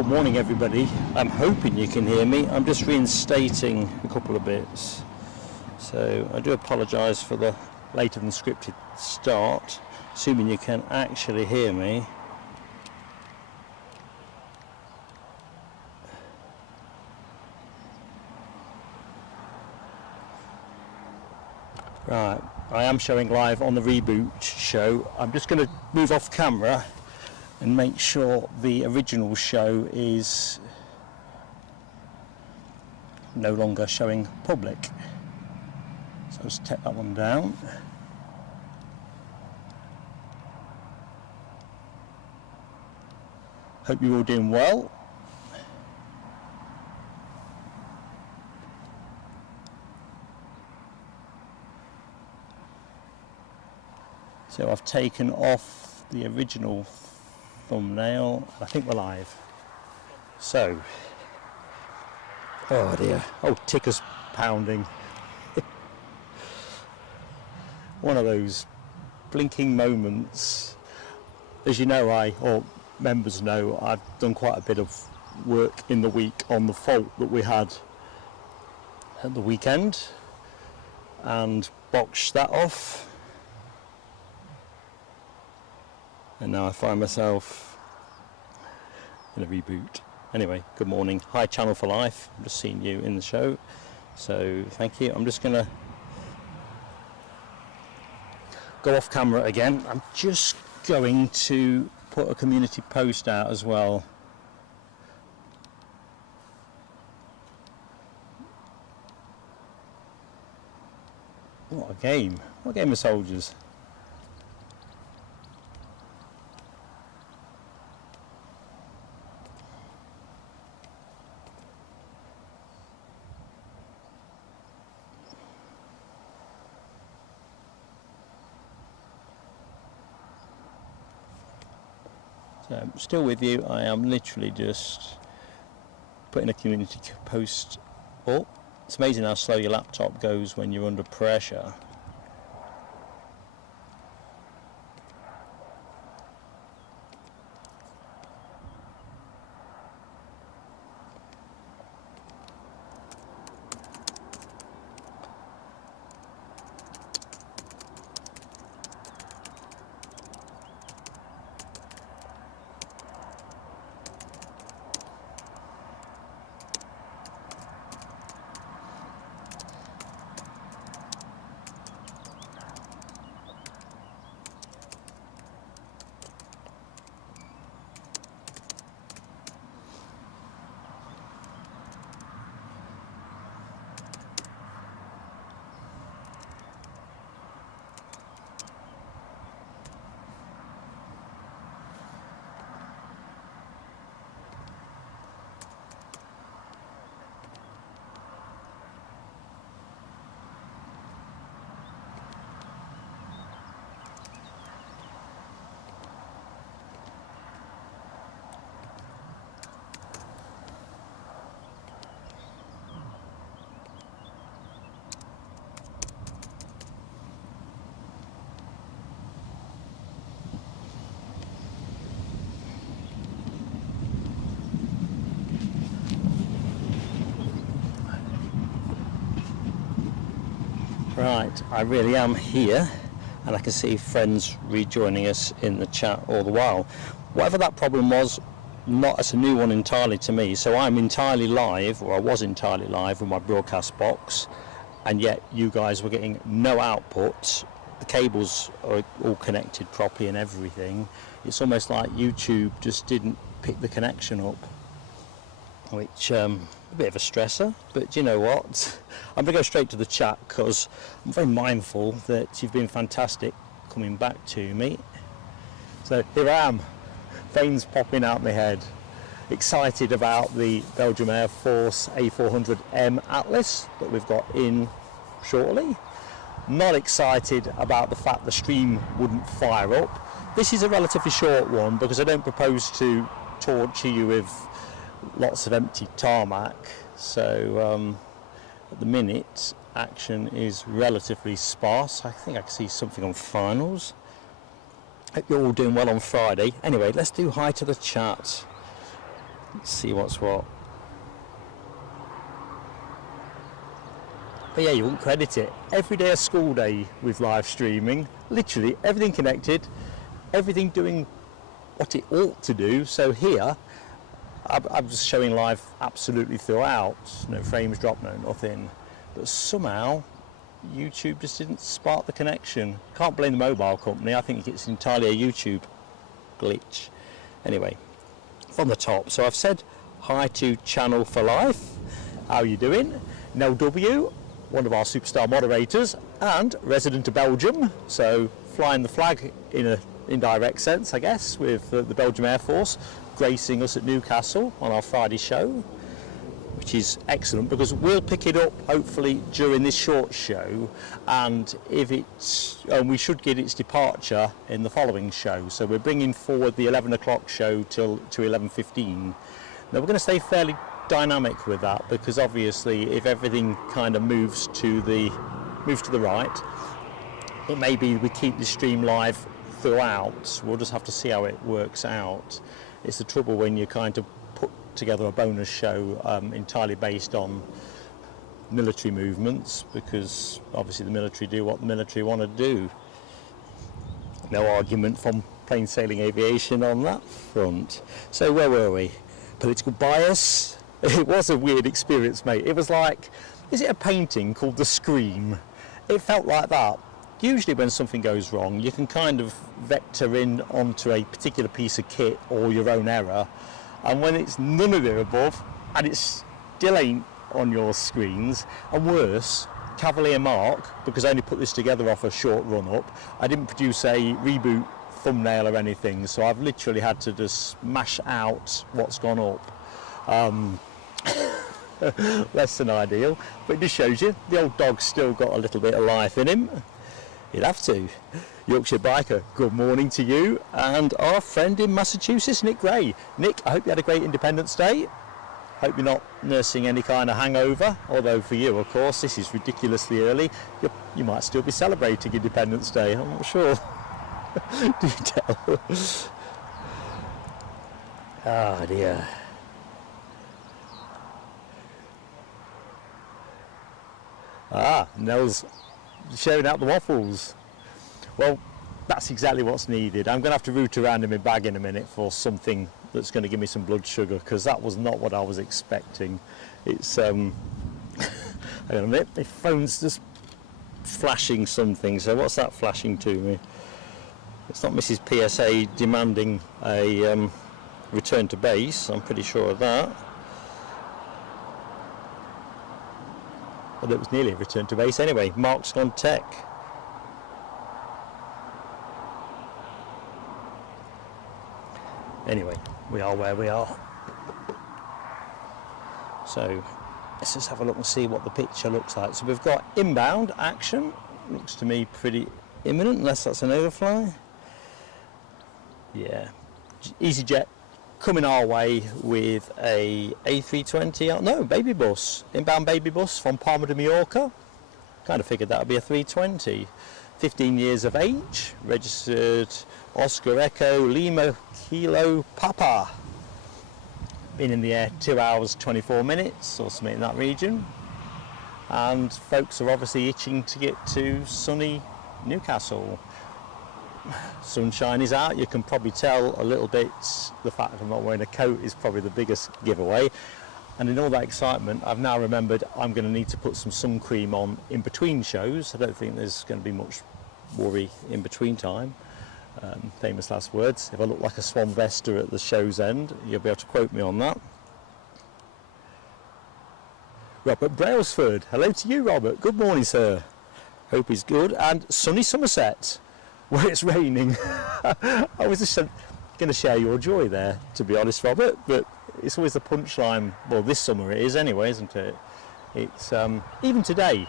Good morning everybody. I'm hoping you can hear me. I'm just reinstating a couple of bits. So I do apologise for the later than scripted start, assuming you can actually hear me. Right, I am showing live on the REBOOT show. I'm just going to move off camera and make sure the original show is no longer showing public. So let's take that one down. Hope you're all doing well. So I've taken off the original thumbnail. I think we're live. So, oh dear, oh, ticker's pounding. One of those blinking moments. As you know, or members know, I've done quite a bit of work in the week on the fault that we had at the weekend and boxed that off. And now I find myself in a reboot. Anyway, good morning. Hi, Channel for Life. I'm just seeing you in the show. So thank you. I'm just going to go off camera again. I'm just going to put a community post out as well. What a game. What a game of soldiers. I'm still with you. I am literally just putting a community post up. It's amazing how slow your laptop goes when you're under pressure. Right, I really am here, and I can see friends rejoining us in the chat all the while. Whatever that problem was, it's a new one entirely to me, so I'm entirely live, or I was entirely live with my broadcast box, and yet you guys were getting no output. The cables are all connected properly and everything. It's almost like YouTube just didn't pick the connection up, which a bit of a stressor, but you know what, I'm going to go straight to the chat because I'm very mindful that you've been fantastic coming back to me. So here I am, veins popping out my head, excited about the Belgium Airforce A400M Atlas that we've got in shortly. Not excited about the fact the stream wouldn't fire up. This is a relatively short one because I don't propose to torture you with lots of empty tarmac, so at the minute action is relatively sparse. I think I can see something on finals. Hope you're all doing well on Friday. Anyway, let's do hi to the chat. Let's see what's what. But yeah, you wouldn't credit it. Every day a school day with live streaming. Literally everything connected, everything doing what it ought to do. So here, I'm just showing live absolutely throughout. No frames dropped, no nothing. But somehow, YouTube just didn't spark the connection. Can't blame the mobile company. I think it's entirely a YouTube glitch. Anyway, from the top. So I've said hi to Channel for Life. How are you doing? Nell W, one of our superstar moderators and resident of Belgium, so flying the flag in an indirect sense, I guess, with the Belgium Airforce, gracing us at Newcastle on our Friday show, which is excellent because we'll pick it up hopefully during this short show, and we should get its departure in the following show. So we're bringing forward the 11 o'clock show to 11:15. Now we're going to stay fairly dynamic with that because obviously if everything kind of moves to the right, it may be we keep the stream live throughout. We'll just have to see how it works out. It's the trouble when you kind of put together a bonus show entirely based on military movements, because obviously the military do what the military want to do. No argument from plain sailing aviation on that front. So where were we? Political bias. It was a weird experience, mate. It was like, is it a painting called The Scream? It felt like that. Usually when something goes wrong, you can kind of vector in onto a particular piece of kit or your own error. And when it's none of the above, and it still ain't on your screens, and worse, Cavalier Mark, because I only put this together off a short run-up, I didn't produce a reboot thumbnail or anything, so I've literally had to just mash out what's gone up. Less than ideal, but it just shows you the old dog's still got a little bit of life in him. You'd have to. Yorkshire Biker, good morning to you, and our friend in Massachusetts, Nick Gray. Nick, I hope you had a great Independence Day. Hope you're not nursing any kind of hangover, although for you, of course, this is ridiculously early. You might still be celebrating Independence Day, I'm not sure. Do tell. Oh dear. Nell's showing out the waffles. Well, that's exactly what's needed. I'm going to have to root around in my bag in a minute for something that's going to give me some blood sugar, because that was not what I was expecting. It's hang on a minute, my phone's just flashing something. So what's that flashing to me? It's not Mrs. PSA demanding a return to base, I'm pretty sure of that. Well, it was nearly a return to base anyway. Mark's gone tech. Anyway, we are where we are. So let's just have a look and see what the picture looks like. So we've got inbound action. Looks to me pretty imminent, unless that's an overfly. Yeah. EasyJet coming our way with a A320, no, baby bus, inbound baby bus from Palma de Mallorca. Kind of figured that would be a 320. 15 years of age, registered Oscar Echo Lima Kilo Papa. Been in the air 2 hours 24 minutes or something in that region. And folks are obviously itching to get to sunny Newcastle. Sunshine is out, you can probably tell a little bit. The fact that I'm not wearing a coat is probably the biggest giveaway. And in all that excitement, I've now remembered I'm going to need to put some sun cream on in between shows. I don't think there's going to be much worry in between time. Famous last words. If I look like a swan vesta at the show's end, you'll be able to quote me on that. Robert Brailsford, hello to you, Robert. Good morning, sir. Hope he's good. And sunny Somerset, where it's raining. I was just going to share your joy there, to be honest, Robert, but it's always the punchline. Well, this summer it is anyway, isn't it? It's even today,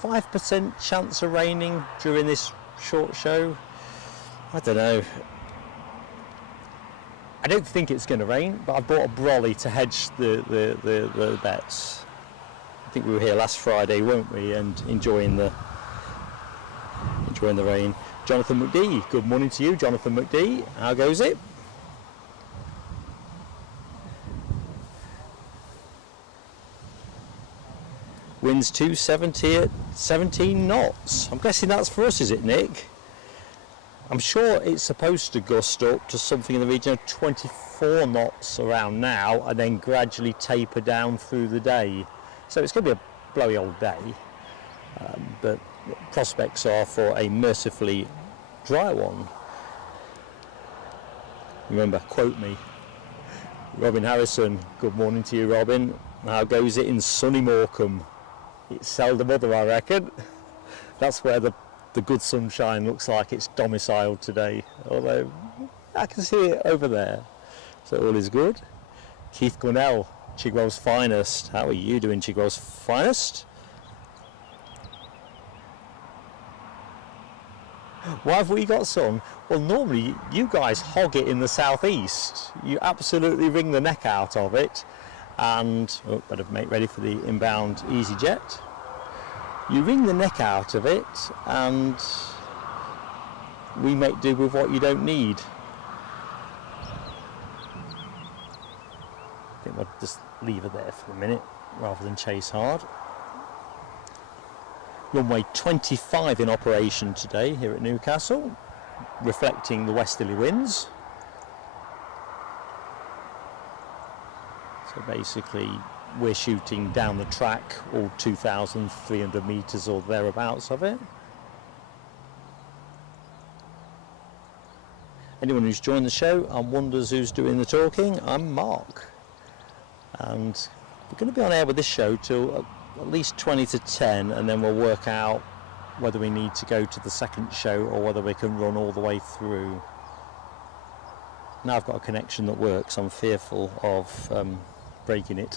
5% chance of raining during this short show. I don't know. I don't think it's going to rain, but I bought a brolly to hedge the bets. I think we were here last Friday, weren't we? And enjoying the rain. Jonathan McD, good morning to you, Jonathan McD. How goes it? Winds 270 at 17 knots. I'm guessing that's for us, is it, Nick? I'm sure it's supposed to gust up to something in the region of 24 knots around now and then gradually taper down through the day. So it's going to be a blowy old day, but prospects are for a mercifully dry one. Remember, quote me. Robin Harrison, good morning to you, Robin. How goes it in sunny Morecambe? It's seldom other, I reckon. That's where the good sunshine looks like it's domiciled today, although I can see it over there. So all is good. Keith Gunnell, Chigwell's finest. How are you doing, Chigwell's finest? Why have we got sun? Well, normally you guys hog it in the southeast. You absolutely wring the neck out of it, and better make ready for the inbound EasyJet. You wring the neck out of it, and we make do with what you don't need. I think we'll just leave it there for a minute rather than chase hard. Runway 25 in operation today here at Newcastle, reflecting the westerly winds. So basically we're shooting down the track, all 2,300 metres or thereabouts of it. Anyone who's joined the show and wonders who's doing the talking, I'm Mark. And we're going to be on air with this show till at least 20 to 10, and then we'll work out whether we need to go to the second show or whether we can run all the way through. Now I've got a connection that works, I'm fearful of breaking it.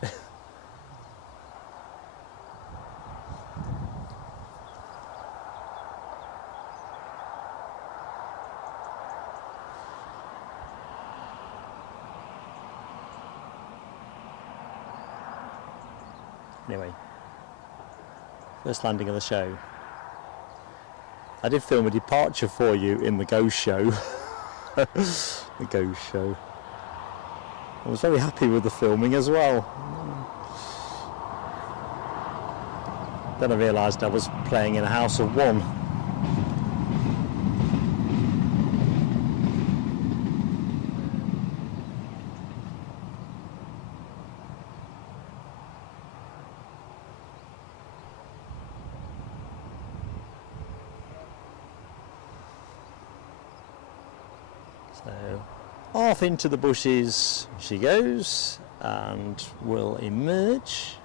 Anyway, first landing of the show. I did film a departure for you in the Ghost Show. The Ghost Show. I was very happy with the filming as well. Then I realised I was playing in a house of one. So off into the bushes she goes, and will emerge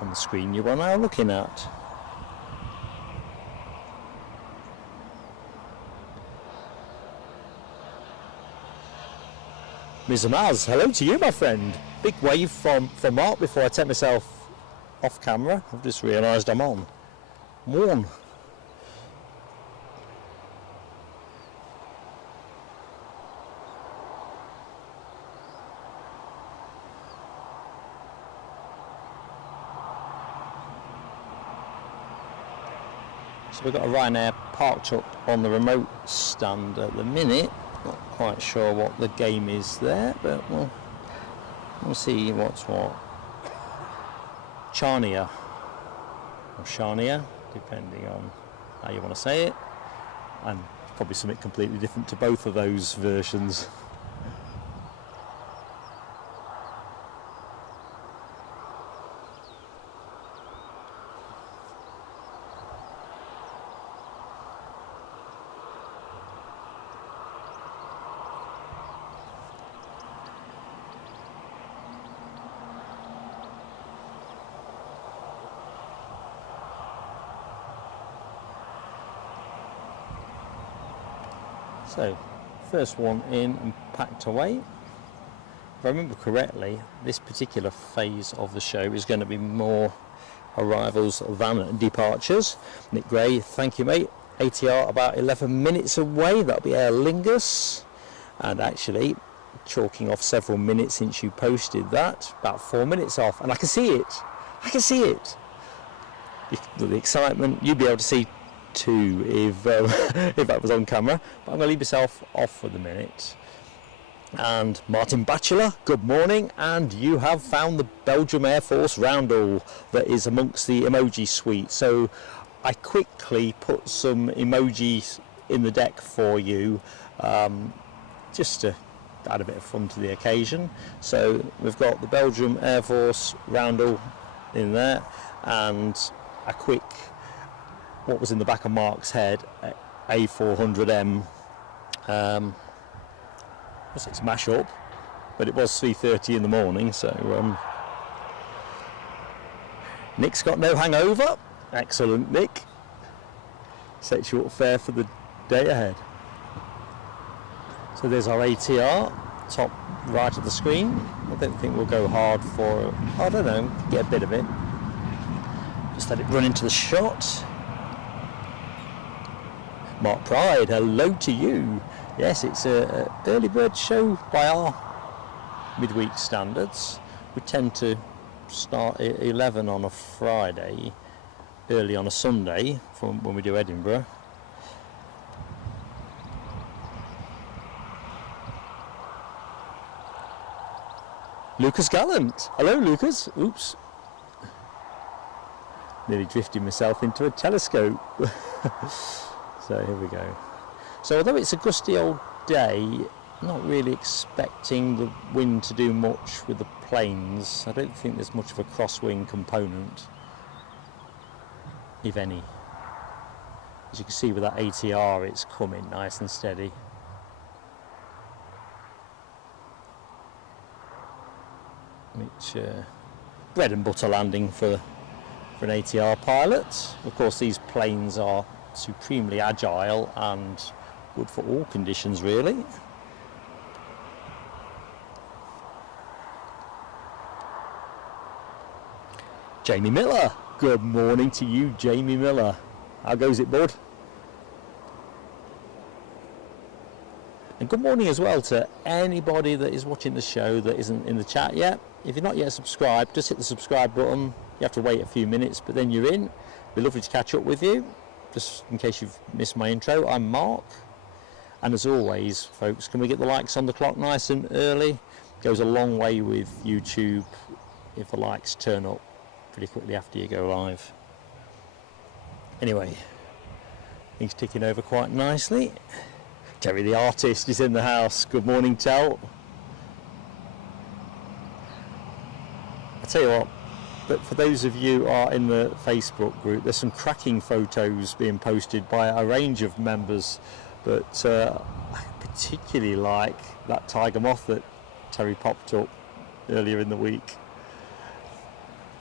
on the screen you are now looking at. Ms. Amaz, hello to you, my friend. Big wave from Mark before I take myself off camera. I've just realised I'm on. One. So we've got a Ryanair parked up on the remote stand at the minute. Not quite sure what the game is there, but we'll see what's what. Charnia, or Charnia, depending on how you want to say it. And probably something completely different to both of those versions. So, first one in and packed away. If I remember correctly, this particular phase of the show is going to be more arrivals than departures. Nick Gray, thank you mate. ATR about 11 minutes away, that'll be Air Lingus. And actually, chalking off several minutes since you posted that, about 4 minutes off. And I can see it. I can see it. The excitement, you'd be able to see too if that was on camera, but I'm going to leave myself off for the minute. And Martin Batchelor, good morning, and you have found the Belgium Airforce roundel that is amongst the emoji suite. So I quickly put some emojis in the deck for you, just to add a bit of fun to the occasion. So we've got the Belgium Airforce roundel in there, and a quick, what was in the back of Mark's head, A400M. It's mash up, but it was 3:30 in the morning, so Nick's got no hangover. Excellent, Nick. Sets you up fair for the day ahead. So there's our ATR, top right of the screen. I don't think we'll go hard for, I don't know, get a bit of it. Just let it run into the shot. Mark Pride, hello to you. Yes, it's an early bird show by our midweek standards. We tend to start at 11 on a Friday, early on a Sunday from when we do Edinburgh. Lucas Gallant. Hello, Lucas. Oops. Nearly drifted myself into a telescope. So here we go. So although it's a gusty old day, not really expecting the wind to do much with the planes. I don't think there's much of a crosswind component, if any. As you can see with that ATR, it's coming nice and steady. Which bread and butter landing for an ATR pilot. Of course, these planes are supremely agile and good for all conditions, really. Jamie Miller, good morning to you, Jamie Miller. How goes it, bud? And good morning as well to anybody that is watching the show that isn't in the chat yet. If you're not yet subscribed, just hit the subscribe button. You have to wait a few minutes, but then you're in. It'd be lovely to catch up with you. Just in case you've missed my intro, I'm Mark. And as always, folks, can we get the likes on the clock nice and early? Goes a long way with YouTube if the likes turn up pretty quickly after you go live. Anyway, things ticking over quite nicely. Terry the artist is in the house. Good morning, Tel. I tell you what, but for those of you who are in the Facebook group, there's some cracking photos being posted by a range of members, but I particularly like that tiger moth that Terry popped up earlier in the week.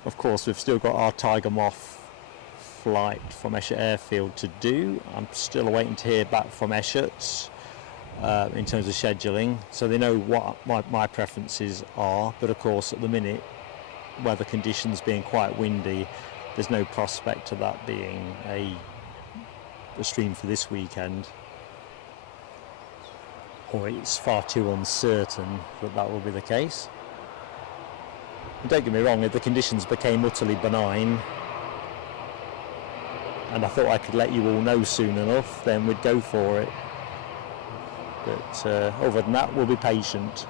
Of course, we've still got our tiger moth flight from Esher Airfield to do. I'm still waiting to hear back from Esher in terms of scheduling, so they know what my preferences are. But of course, at the minute, weather conditions being quite windy, there's no prospect of that being a stream for this weekend, or it's far too uncertain that will be the case. And don't get me wrong, if the conditions became utterly benign and I thought I could let you all know soon enough, then we'd go for it. But other than that, we'll be patient.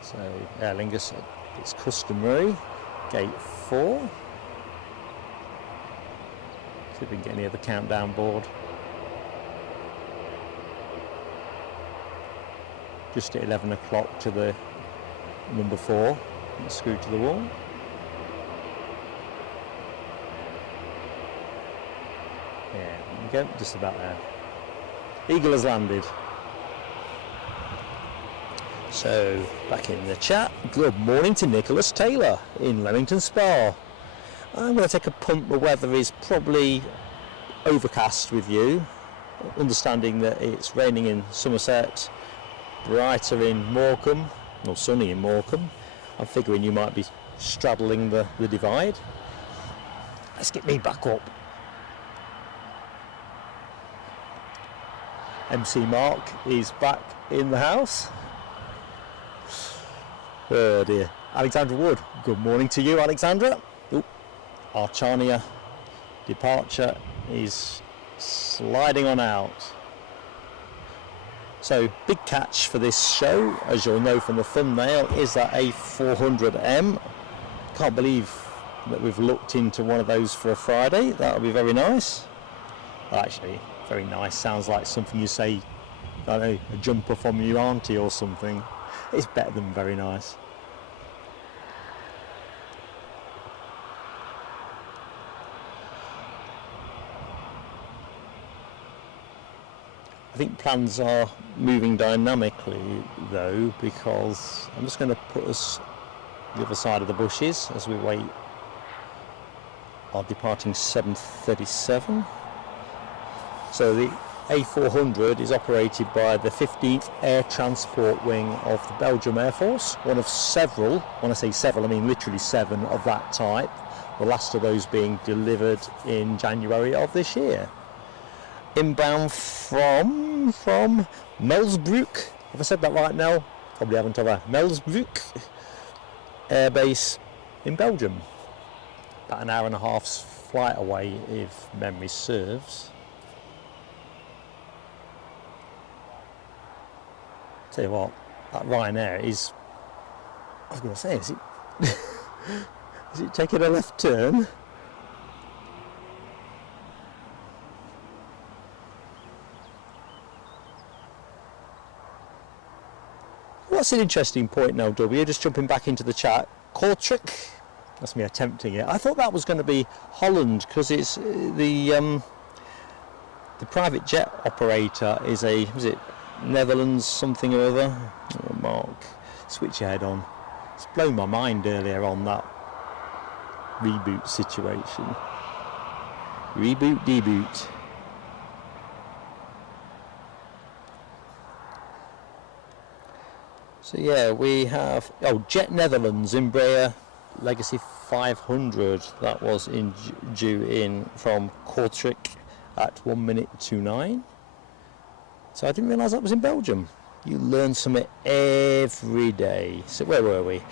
So Aer Lingus, it's customary, gate 4. See if we can get any other countdown board. Just at 11 o'clock to the number 4, screwed to the wall. Yeah, there we go, just about there. Eagle has landed. So, back in the chat, good morning to Nicholas Taylor in Leamington Spa. I'm going to take a punt. The weather is probably overcast with you, understanding that it's raining in Somerset, brighter in Morecambe, or sunny in Morecambe. I'm figuring you might be straddling the divide. Let's get me back up. MC Mark is back in the house. Oh dear. Alexandra Wood, good morning to you, Alexandra. Oop. Our Chania departure is sliding on out. So, big catch for this show, as you'll know from the thumbnail, is that A400M. Can't believe that we've looked into one of those for a Friday. That'll be very nice. Well, actually, very nice sounds like something you say, I don't know, a jumper from your auntie or something. It's better than very nice. I think plans are moving dynamically though, because I'm just going to put us the other side of the bushes as we wait our departing 737. So the A400 is operated by the 15th Air Transport Wing of the Belgium Airforce, one of several, when I say several I mean literally 7 of that type, the last of those being delivered in January of this year. Inbound from Melsbroek, have I said that right now? Probably haven't, have I? Melsbroek Air Base in Belgium. About an hour and a half's flight away if memory serves. Tell you what, that Ryanair is, I was going to say, is it taking a left turn? That's an interesting point now, W. Just jumping back into the chat. Kortrijk, that's me attempting it. I thought that was going to be Holland because it's the private jet operator is it Netherlands something or other. Oh, Mark, switch your head on. It's blown my mind earlier on that reboot situation. Reboot, deboot. So yeah, we have Jet Netherlands Embraer Legacy 500. That was due in from Kortrijk at 1:09. So I didn't realise that was in Belgium. You learn something every day. So where were we?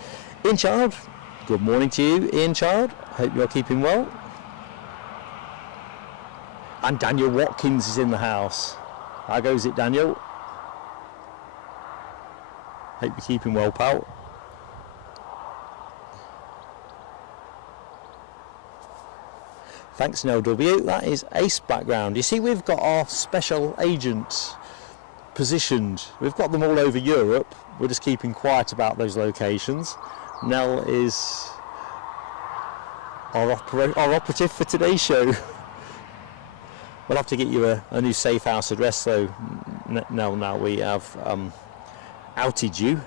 Ian Child. Good morning to you, Ian Child. Hope you're keeping well. And Daniel Watkins is in the house. How goes it, Daniel? Hope you're keeping well, pal. Thanks, Nell W. That is ace background. You see, we've got our special agents positioned. We've got them all over Europe. We're just keeping quiet about those locations. Nell is our operative for today's show. We'll have to get you a new safe house address, though, Nell, now we have outed you.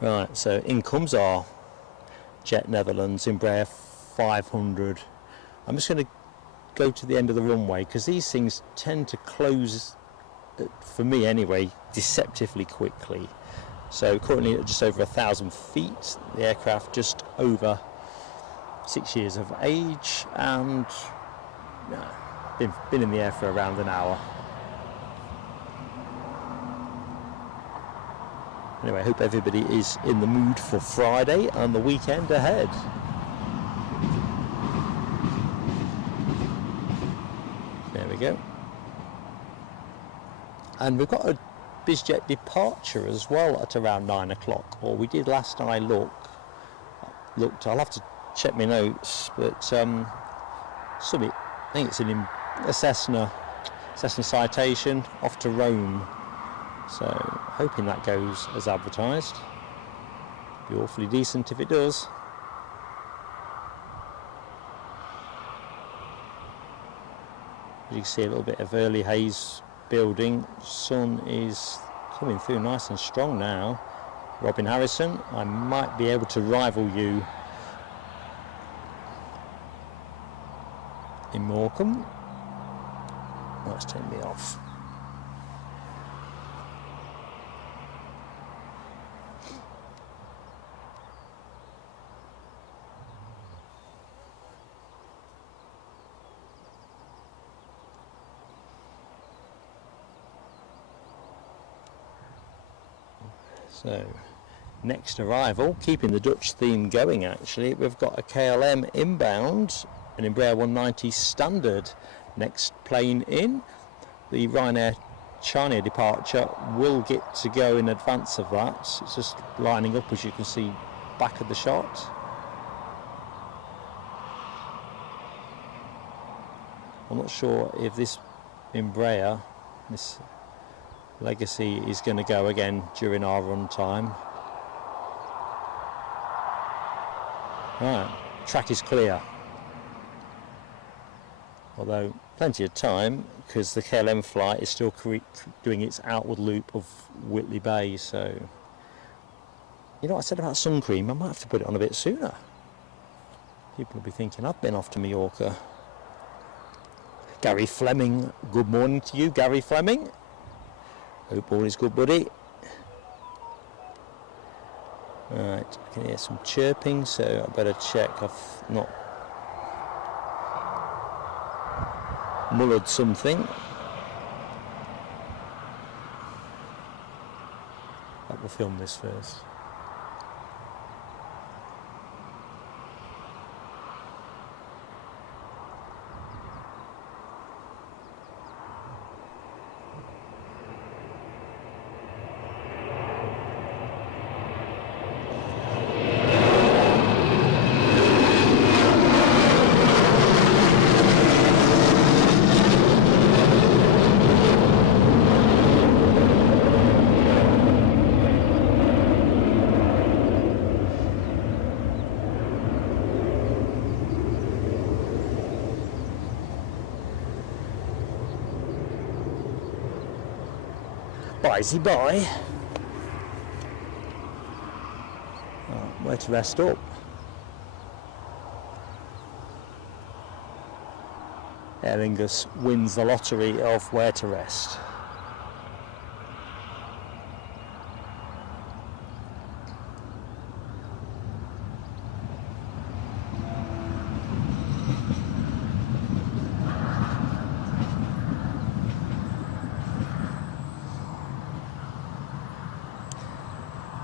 Right, so in comes our Jet Netherlands Embraer 500. I'm just going to go to the end of the runway because these things tend to close, for me anyway, deceptively quickly. So currently at just over 1,000 feet, the aircraft just over 6 years of age and been in the air for around an hour. Anyway, I hope everybody is in the mood for Friday and the weekend ahead. There we go. And we've got a BizJet departure as well at around 9 o'clock, or we did last time I looked. I'll have to check my notes, but I think it's a Cessna Citation off to Rome. So, hoping that goes as advertised. Be awfully decent if it does. As you can see, a little bit of early haze building. Sun is coming through nice and strong now. Robin Harrison, I might be able to rival you in Morecambe. Let's take me off. So next arrival, keeping the Dutch theme going actually, we've got a KLM inbound, an Embraer 190 standard. Next plane in, the Ryanair China departure will get to go in advance of that. It's just lining up, as you can see back of the shot. I'm not sure if this Embraer, this Legacy, is going to go again during our run time. Right, track is clear. Although plenty of time, because the KLM flight is still doing its outward loop of Whitley Bay. So, you know what I said about sun cream? I might have to put it on a bit sooner. People will be thinking I've been off to Mallorca. Gary Fleming, good morning to you, Gary Fleming. Hope all is good, buddy. Right, I can hear some chirping, so I better check I've not mullered something. But we'll film this first. Bye-y bye. Where to rest up? Aer Lingus wins the lottery of where to rest.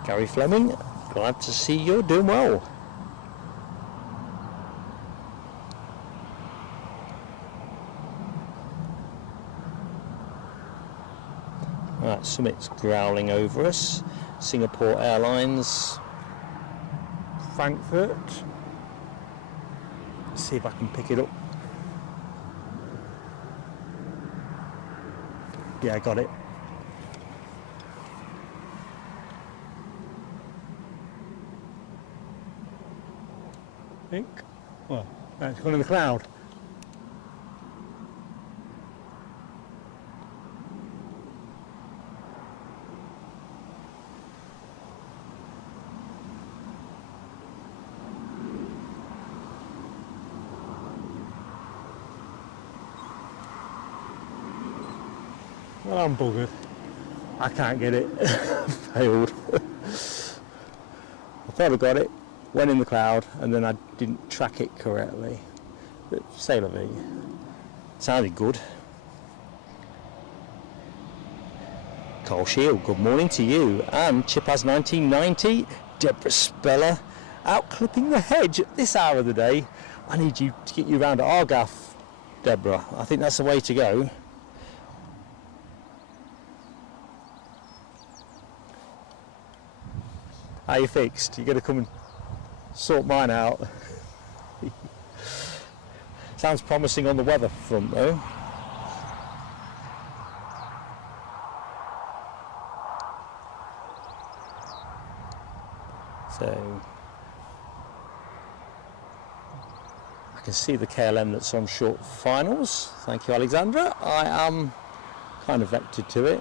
Gary Fleming, glad to see you're doing well. Right, Summit's growling over us. Singapore Airlines, Frankfurt. Let's see if I can pick it up. Yeah, I got it. Think. Well, it's gone in the cloud. Well, I'm buggered. I can't get it. Failed. I thought I got it. Went in the cloud, and then I didn't track it correctly. But c'est la vie. Sounded good. Carl Shield, good morning to you. And Chipaz 1990, Deborah Speller, out clipping the hedge at this hour of the day. I need you to get you round at Argaff, Deborah. I think that's the way to go. How you fixed? You got to come and sort mine out. Sounds promising on the weather front though. So I can see the KLM that's on short finals. Thank you, Alexandra. I am kind of vectored to it.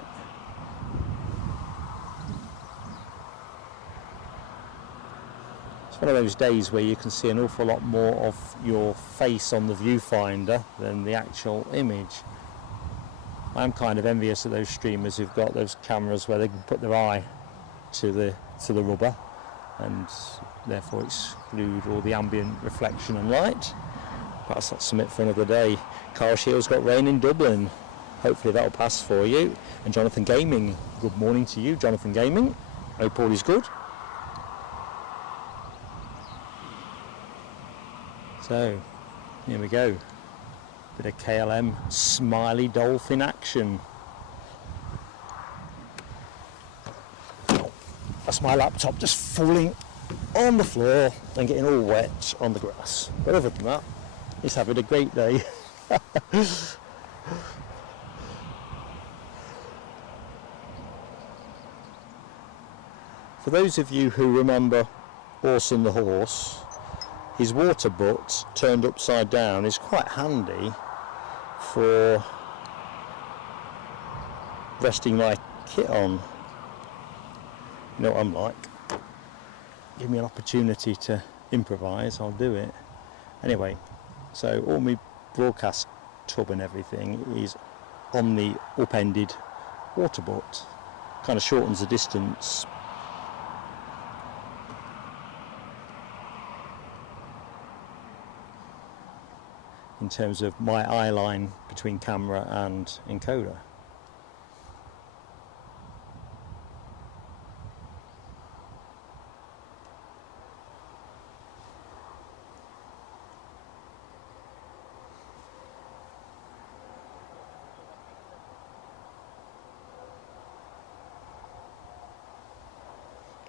One of those days where you can see an awful lot more of your face on the viewfinder than the actual image. I'm kind of envious of those streamers who've got those cameras where they can put their eye to the rubber and therefore exclude all the ambient reflection and light. Perhaps that's something for another day. Carl Shield's got rain in Dublin. Hopefully that'll pass for you. And Jonathan Gaming, good morning to you, Jonathan Gaming. Hope all is good. So, here we go. Bit of KLM Smiley Dolphin action. That's my laptop just falling on the floor and getting all wet on the grass. But other than that, it's having a great day. For those of you who remember Orson the horse, his water butt turned upside down is quite handy for resting my kit on. You know what I'm like. Give me an opportunity to improvise, I'll do it. Anyway, so all my broadcast tub and everything is on the upended water butt. Kind of shortens the distance. In terms of my eye line between camera and encoder.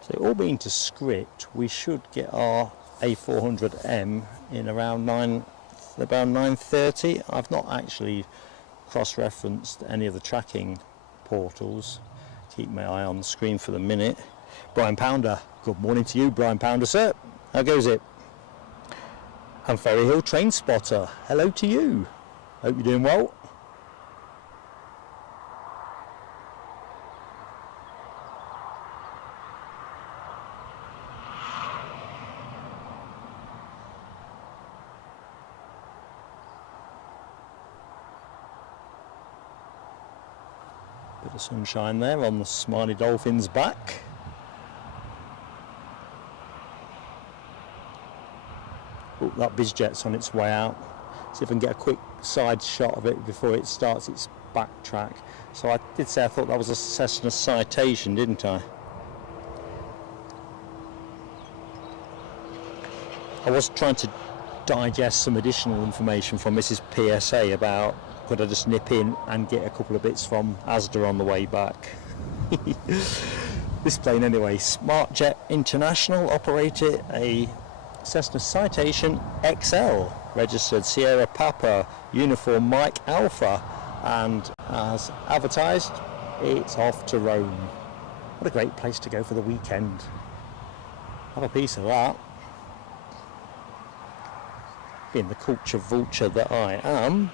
So all being to script, we should get our A400M in around 9:30. I've not actually cross-referenced any of the tracking portals. Keep my eye on the screen for the minute. Brian Pounder, good morning to you, Brian Pounder, sir. How goes it? And Ferry Hill Train Spotter, hello to you. Hope you're doing well. Bit of sunshine there on the Smiley Dolphin's back. Oh, that BizJet's on its way out. See if I can get a quick side shot of it before it starts its backtrack. So I did say I thought that was a Cessna Citation, didn't I? I was trying to digest some additional information from Mrs. PSA about could I just nip in and get a couple of bits from Asda on the way back. This plane anyway, SmartJet International, operated a Cessna Citation XL, registered Sierra Papa, Uniform Mike Alpha, and as advertised, it's off to Rome. What a great place to go for the weekend. Have a piece of that. Being the culture vulture that I am.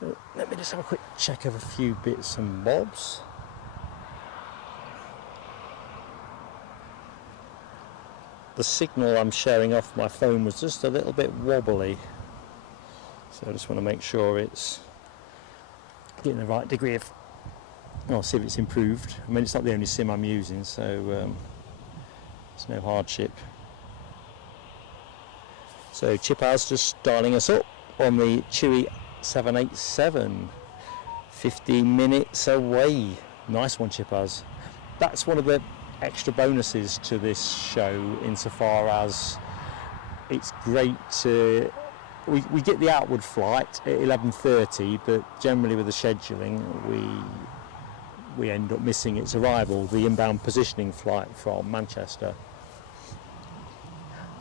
So let me just have a quick check of a few bits and bobs. The signal I'm sharing off my phone was just a little bit wobbly, so I just want to make sure it's getting the right degree of, I'll see if it's improved. I mean, it's not the only SIM I'm using, so it's no hardship. So Chipaz just dialing us up on the Chewy 787, 15 minutes away. Nice one, Chipaz. That's one of the extra bonuses to this show, insofar as it's great to we get the outward flight at 11:30, but generally with the scheduling we end up missing its arrival, the inbound positioning flight from Manchester.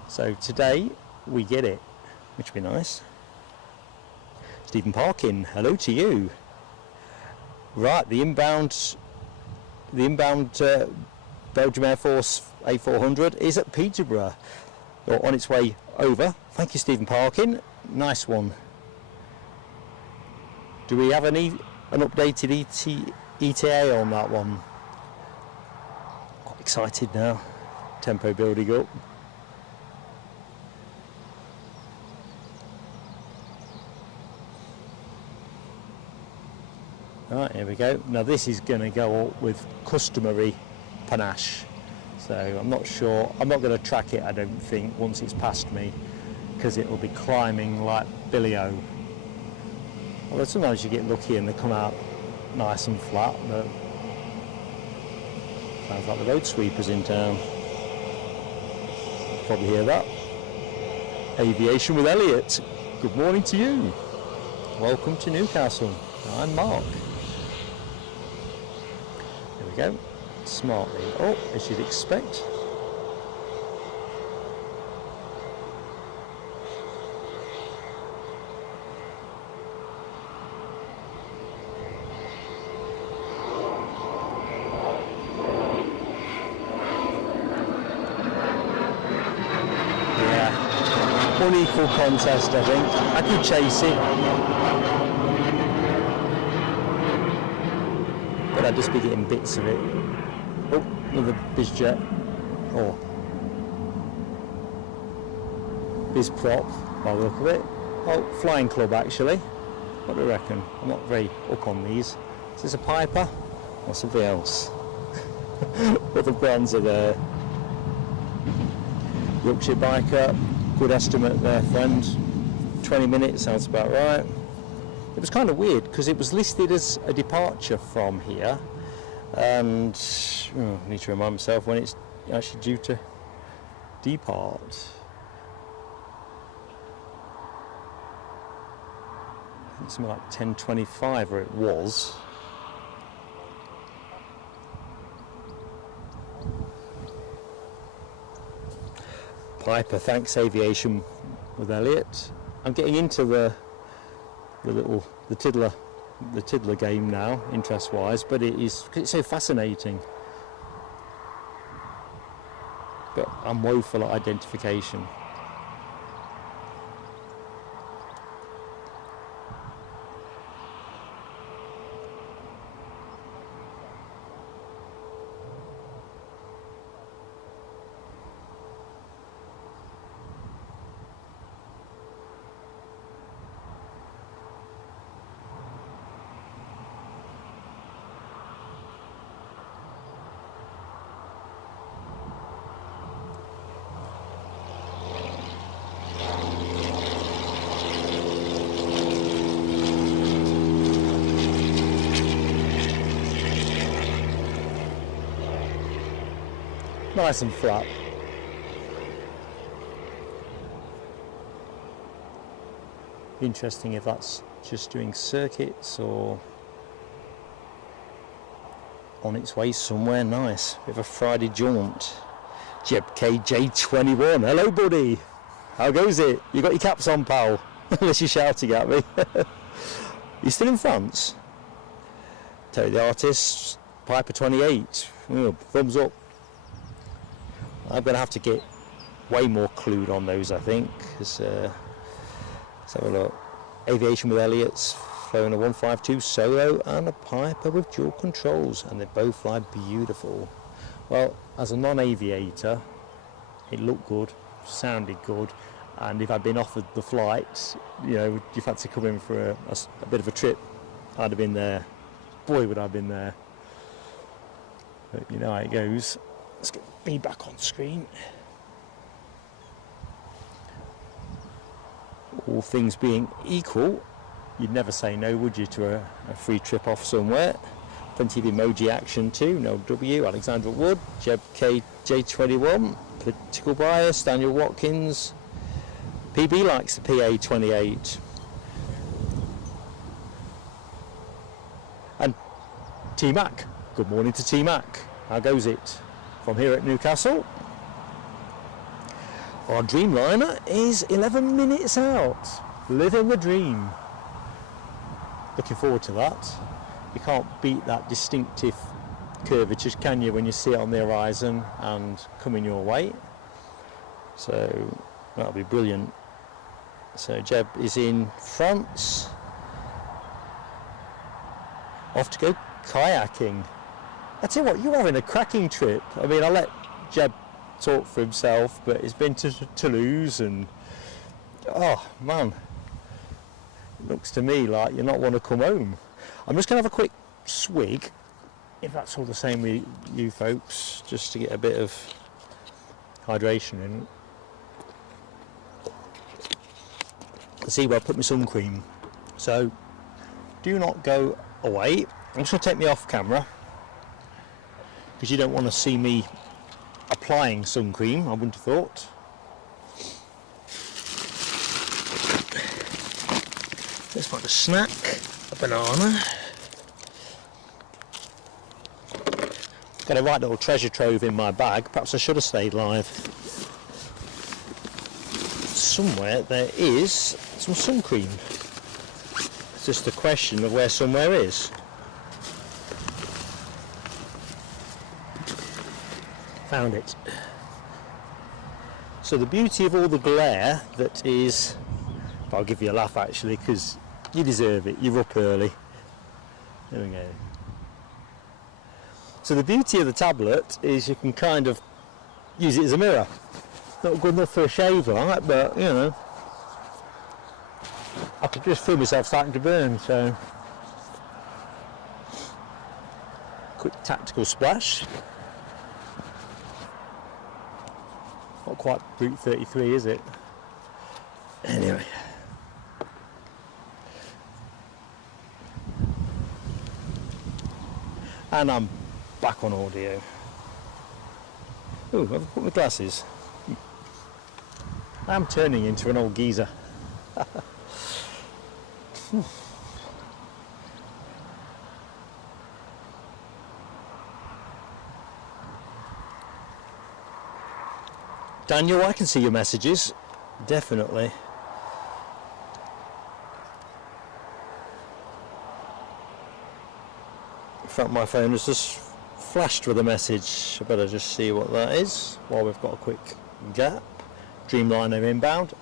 So today we get it, which would be nice. Stephen Parkin, hello to you. Right, the inbound Belgium Airforce A400 is at Peterborough, or on its way over. Thank you, Stephen Parkin. Nice one. Do we have an updated ETA on that one? Quite excited now. Tempo building up. Right, here we go. Now this is going to go up with customary panache. So I'm not sure, I'm not going to track it, I don't think, once it's past me, because it will be climbing like Billy-O Although sometimes you get lucky and they come out nice and flat, but sounds like the road sweeper's in town. Probably hear that. Aviation with Elliot. Good morning to you. Welcome to Newcastle. I'm Mark. There we go. Smartly. Oh, as you'd expect. Unequal contest, I think. I could chase it, but I'd just be getting bits of it. Oh, another BizJet. Oh, BizProp, by the look of it. Oh, Flying Club actually. What do you reckon? I'm not very up on these. Is this a Piper or something else? What the brands are there? Yorkshire Biker. Good estimate there, friend. 20 minutes sounds about right. It was kind of weird because it was listed as a departure from here, and I need to remind myself when it's actually due to depart. I think something like 10:25, or it was. Piper, thanks Aviation with Elliot. I'm getting into the tiddler game now, interest wise, but it's so fascinating. But I'm woeful at identification. Nice and flat. Interesting if that's just doing circuits or on its way somewhere nice. Bit of a Friday jaunt. Jeb KJ21. Hello, buddy. How goes it? You got your caps on, pal? Unless you're shouting at me. You still in France? Tell you the artist, Piper 28. Thumbs up. I'm going to have to get way more clued on those, I think. Let's have a look. Aviation with Elliot's flown a 152 solo and a Piper with dual controls, and they both fly beautiful. Well, as a non-aviator, it looked good, sounded good, and if I'd been offered the flight, you know, do you fancy coming for a bit of a trip, I'd have been there. Boy, would I have been there. But you know how it goes. Let's get me back on screen. All things being equal, you'd never say no, would you, to a free trip off somewhere? Plenty of emoji action too. No W, Alexandra Wood, Jeb KJ21, political bias, Daniel Watkins. PB likes the PA28. And T-Mac. Good morning to T-Mac. How goes it? From here at Newcastle, our Dreamliner is 11 minutes out, living the dream. Looking forward to that. You can't beat that distinctive curvature, can you, when you see it on the horizon and coming your way? So that'll be brilliant. So Jeb is in France, off to go kayaking. I tell you what, you're having a cracking trip. I mean, I'll let Jeb talk for himself, but he's been to Toulouse and, oh man, it looks to me like you're not want to come home. I'm just going to have a quick swig, if that's all the same with you folks, just to get a bit of hydration in. See where I put my sun cream. So do not go away. I'm just going to take me off camera because you don't want to see me applying sun cream, I wouldn't have thought. Let's find a snack, a banana. Got a right little treasure trove in my bag. Perhaps I should have stayed live. Somewhere there is some sun cream. It's just a question of where somewhere is. Found it. So the beauty of all the glare that is, I'll give you a laugh actually, because you deserve it, you're up early. There we go. So the beauty of the tablet is you can kind of use it as a mirror. Not good enough for a shave, right? But you know, I could just feel myself starting to burn. So quick tactical splash. Not quite Brute 33, is it? Anyway. And I'm back on audio. Oh, I've put my glasses. I'm turning into an old geezer. Daniel, I can see your messages. Definitely. In fact, my phone has just flashed with a message. I better just see what that is while we've got a quick gap. Dreamliner inbound,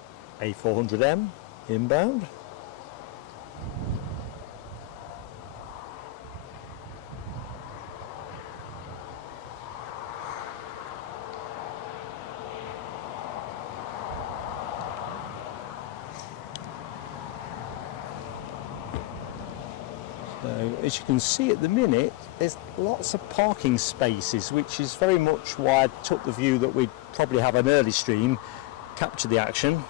A400M inbound. So as you can see at the minute, there's lots of parking spaces, which is very much why I took the view that we'd probably have an early stream, capture the action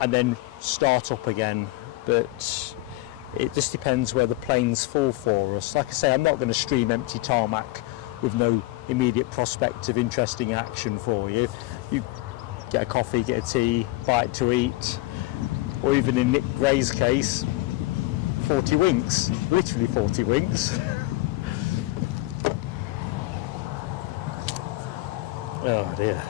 and then start up again, but it just depends where the planes fall for us. Like I say, I'm not going to stream empty tarmac with no immediate prospect of interesting action for you. You get a coffee, get a tea, bite to eat, or even in Nick Gray's case, 40 winks, literally 40 winks. Oh dear.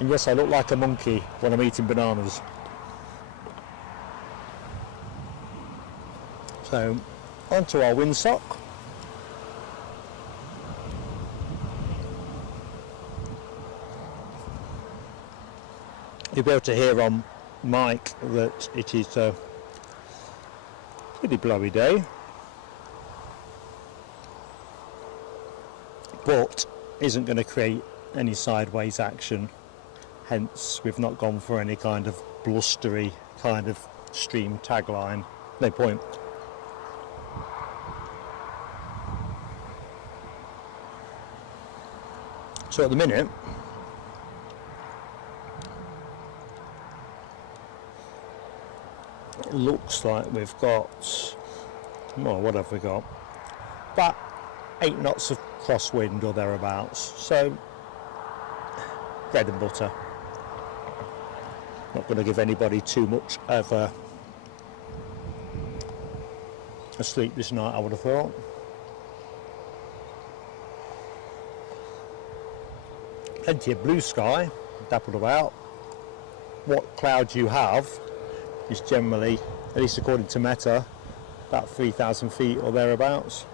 And yes, I look like a monkey when I'm eating bananas. So, onto our windsock. You'll be able to hear on mic that it is a pretty blowy day, but isn't going to create any sideways action. Hence, we've not gone for any kind of blustery kind of stream tagline. No point. So at the minute, it looks like we've got, well, what have we got? About 8 knots of crosswind or thereabouts. So, bread and butter. Not going to give anybody too much of a sleep this night, I would have thought. Plenty of blue sky dappled about. What clouds you have is generally, at least according to Meta, about 3,000 feet or thereabouts.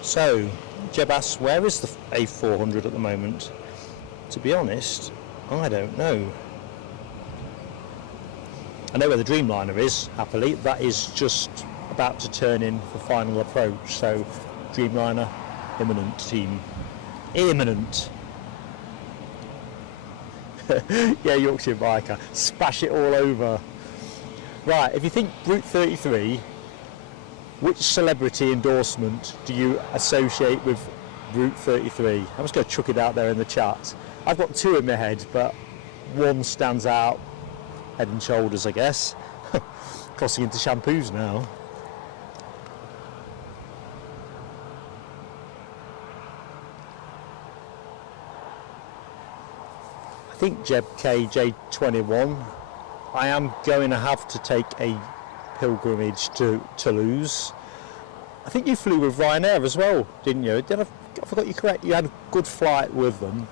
So, Jeb asks, where is the A400 at the moment? To be honest, I don't know. I know where the Dreamliner is, happily. That is just about to turn in for final approach. So, Dreamliner, imminent team. Imminent. Yeah, Yorkshire biker. Splash it all over. Right, if you think Route 33, which celebrity endorsement do you associate with Route 33? I'm just going to chuck it out there in the chat. I've got two in my head, but one stands out head and shoulders, I guess. Crossing into shampoos now. I think Jeb KJ21. I am going to have to take a pilgrimage to Toulouse. I think you flew with Ryanair as well, didn't you? I forgot you correct. You had a good flight with them,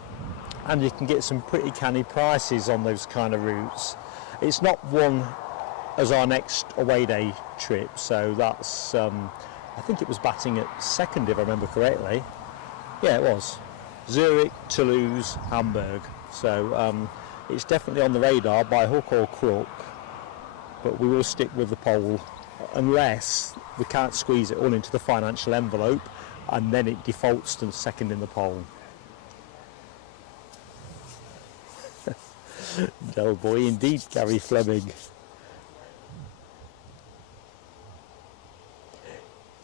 and you can get some pretty canny prices on those kind of routes. It's not one as our next away day trip, so that's I think it was batting at second if I remember correctly. Yeah, it was Zurich, Toulouse, Hamburg. So it's definitely on the radar by hook or crook, but we will stick with the pole unless we can't squeeze it all into the financial envelope and then it defaults to second in the poll. Dull boy indeed, Gary Fleming.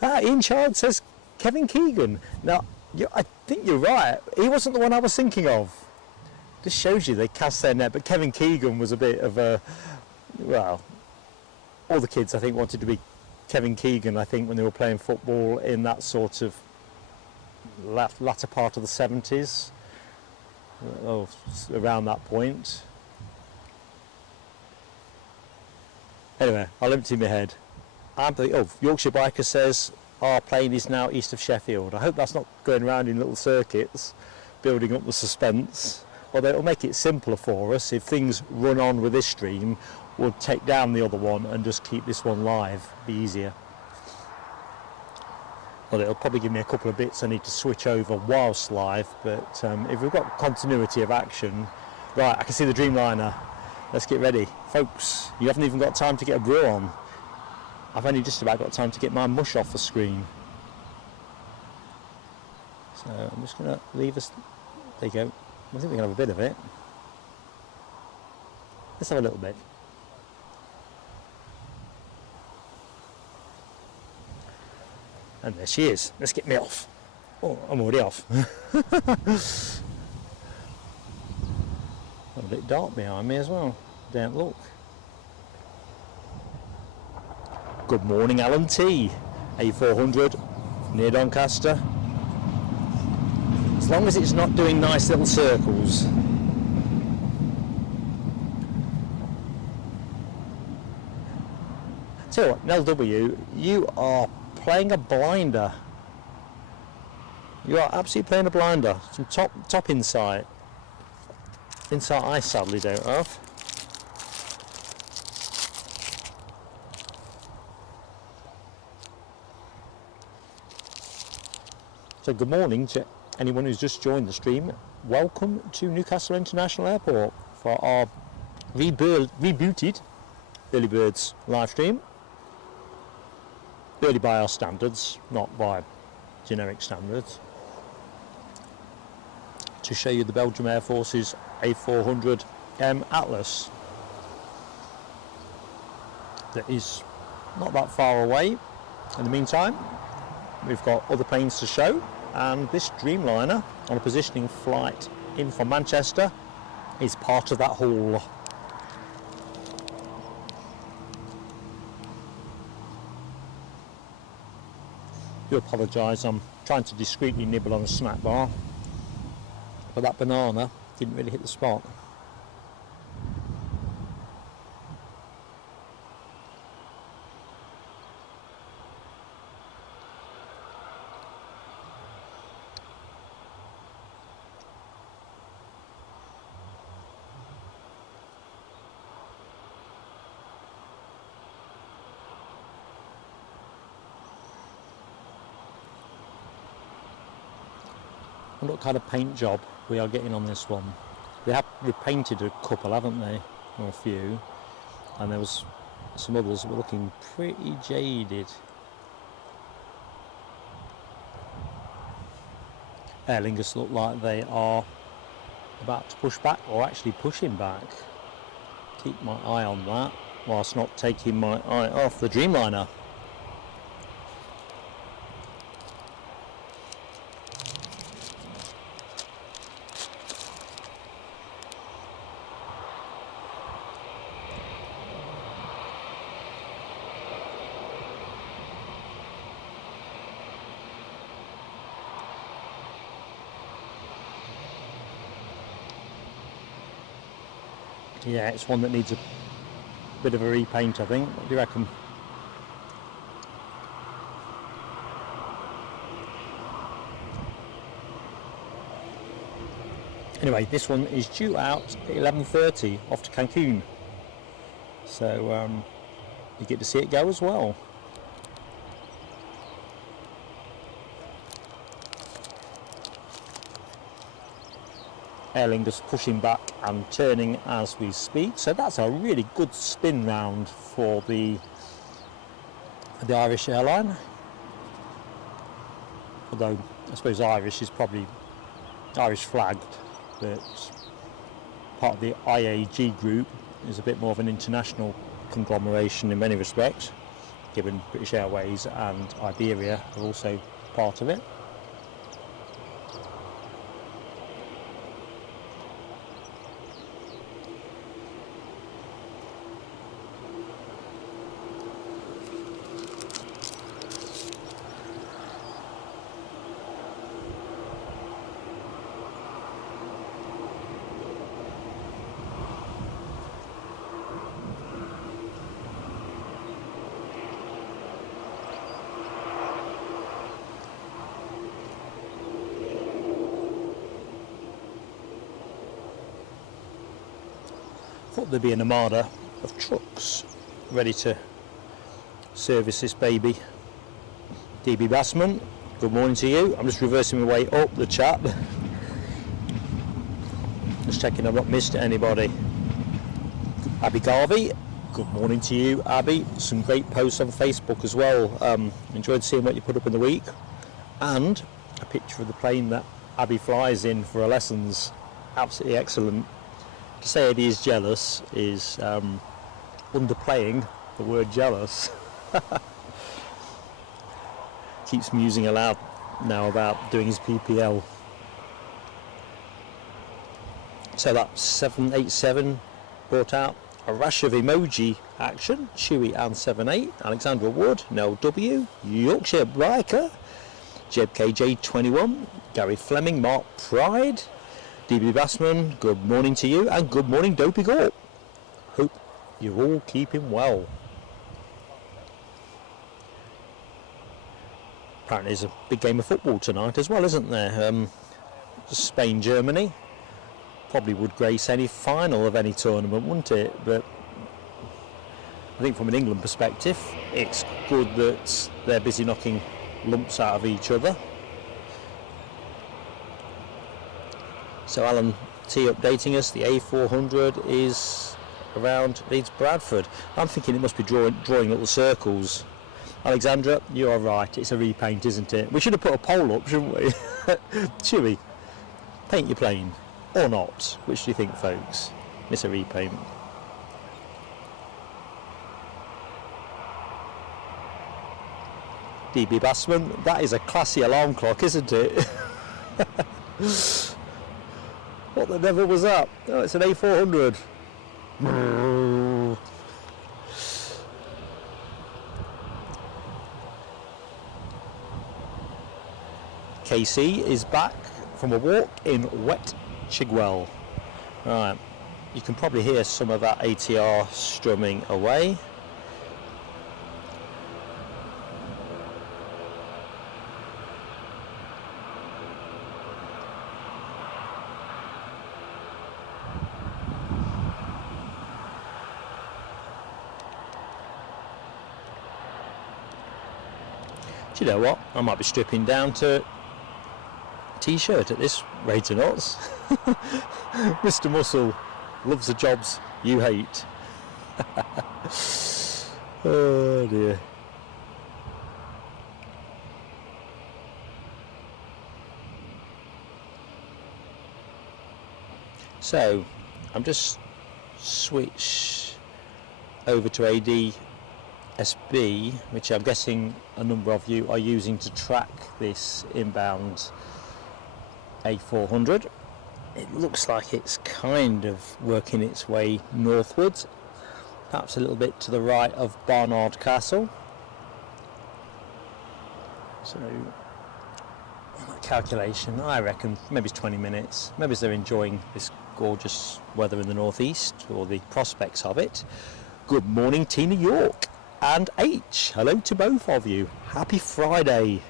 Ian Child says Kevin Keegan. Now, I think you're right. He wasn't the one I was thinking of. This shows you they cast their net, but Kevin Keegan was a bit of a, well, all the kids I think wanted to be Kevin Keegan, I think, when they were playing football in that sort of latter part of the 70s, around that point. Anyway, I'll empty my head. Yorkshire Biker says our plane is now east of Sheffield. I hope that's not going around in little circuits, building up the suspense. Although it'll make it simpler for us if things run on with this stream. We'll take down the other one and just keep this one live. Be easier. Well, it'll probably give me a couple of bits I need to switch over whilst live, but if we've got continuity of action, right, I can see the Dreamliner. Let's get ready. Folks, you haven't even got time to get a brew on. I've only just about got time to get my mush off the screen. So I'm just going to leave us, there you go. I think we can have a bit of it. Let's have a little bit. And there she is. Let's get me off. Oh, I'm already off. A bit dark behind me as well. Don't look. Good morning, Alan T. A400 near Doncaster. As long as it's not doing nice little circles. Tell you what, Nell W, you are playing a blinder. You are absolutely playing a blinder. Some top insight. Insight I sadly don't have. So good morning to anyone who's just joined the stream. Welcome to Newcastle International Airport for our rebooted Early Birds live stream. Early by our standards, not by generic standards. To show you the Belgium Air Force's A400M Atlas. That is not that far away. In the meantime, we've got other planes to show, and this Dreamliner on a positioning flight in from Manchester is part of that haul. I do apologise, I'm trying to discreetly nibble on a snack bar, but that banana didn't really hit the spot. What kind of paint job we are getting on this one. They have repainted a couple, haven't they? Or a few. And there was some others that were looking pretty jaded. Aer Lingus look like they are about to push back, or actually pushing back. Keep my eye on that whilst not taking my eye off the Dreamliner. Yeah, it's one that needs a bit of a repaint, I think. What do you reckon? Anyway, this one is due out at 11:30 off to Cancun. So you get to see it go as well. Aer Lingus pushing back and turning as we speak, so that's a really good spin round for the Irish airline. Although I suppose Irish is probably Irish flagged, but part of the IAG group is a bit more of an international conglomeration in many respects, given British Airways and Iberia are also part of it. Thought there'd be an armada of trucks ready to service this baby. DB Bassman, good morning to you. I'm just reversing my way up the chat. Just checking I've not missed anybody. Abby Garvey, good morning to you, Abby. Some great posts on Facebook as well. Enjoyed seeing what you put up in the week. And a picture of the plane that Abby flies in for her lessons. Absolutely excellent. To say Eddie is jealous is underplaying the word jealous. Keeps musing aloud now about doing his PPL. So that 787 brought out a rash of emoji action. Chewy and 78, Alexandra Wood, Nell W, Yorkshire Biker, Jeb KJ21, Gary Fleming, Mark Pride, DB Bassman, good morning to you, and good morning Dopey Gorp. Hope you're all keeping well. Apparently there's a big game of football tonight as well, isn't there? Spain-Germany. Probably would grace any final of any tournament, wouldn't it? But I think from an England perspective, it's good that they're busy knocking lumps out of each other. So Alan T updating us, the A400 is around Leeds Bradford. I'm thinking it must be drawing little circles. Alexandra, you are right, it's a repaint, isn't it? We should have put a poll up, shouldn't we? Chewy, paint your plane or not? Which do you think, folks? It's a repaint. DB Bassman, that is a classy alarm clock, isn't it? What the devil was that? Oh, it's an A400. KC is back from a walk in wet Chigwell. Right, you can probably hear some of that ATR strumming away. Do you know what? I might be stripping down to t-shirt at this rate of knots. Mr. Muscle loves the jobs you hate. Oh dear. So I'm just switch over to ADSB, which I'm guessing a number of you are using to track this inbound A400. It looks like it's kind of working its way northwards, perhaps a little bit to the right of Barnard Castle. So on that calculation, I reckon maybe it's 20 minutes. Maybe they're enjoying this gorgeous weather in the northeast, or the prospects of it. Good morning, Tina York and H. Hello to both of you. Happy Friday.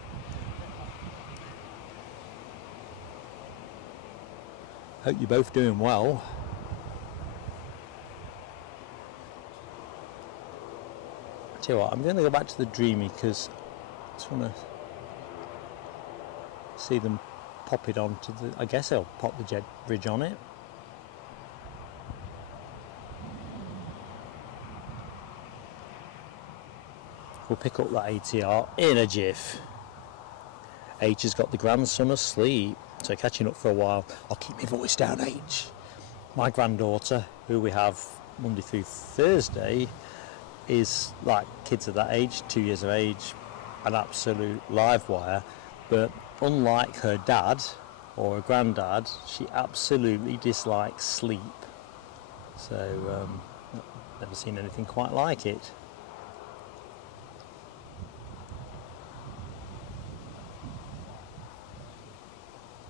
Hope you're both doing well. I tell you what, I'm going to go back to the Dreamy because I just want to see them pop it onto the, I guess they'll pop the jet bridge on it. We'll pick up that ATR in a jiff. H has got the grandson asleep, so catching up for a while. I'll keep my voice down, H. My granddaughter, who we have Monday through Thursday, is like kids of that age, 2 years of age, an absolute live wire. But unlike her dad or her granddad, she absolutely dislikes sleep. So, never seen anything quite like it.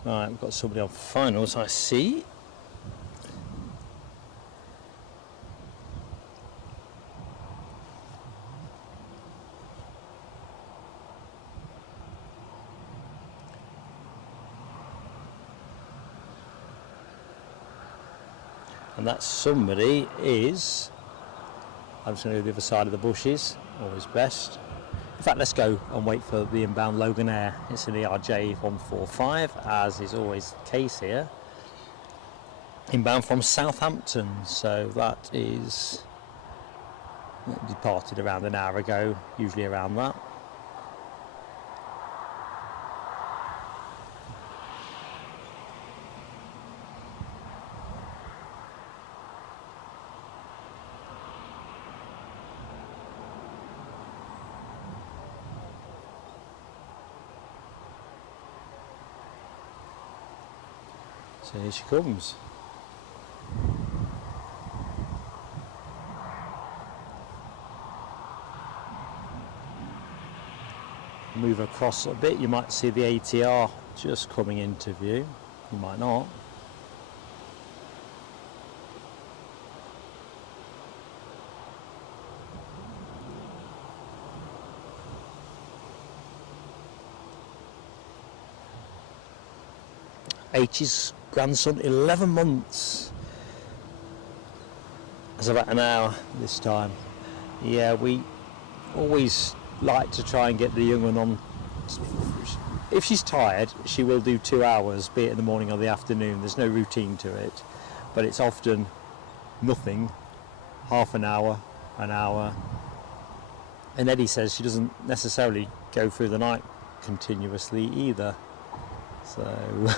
Right, we've got somebody on finals, I see. And that somebody is, I'm just going to go to the other side of the bushes, always best. In fact, let's go and wait for the inbound Loganair. It's an ERJ 145, as is always the case here. Inbound from Southampton, so that is departed around an hour ago, usually around that. So here she comes. Move across a bit, you might see the ATR just coming into view. You might not. H's grandson, 11 months. It's about an hour this time. Yeah, we always like to try and get the young one on. If she's tired, she will do 2 hours, be it in the morning or the afternoon. There's no routine to it, but it's often nothing, half an hour. And Eddie says she doesn't necessarily go through the night continuously either. So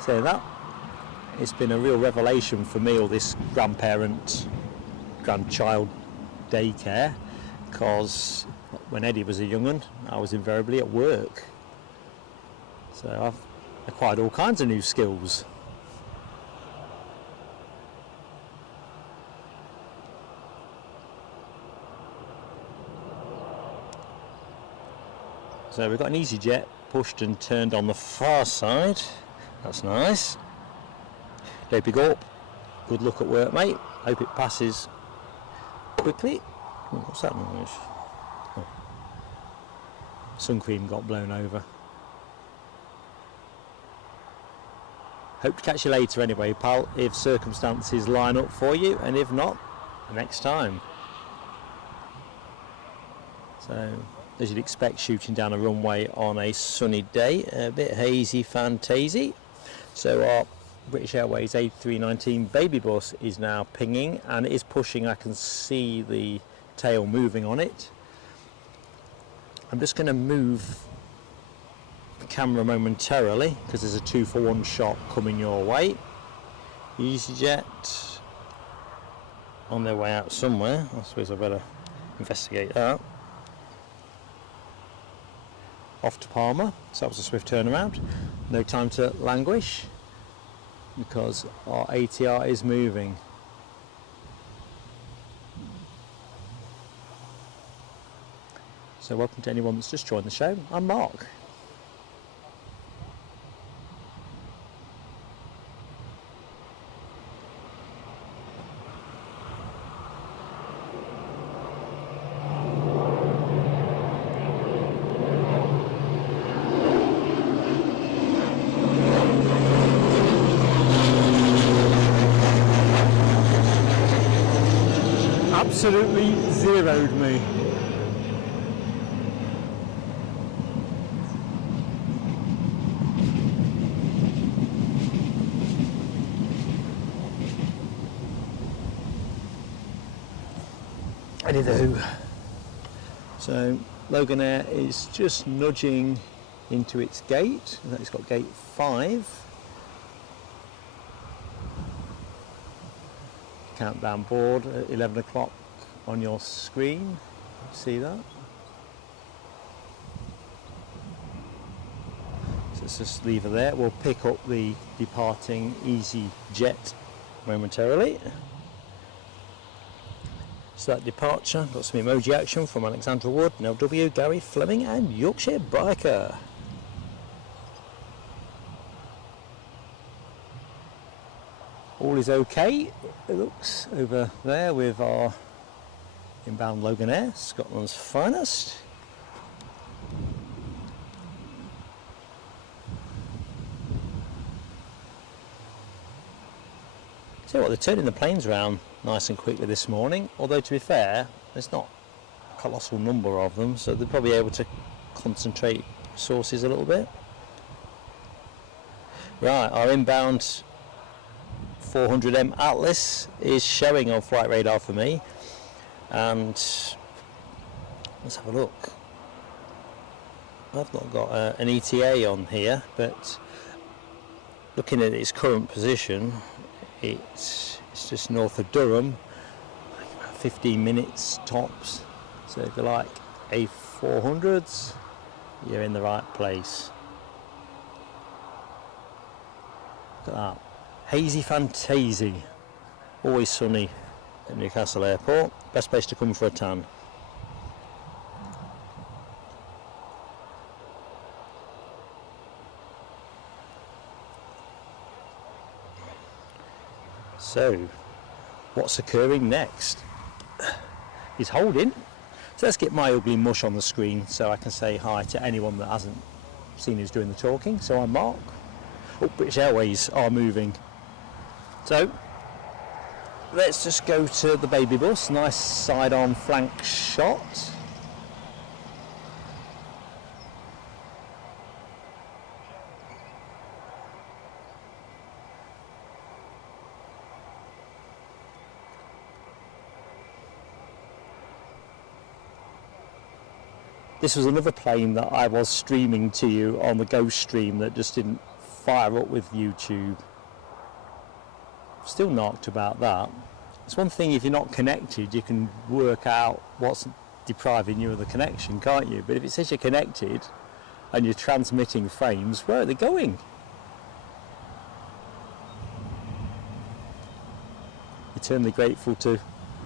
so that it's been a real revelation for me, all this grandchild daycare, because when Eddie was a young'un, I was invariably at work, so I've acquired all kinds of new skills. So we've got an EasyJet pushed and turned on the far side. That's nice. Dopey Gorp, good luck at work, mate. Hope it passes quickly. Oh, what's that noise? Oh. Sun cream got blown over. Hope to catch you later anyway, pal, if circumstances line up for you, and if not, next time. So, as you'd expect, shooting down a runway on a sunny day, a bit hazy, fantasy. So our British Airways A319 baby bus is now pinging, and it is pushing. I can see the tail moving on it. I'm just going to move the camera momentarily because there's a 2-for-1 shot coming your way. EasyJet on their way out somewhere. I suppose I better investigate that. Off to Palma, so that was a swift turnaround. No time to languish because our ATR is moving. So welcome to anyone that's just joined the show. I'm Mark. Absolutely zeroed me. Anywho, so Loganair is just nudging into its gate. It's got gate 5. Countdown board at 11 o'clock on your screen. See that? So let's just leave it there. We'll pick up the departing EasyJet momentarily. So that departure, got some emoji action from Alexandra Wood, NLW, Gary Fleming and Yorkshire Biker. All is okay, it looks, over there with our inbound Loganair, Scotland's finest. So what, they're turning the planes around nice and quickly this morning, although to be fair, there's not a colossal number of them, so they're probably able to concentrate resources a little bit. Right, our inbound A400M Atlas is showing on flight radar for me, and let's have a look. I've not got an ETA on here, but looking at its current position, it's just north of Durham, like about 15 minutes tops. So if you like A400s, you're in the right place. Look at that. Hazy Fantasy. Always sunny at Newcastle Airport. Best place to come for a tan. So, what's occurring next? He's holding. So let's get my ugly mush on the screen so I can say hi to anyone that hasn't seen who's doing the talking. So I'm Mark. Oh, British Airways are moving. So, let's just go to the baby bus. Nice side-on flank shot. This was another plane that I was streaming to you on the Ghost stream that just didn't fire up with YouTube. Still knocked about that. It's one thing if you're not connected, you can work out what's depriving you of the connection, can't you? But if it says you're connected and you're transmitting frames, where are they going? Eternally grateful to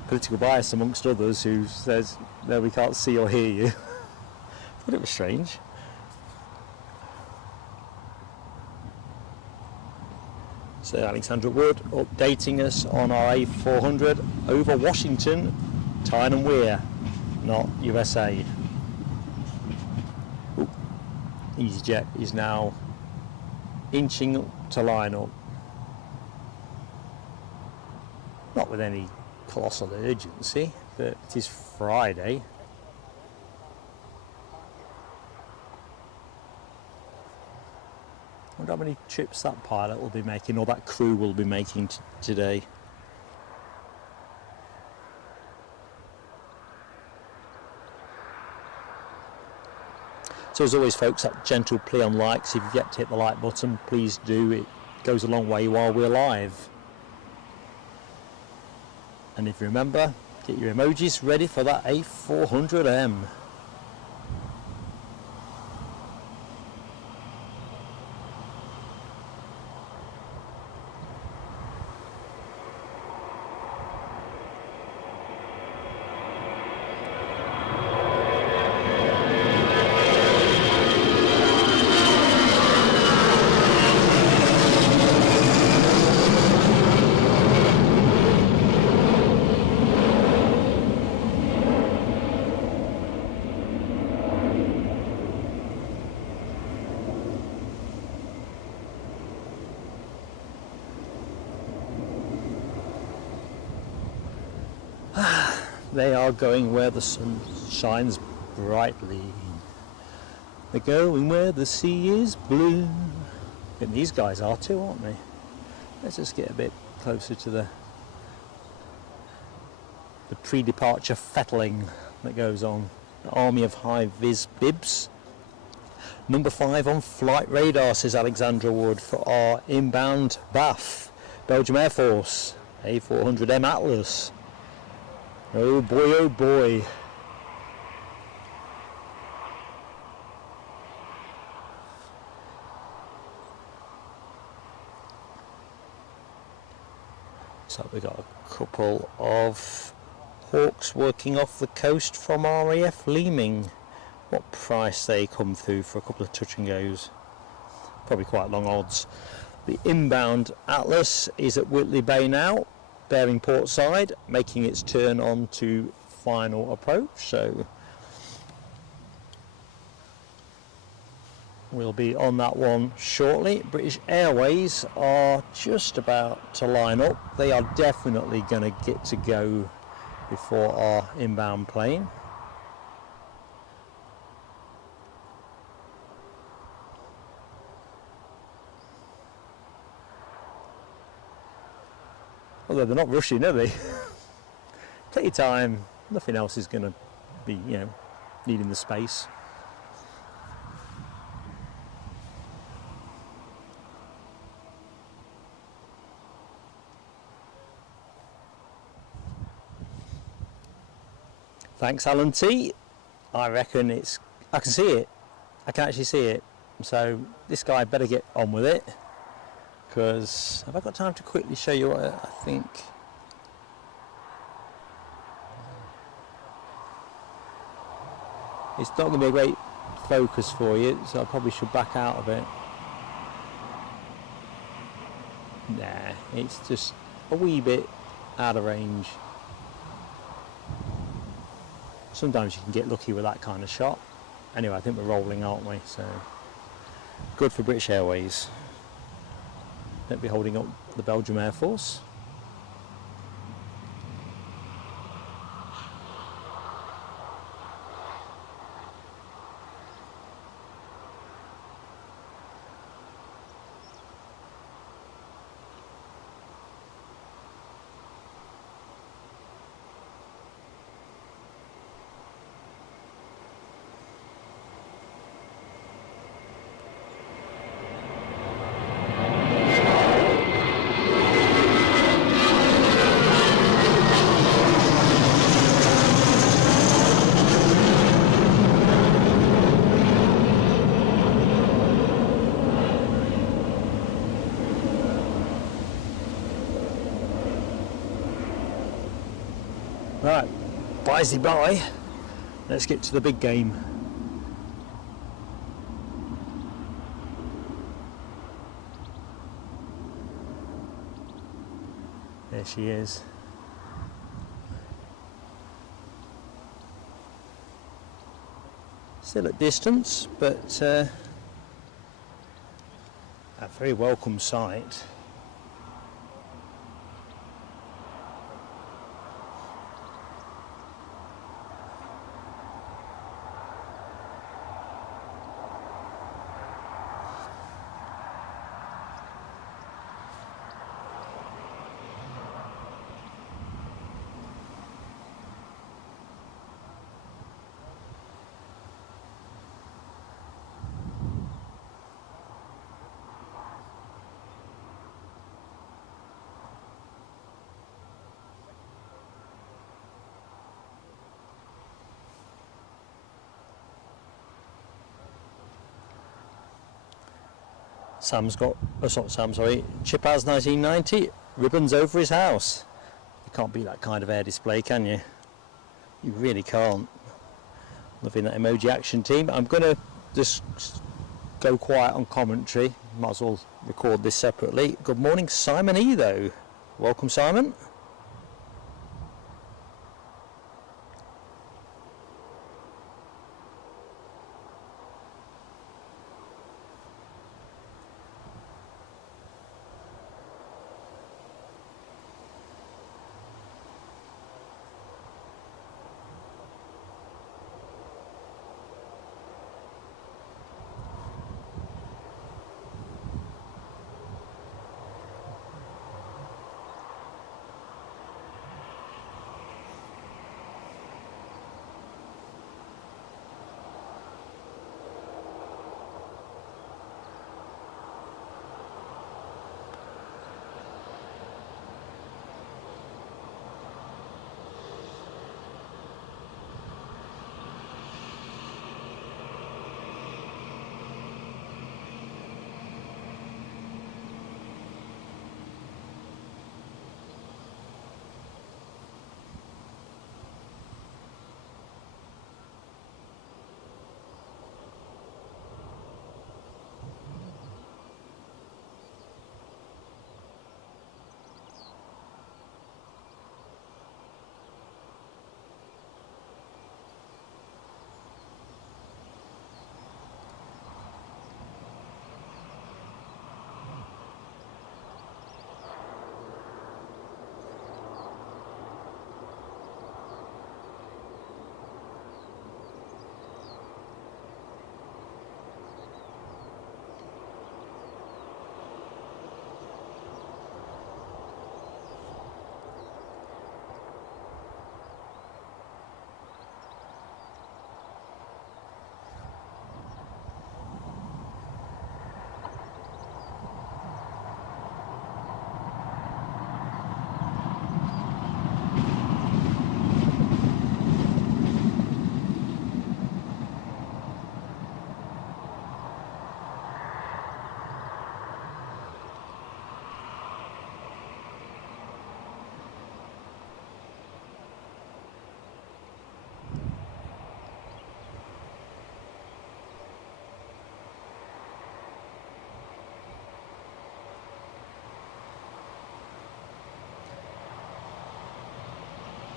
Political Bias amongst others who says, no, we can't see or hear you. Thought it was strange. So Alexandra Wood updating us on our A400 over Washington, Tyne and Weir, not USA. Ooh. EasyJet is now inching up to line up. Not with any colossal urgency, but it is Friday. I wonder how many trips that pilot will be making, or that crew will be making today. So as always folks, that gentle plea on likes. If you've yet to hit the like button, please do. It goes a long way while we're live. And if you remember, get your emojis ready for that A400M. They are going where the sun shines brightly. They're going where the sea is blue. And these guys are too, aren't they? Let's just get a bit closer to the pre-departure fettling that goes on. The army of high-vis bibs. Number 5 on flight radar, says Alexandra Wood, for our inbound Bath. Belgium Airforce, A400M Atlas. Oh boy, oh boy. So we got a couple of Hawks working off the coast from RAF Leeming. What price they come through for a couple of touch and goes? Probably quite long odds. The inbound Atlas is at Whitley Bay now, bearing port side, making its turn on to final approach. So we'll be on that one shortly. British Airways are just about to line up. They are definitely going to get to go before our inbound plane. Although they're not rushing, are they? Take your time. Nothing else is going to be, needing the space. Thanks, Alan T. I reckon I can see it. I can actually see it. So this guy better get on with it. Because have I got time to quickly show you what I think? It's not going to be a great focus for you, so I probably should back out of it. Nah, it's just a wee bit out of range. Sometimes you can get lucky with that kind of shot. Anyway, I think we're rolling, aren't we? So good for British Airways. Don't be holding up the Belgium Air Force. Right, bye. Let's get to the big game. There she is. Still at distance, but a very welcome sight. Sam's got, it's not Sam, sorry, Chip has 1990, ribbons over his house. You can't beat that kind of air display, can you? You really can't. Loving that emoji action team. I'm going to just go quiet on commentary. Might as well record this separately. Good morning, Simon E, though. Welcome, Simon.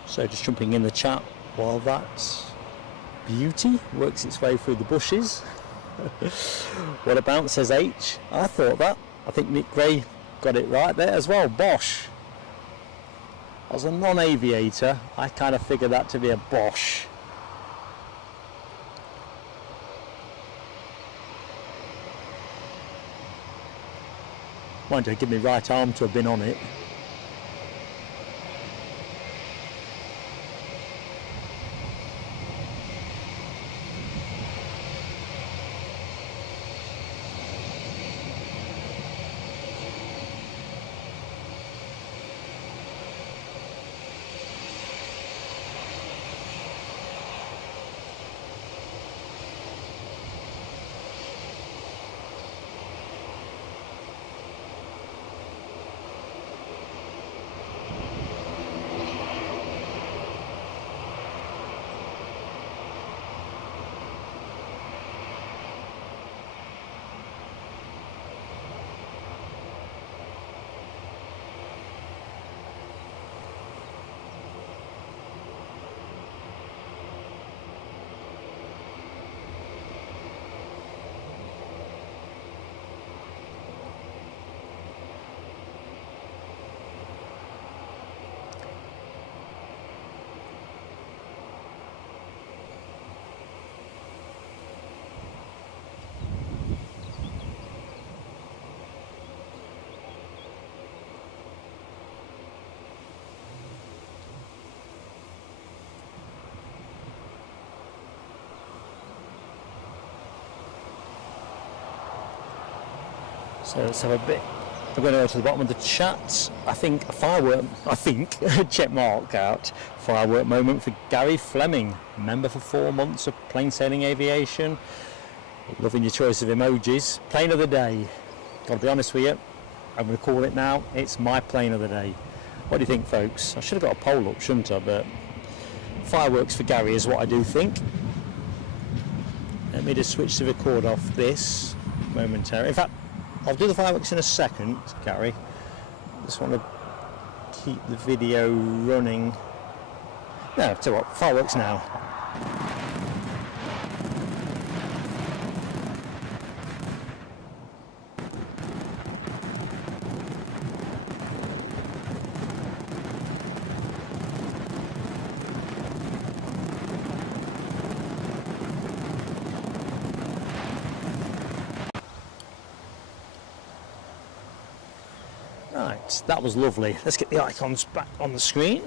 So just jumping in the chat while that beauty works its way through the bushes. What about, says H? I thought that. I think Nick Gray got it right there as well. Bosch. As a non-aviator, I kind of figured that to be a Bosch. Mind you, give me right arm to have been on it. So let's have a bit. I'm going to go to the bottom of the chat. I think a firework. Check mark out. Firework moment for Gary Fleming, member for 4 months of plain sailing aviation. Loving your choice of emojis. Plane of the day. Gotta be honest with you, I'm going to call it now, it's my plane of the day. What do you think, folks? I should have got a poll up, shouldn't I? But fireworks for Gary is what I do think. Let me just switch the record off this momentarily. In fact, I'll do the fireworks in a second, Gary. Just want to keep the video running. No, tell you what, fireworks now. Right, that was lovely. Let's get the icons back on the screen,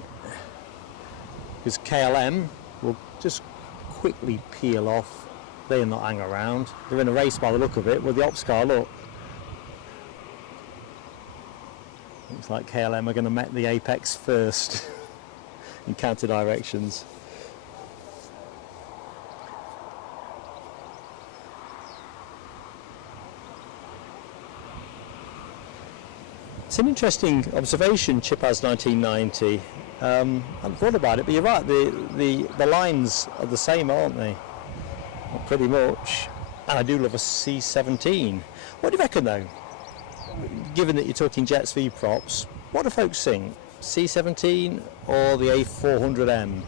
because KLM will just quickly peel off. They'll not hang around. They're in a race by the look of it with the ops car. Look, looks like KLM are going to met the apex first in counter directions. It's an interesting observation, Chipaz 1990. I hadn't thought about it, but you're right, the lines are the same, aren't they? Well, pretty much. And I do love a C-17. What do you reckon though? Given that you're talking jets v props, what do folks think? C-17 or the A400M?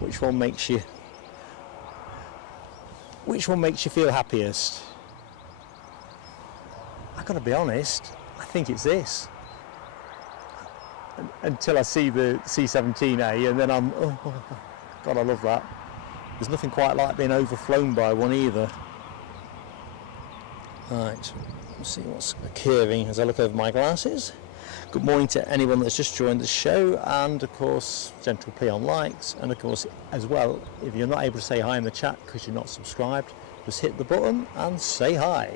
Which one makes you feel happiest? I've got to be honest, I think it's this. Until I see the C-17A, and then I'm, oh God, I love that. There's nothing quite like being overflown by one either. Right, let's see what's occurring as I look over my glasses. Good morning to anyone that's just joined the show, and of course, gentle plea on likes, and of course, as well, if you're not able to say hi in the chat because you're not subscribed, just hit the button and say hi.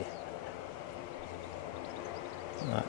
Right.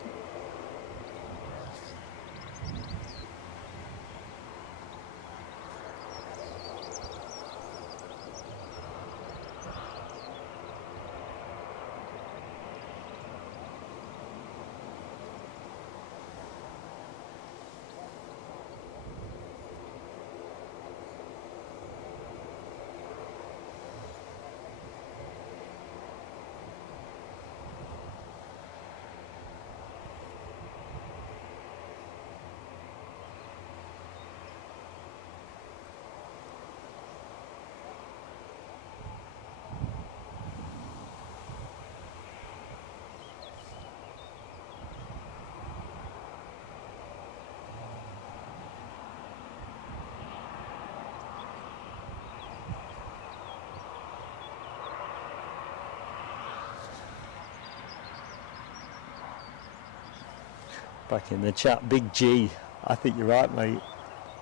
Back in the chat, Big G, I think you're right, mate.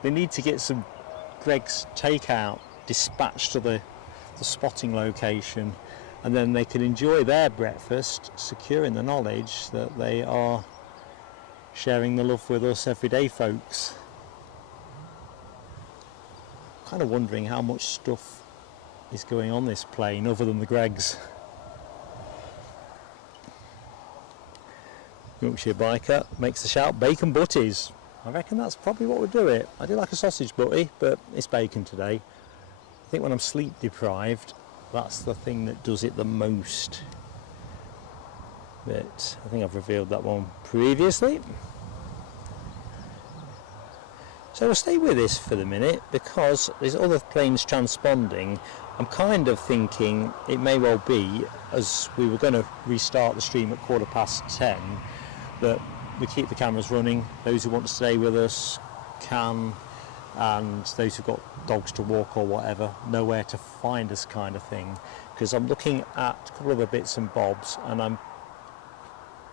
They need to get some Greg's takeout dispatched to the spotting location, and then they can enjoy their breakfast, secure in the knowledge that they are sharing the love with us everyday folks. Kind of wondering how much stuff is going on this plane other than the Gregs. Yorkshire biker makes the shout, bacon butties. I reckon that's probably what would do it. I do like a sausage butty, but it's bacon today. I think when I'm sleep deprived, that's the thing that does it the most. But I think I've revealed that one previously. So we'll stay with this for the minute, because there's other planes transponding. I'm kind of thinking it may well be, as we were going to restart the stream at 10:15, that we keep the cameras running. Those who want to stay with us can, and those who've got dogs to walk or whatever, know where to find us, kind of thing. Because I'm looking at a couple of other bits and bobs, and I'm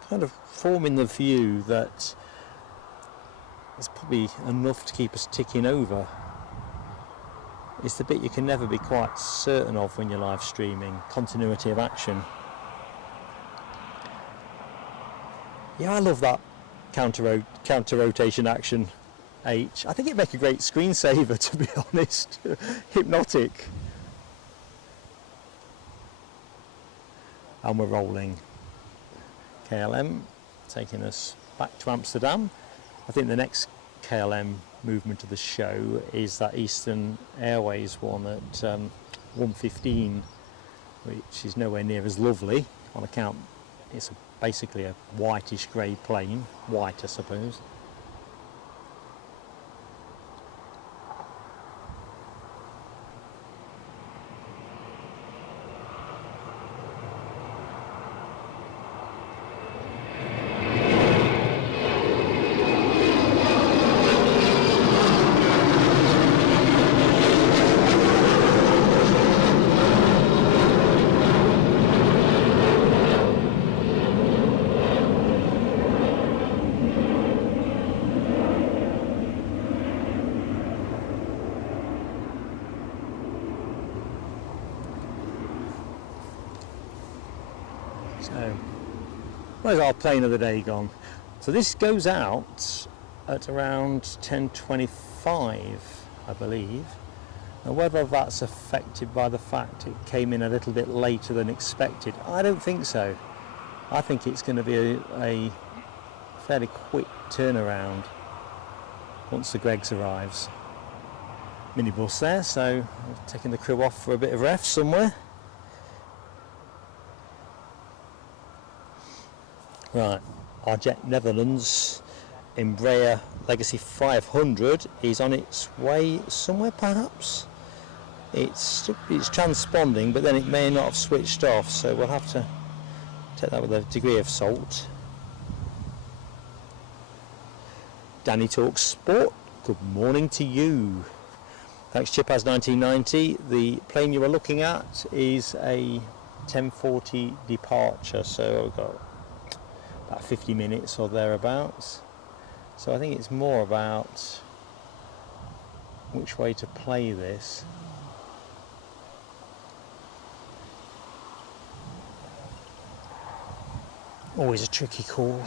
kind of forming the view that it's probably enough to keep us ticking over. It's the bit you can never be quite certain of when you're live streaming, continuity of action. Yeah, I love that counter rotation action, H. I think it'd make a great screensaver, to be honest. Hypnotic. And we're rolling. KLM, taking us back to Amsterdam. I think the next KLM movement of the show is that Eastern Airways one at 1:15, which is nowhere near as lovely on account it's basically a whitish grey plane, white I suppose. So, where's our plane of the day gone? So this goes out at around 10:25, I believe. Now whether that's affected by the fact it came in a little bit later than expected, I don't think so. I think it's going to be a fairly quick turnaround once the Greggs arrives. Minibus there, so I'm taking the crew off for a bit of ref somewhere. Right, our Jet Netherlands Embraer Legacy 500 is on its way somewhere perhaps. It's transponding, but then it may not have switched off, so we'll have to take that with a degree of salt. Danny Talks Sport, good morning to you. Thanks Chipaz 1990. The plane you are looking at is a 10:40 departure, so we've got about 50 minutes or thereabouts. So I think it's more about which way to play this. Always a tricky call.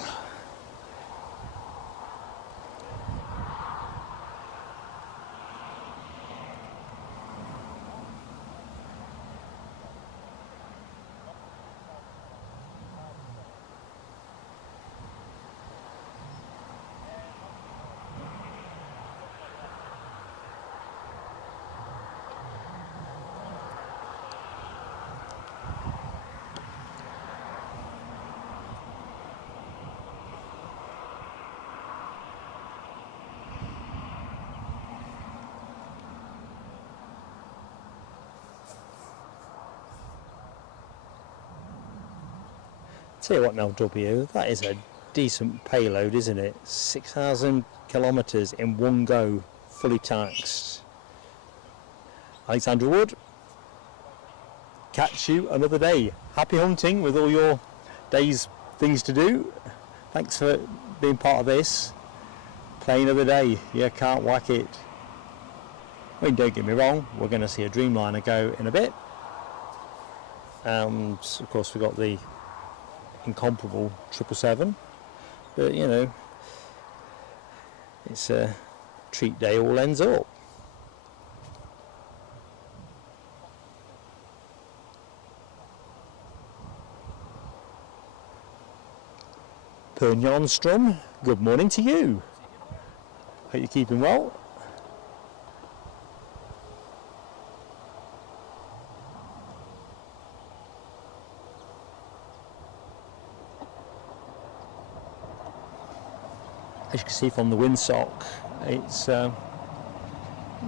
Tell you what now, W, that is a decent payload, isn't it? 6,000 kilometres in one go, fully taxed. Alexandra Wood, catch you another day. Happy hunting with all your day's things to do. Thanks for being part of this. Plane of the day, you can't whack it. I mean, don't get me wrong, we're going to see a Dreamliner go in a bit. And of course we've got the incomparable 777, but you know, it's a treat day all ends up. Per Njonstrom, good morning to you. Hope you're keeping well. As you can see from the windsock, it's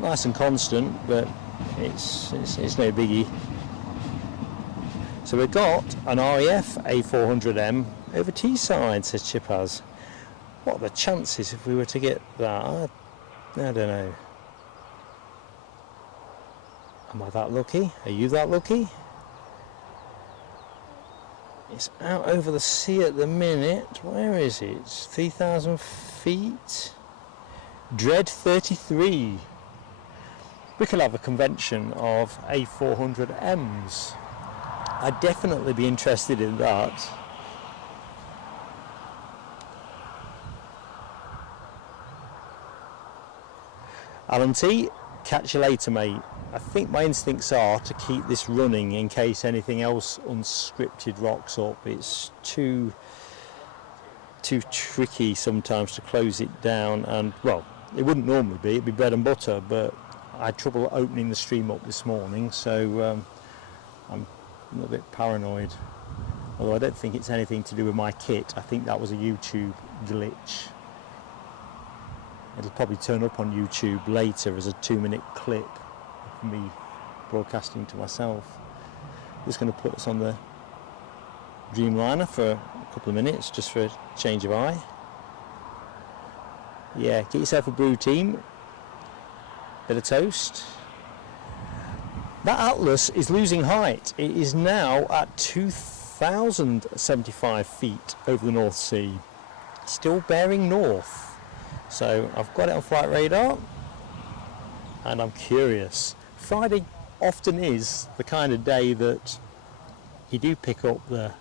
nice and constant, but it's no biggie. So we've got an RAF A400M over Teesside, says Chipaz. What are the chances if we were to get that? I don't know. Am I that lucky? Are you that lucky? It's out over the sea at the minute. Where is it? It's 3,000 feet. Dread 33. We could have a convention of A400Ms. I'd definitely be interested in that. Alan T, catch you later, mate. I think my instincts are to keep this running in case anything else unscripted rocks up. It's too too tricky sometimes to close it down, and well, it wouldn't normally be, it'd be bread and butter, but I had trouble opening the stream up this morning, so I'm a little bit paranoid. Although I don't think it's anything to do with my kit. I think that was a YouTube glitch. It'll probably turn up on YouTube later as a 2-minute clip of me broadcasting to myself. Just going to put us on the Dreamliner for a couple of minutes, just for a change of eye. Yeah, get yourself a brew, team. Bit of toast. That Atlas is losing height. It is now at 2,075 feet over the North Sea. Still bearing north. So I've got it on flight radar and I'm curious. Friday often is the kind of day that you do pick up the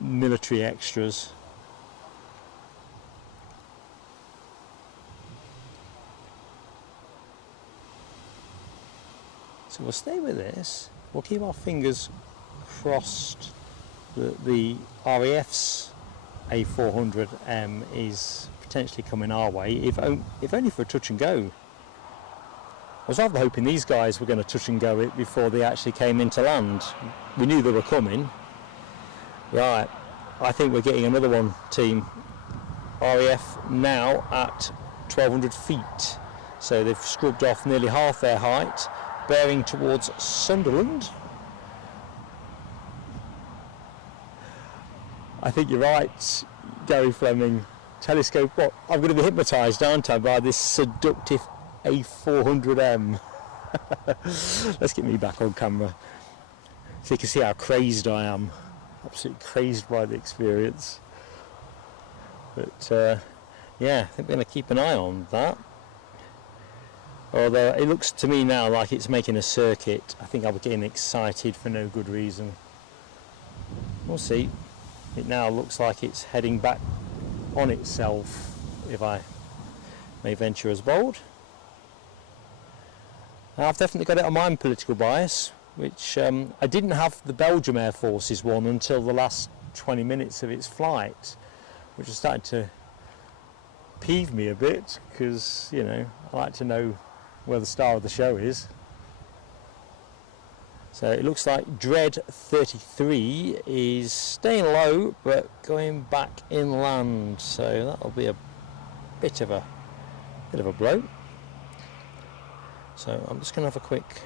military extras. So we'll stay with this. We'll keep our fingers crossed that the RAF's A400M is potentially coming our way, if only for a touch and go. I was rather hoping these guys were going to touch and go it before they actually came into land. We knew they were coming. Right, I think we're getting another one, team. RAF now at 1,200 feet. So they've scrubbed off nearly half their height, bearing towards Sunderland. I think you're right, Gary Fleming. Telescope, what? I'm going to be hypnotised, aren't I, by this seductive A400M. Let's get me back on camera so you can see how crazed I am. Absolutely crazed by the experience. But yeah, I think we're going to keep an eye on that. Although it looks to me now like it's making a circuit. I think I was getting excited for no good reason. We'll see. It now looks like it's heading back on itself, if I may venture as bold. Now, I've definitely got it on my own political bias, which I didn't have the Belgium Air Force's one until the last 20 minutes of its flight, which is starting to peeve me a bit, because, you know, I like to know where the star of the show is. So it looks like Dread 33 is staying low but going back inland, so that'll be a bit of a blow. So I'm just going to have a quick.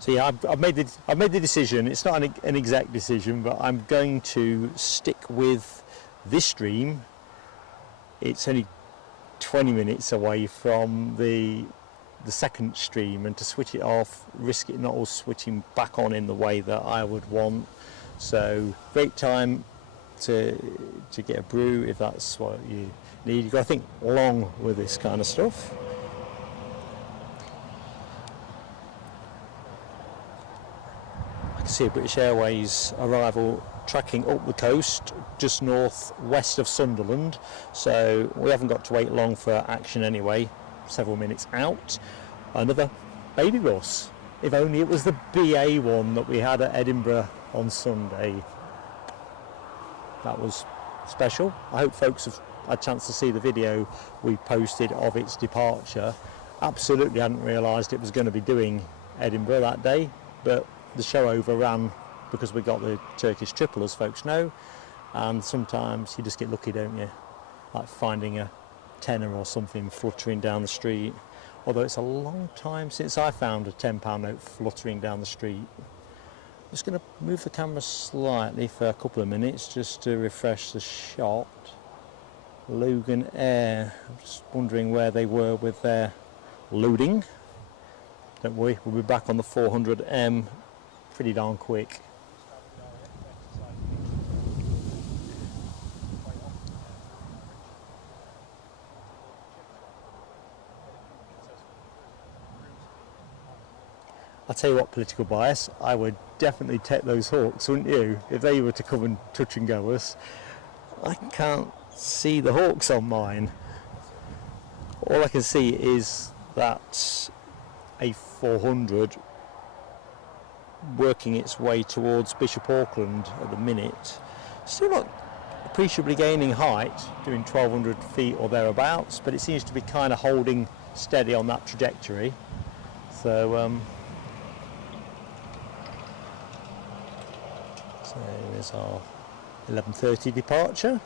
So yeah, I've made the decision. It's not an exact decision, but I'm going to stick with this stream. It's only 20 minutes away from the second stream, and to switch it off, risk it not all switching back on in the way that I would want. So great time to get a brew if that's what you need. You've got to think long with this kind of stuff. I can see a British Airways arrival tracking up the coast just northwest of Sunderland, so we haven't got to wait long for action anyway. Several minutes out. Another baby bus. If only it was the BA one that we had at Edinburgh on Sunday. That was special. I hope folks have had a chance to see the video we posted of its departure. Absolutely hadn't realised it was going to be doing Edinburgh that day, but the show overran because we got the Turkish triple, as folks know, and sometimes you just get lucky, don't you? Like finding a tenner or something fluttering down the street, although it's a long time since I found a £10 note fluttering down the street. I'm just going to move the camera slightly for a couple of minutes just to refresh the shot. Loganair, I'm just wondering where they were with their loading. Don't worry, we'll be back on the 400M pretty darn quick. I'll tell you what, political bias, I would definitely take those Hawks, wouldn't you, if they were to come and touch and go us. I can't see the Hawks on mine. All I can see is that A400 working its way towards Bishop Auckland at the minute. Still not appreciably gaining height, doing 1,200 feet or thereabouts, but it seems to be kind of holding steady on that trajectory. So, so there's our 11:30 departure.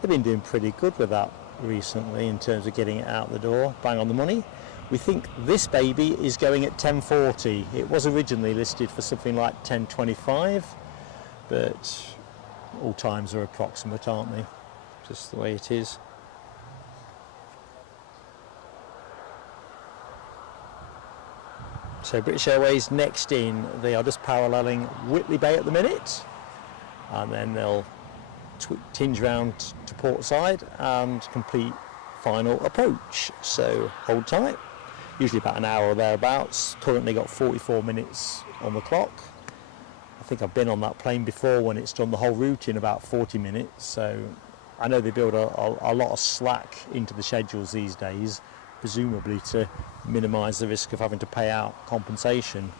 They've been doing pretty good with that recently in terms of getting it out the door, bang on the money. We think this baby is going at 10:40. It was originally listed for something like 10:25, but all times are approximate, aren't they? Just the way it is. So British Airways next in, they are just paralleling Whitley Bay at the minute, and then they'll tinge round to port side and complete final approach. So hold tight. Usually about an hour or thereabouts. Currently got 44 minutes on the clock. I think I've been on that plane before when it's done the whole route in about 40 minutes. So I know they build a lot of slack into the schedules these days, presumably to minimise the risk of having to pay out compensation.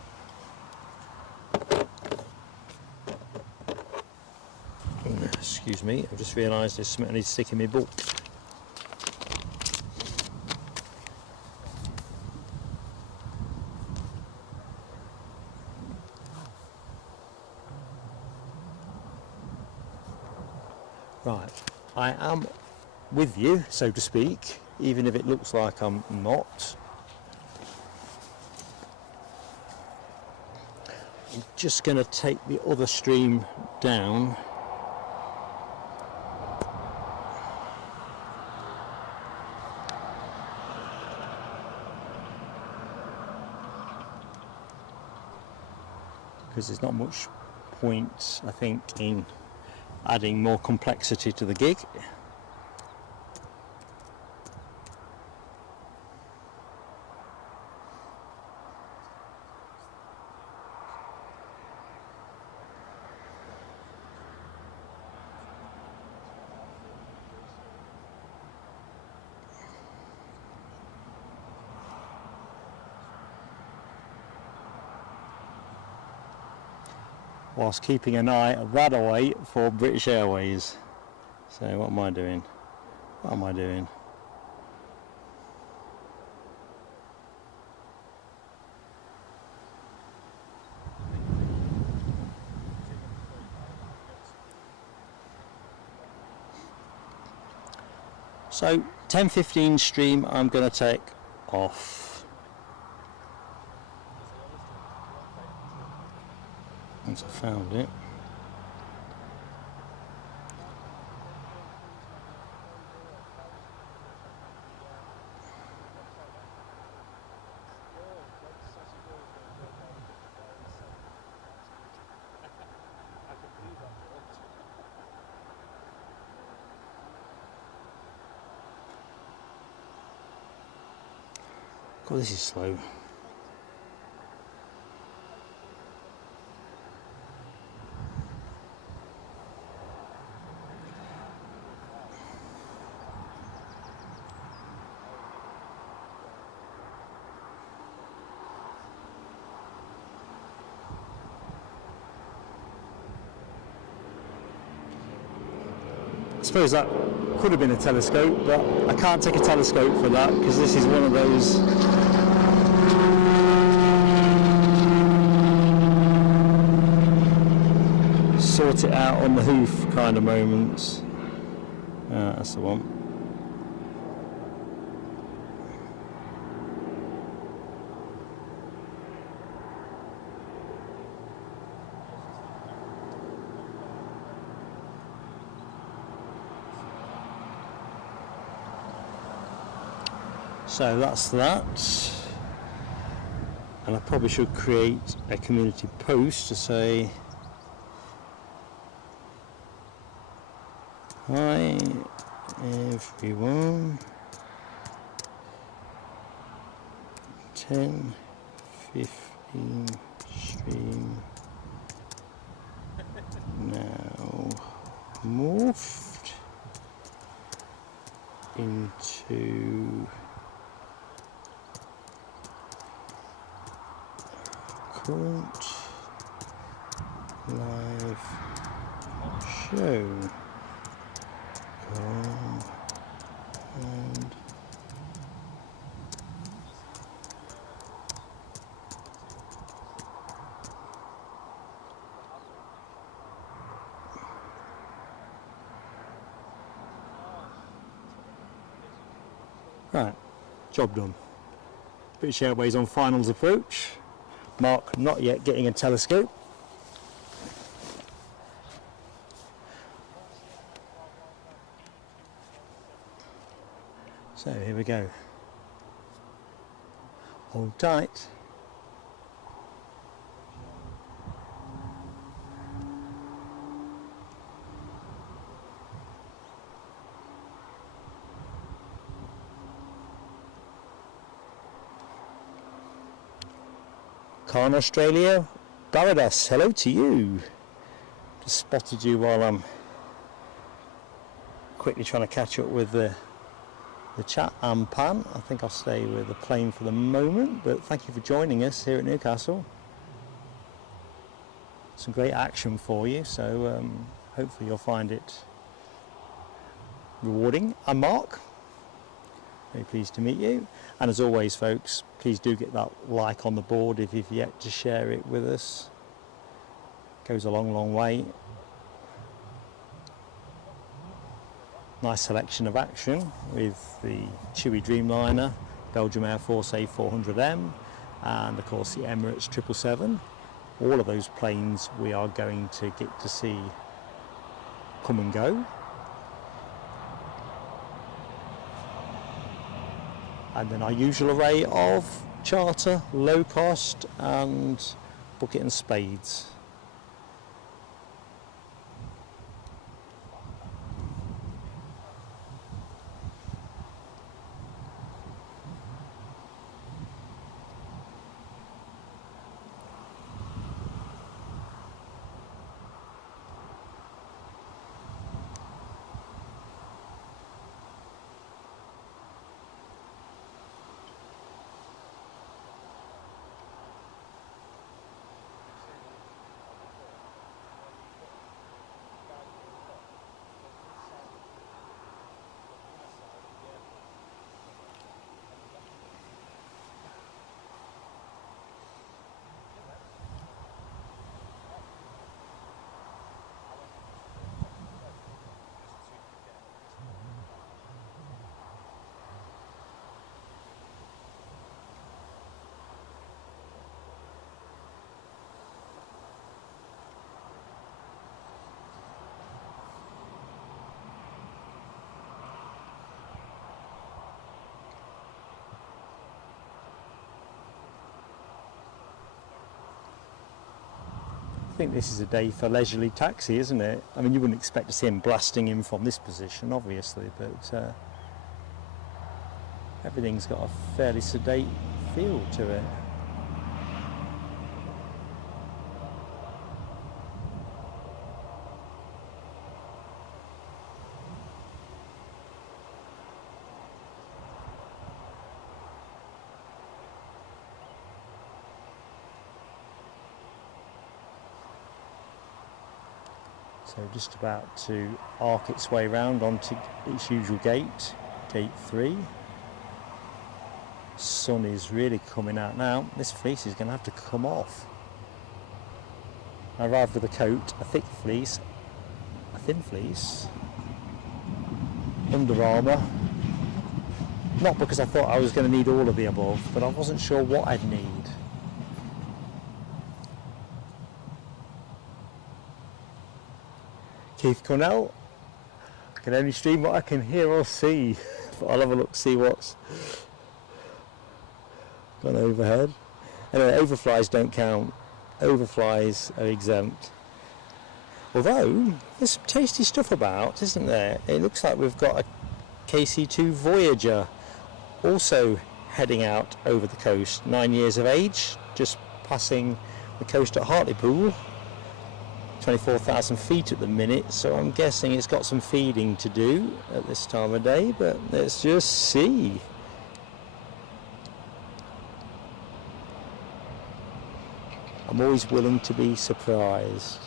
Excuse me, I've just realised there's something I need to stick in my book. Right, I am with you, so to speak, even if it looks like I'm not. I'm just going to take the other stream down. Because there's not much point, I think, in adding more complexity to the gig. Whilst keeping an eye that away for British Airways. So what am I doing? What am I doing? So 10:15 stream I'm going to take off. Once I found it. God, this is slow. I suppose that could have been a telescope, but I can't take a telescope for that because this is one of those sort it out on the hoof kind of moments. That's the one. So that's that, and I probably should create a community post to say, hi everyone, 10:15 stream now morphed into current live show. And right, job done. British Airways on finals approach. Mark not yet getting a telescope. So here we go. Hold tight. Khan Australia, Barradas, hello to you. Just spotted you while I'm quickly trying to catch up with the chat and pan. I think I'll stay with the plane for the moment, but thank you for joining us here at Newcastle. Some great action for you, so hopefully you'll find it rewarding. I'm Mark, very pleased to meet you, and as always folks, please do get that like on the board if you've yet to share it with us. It goes a long way. Nice selection of action with the chewy Dreamliner, Belgium Airforce A400M, and of course the Emirates 777. All of those planes we are going to get to see come and go. And then our usual array of charter, low cost and bucket and spades. I think this is a day for leisurely taxi, isn't it? I mean, you wouldn't expect to see him blasting in from this position, obviously, but everything's got a fairly sedate feel to it. So just about to arc its way round onto its usual gate, gate 3. Sun is really coming out now. This fleece is going to have to come off. I arrived with a coat, a thick fleece, a thin fleece, Under Armour. Not because I thought I was going to need all of the above, but I wasn't sure what I'd need. Keith Cornell, I can only stream what I can hear or see, but I'll have a look, see what's gone overhead. Anyway, overflies don't count, overflies are exempt. Although, there's some tasty stuff about, isn't there? It looks like we've got a KC2 Voyager also heading out over the coast, 9 years of age, just passing the coast at Hartlepool. 24,000 feet at the minute, so I'm guessing it's got some feeding to do at this time of day, but let's just see. I'm always willing to be surprised.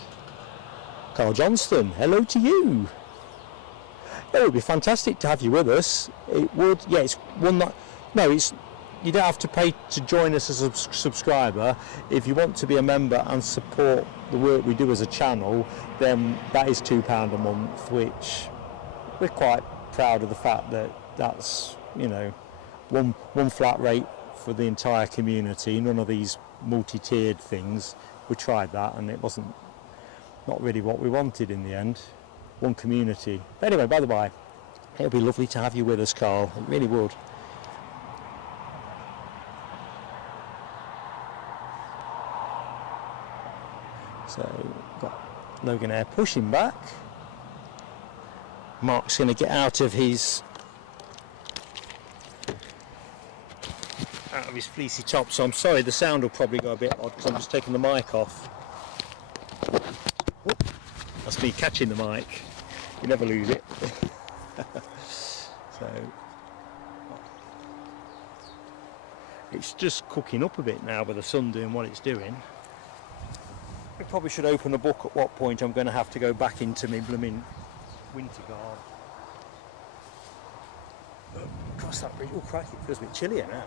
Carl Johnston, hello to you. It would be fantastic to have you with us. It would, yeah, it's one that, no, it's, you don't have to pay to join us as a subscriber. If you want to be a member and support the work we do as a channel, then that is £2 a month, which we're quite proud of the fact that that's, you know, one flat rate for the entire community, none of these multi-tiered things. We tried that and it wasn't not really what we wanted in the end. One community. But anyway, by the by, it would be lovely to have you with us, Carl. It really would. So, got Loganair pushing back. Mark's going to get out of his fleecy top, so I'm sorry the sound will probably go a bit odd because I'm just taking the mic off. Whoop. That's me catching the mic. You never lose it. So it's just cooking up a bit now with the sun doing what it's doing. I probably should open a book at what point I'm going to have to go back into my blooming winter garb. Across that bridge, oh crikey, it feels a bit chillier now.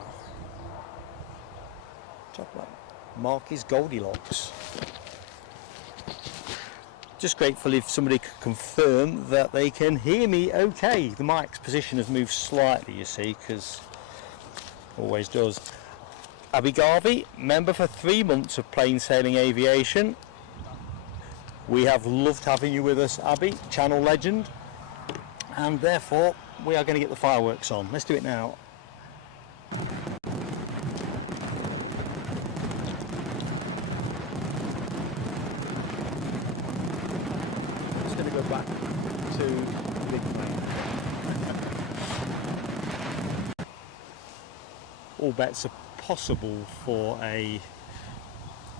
Talk about Marky's Goldilocks. Just grateful if somebody could confirm that they can hear me okay. The mic's position has moved slightly, you see, because always does. Abby Garvey, member for 3 months of Plain Sailing Aviation. We have loved having you with us, Abby, channel legend, and therefore we are going to get the fireworks on. Let's do it now. Just going to go back to big plane. All bets are possible for a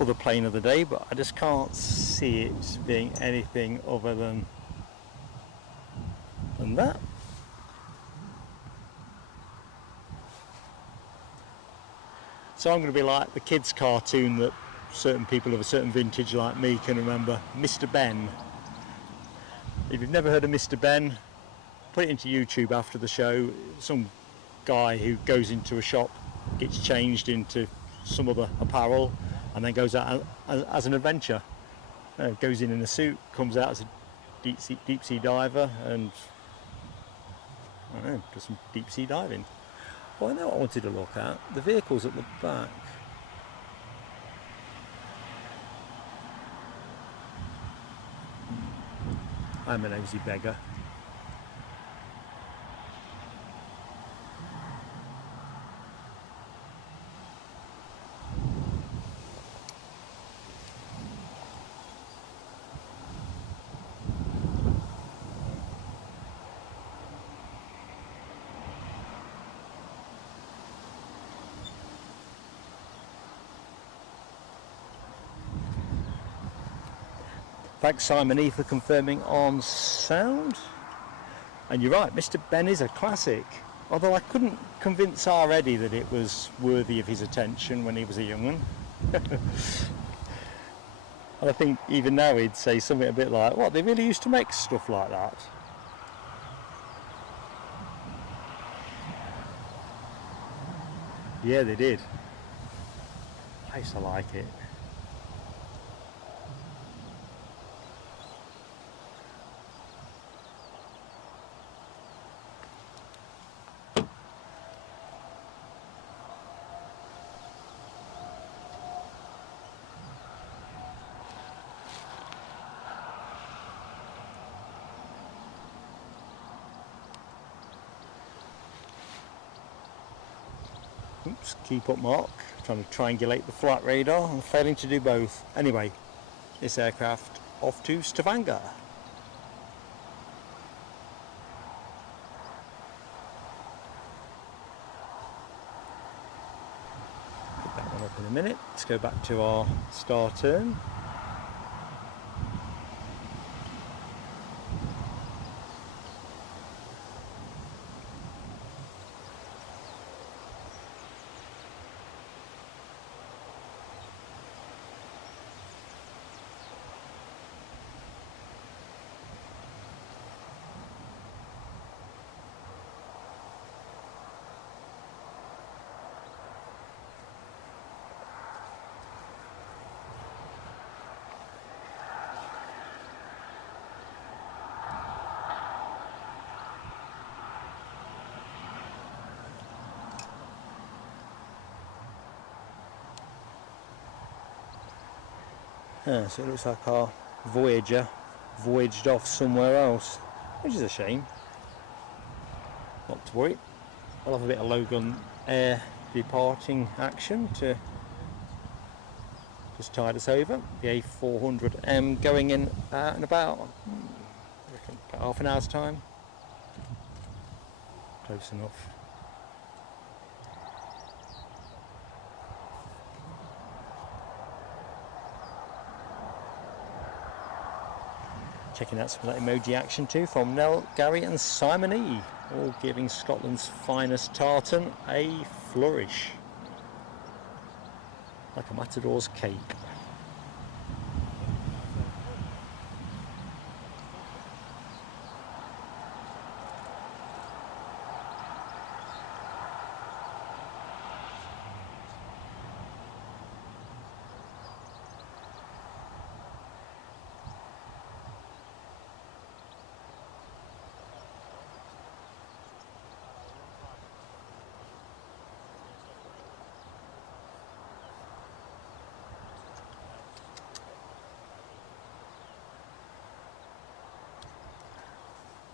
other plane of the day, but I just can't see it being anything other than that. So I'm going to be like the kids cartoon that certain people of a certain vintage like me can remember, Mr. Ben. If you've never heard of Mr. Ben, put it into YouTube after the show. Some guy who goes into a shop, gets changed into some other apparel, and then goes out as an adventure. Goes in a suit, comes out as a deep sea diver, and I don't know, does some deep sea diving. Well, I know what I wanted to look at. The vehicles at the back. I'm a nosy beggar. Thanks Simon E for confirming on sound. And you're right, Mr. Ben is a classic. Although I couldn't convince R. Eddie that it was worthy of his attention when he was a young one. And I think even now he'd say something a bit like, what, they really used to make stuff like that? Yeah, they did. I used to like it. Oops, keep up Mark, trying to triangulate the flight radar and failing to do both. Anyway, this aircraft off to Stavanger. Pick that one up in a minute. Let's go back to our star turn. So it looks like our Voyager voyaged off somewhere else, which is a shame. Not to worry, I'll have a bit of Loganair departing action to just tide us over. The A400M going in in about, I reckon, about half an hour's time. Close enough. Checking out some of that emoji action too from Nell, Gary and Simon E, all giving Scotland's finest tartan a flourish, like a matador's cake.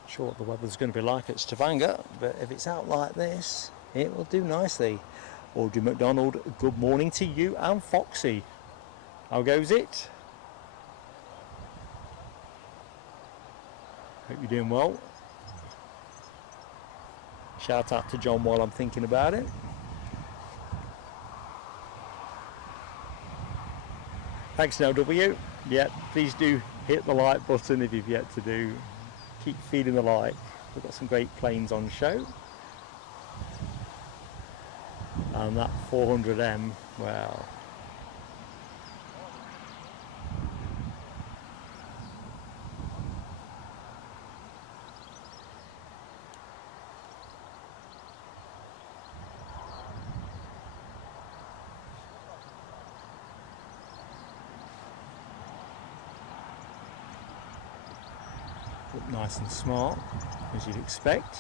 Sure what the weather's going to be like at Stavanger, but if it's out like this, it will do nicely. Audrey McDonald, good morning to you and Foxy. How goes it? Hope you're doing well. Shout out to John while I'm thinking about it. Thanks Nell W. Yeah, please do hit the like button if you've yet to do. Keep feeding the like. We've got some great planes on show. And that 400M, well. Look nice and smart, as you'd expect.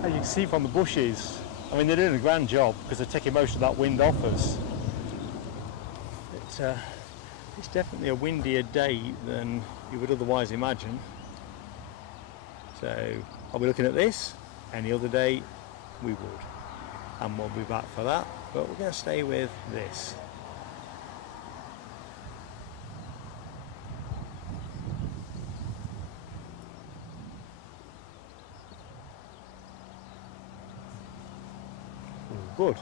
As you can see from the bushes, I mean they're doing a grand job because they're taking most of that wind off us. It's definitely a windier day than you would otherwise imagine. So I'll be looking at this. Any other day we would, and we'll be back for that. But we're going to stay with this. Good.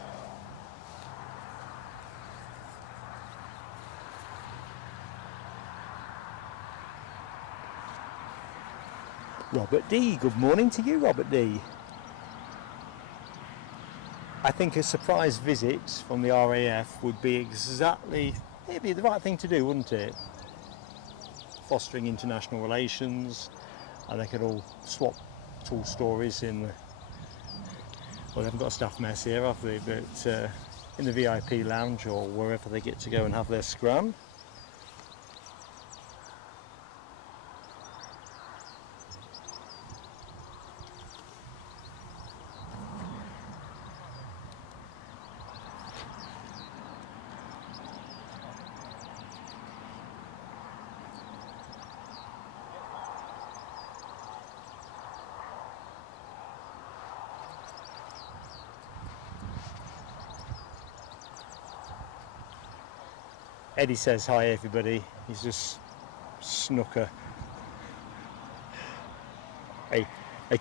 Robert D, good morning to you, Robert D. I think a surprise visit from the RAF would be exactly, it'd be the right thing to do, wouldn't it? Fostering international relations, and they could all swap tool stories in the, well, they haven't got a staff mess here, have they? But in the VIP lounge or wherever they get to go and have their scrum. Eddie says hi everybody. He's just snuck a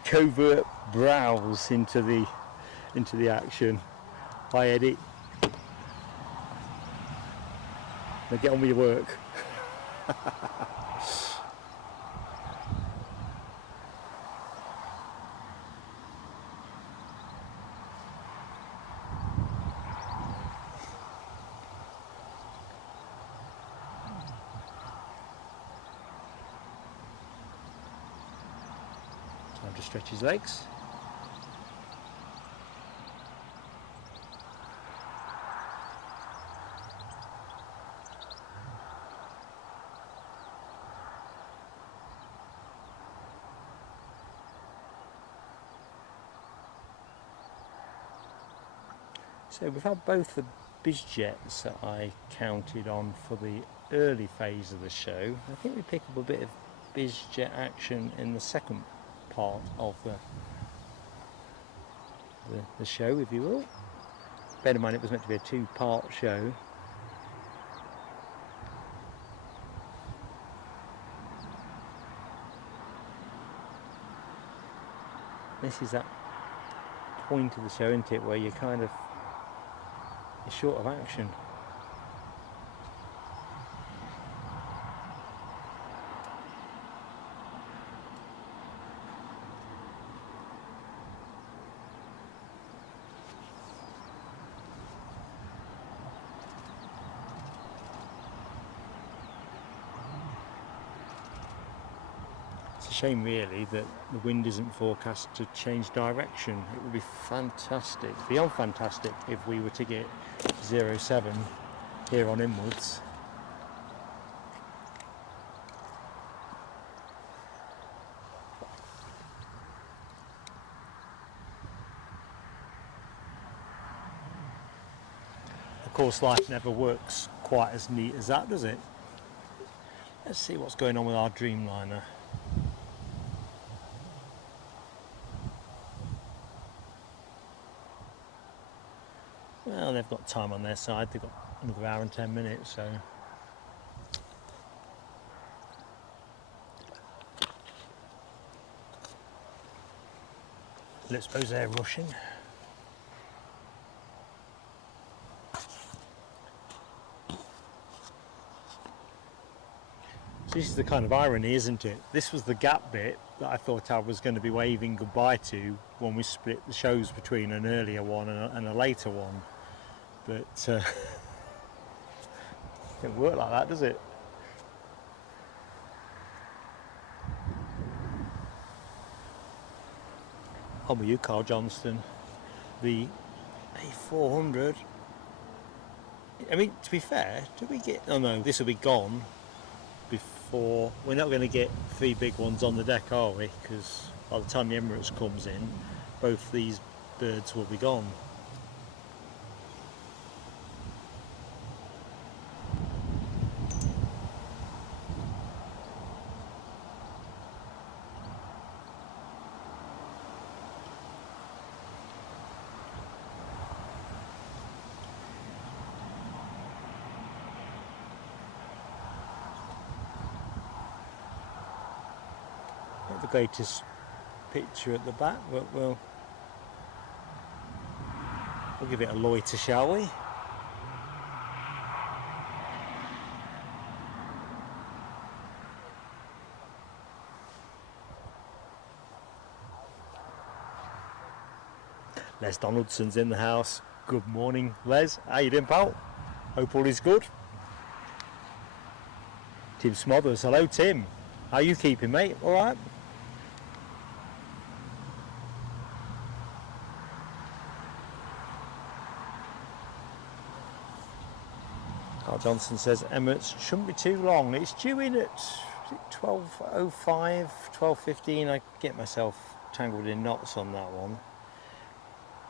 covert browse into the action. Hi Eddie. Now get on with your work. Time to stretch his legs. So we've had both the EasyJets that I counted on for the early phase of the show. I think we pick up a bit of EasyJet action in the second part of the show, if you will. Bear in mind it was meant to be a two-part show. This is that point of the show, isn't it, where you're short of action. It's a shame really that the wind isn't forecast to change direction. It would be fantastic, beyond fantastic, if we were to get 07 here on inwards. Of course, life never works quite as neat as that, does it? Let's see what's going on with our Dreamliner. Well, they've got time on their side. They've got another hour and 10 minutes, so let's suppose they're rushing. So this is the kind of irony, isn't it? This was the gap bit that I thought I was going to be waving goodbye to when we split the shows between an earlier one and a later one. But it doesn't work like that, does it? On with you, Carl Johnston. The A400. I mean, to be fair, do we get... Oh no, this will be gone before... We're not going to get three big ones on the deck, are we? Because by the time the Emirates comes in, both these birds will be gone. Not the greatest picture at the back, but we'll give it a loiter, shall we? Les Donaldson's in the house. Good morning, Les. How you doing, pal? Hope all is good. Tim Smothers. Hello, Tim. How you keeping, mate? All right? Carl Johnson says Emirates shouldn't be too long. It's due in at 12:05, 12:15. I get myself tangled in knots on that one.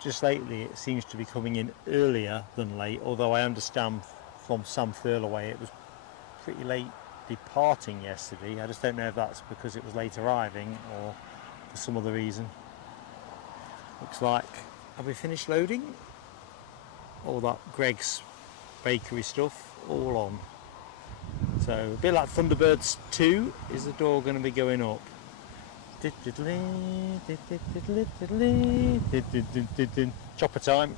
Just lately it seems to be coming in earlier than late, although I understand from Sam Thurlaway it was pretty late departing yesterday. I just don't know if that's because it was late arriving or for some other reason. Looks like, have we finished loading? All that Greg's bakery stuff all on. So a bit like Thunderbirds 2, is the door going to be going up? Chopper time.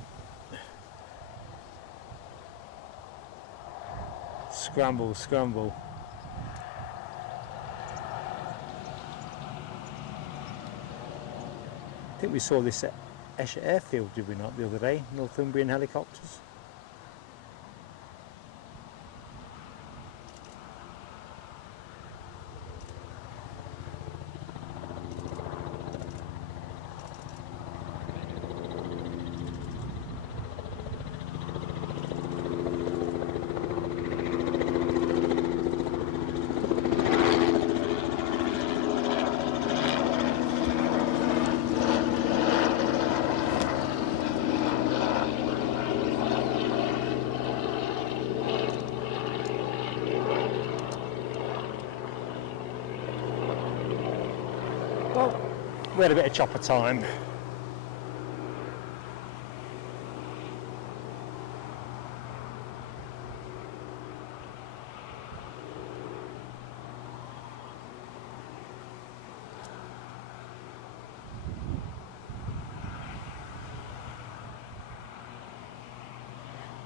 Scramble, scramble. I think we saw this at Esher Airfield, did we not, the other day? Northumbrian helicopters. we had a bit of chopper time.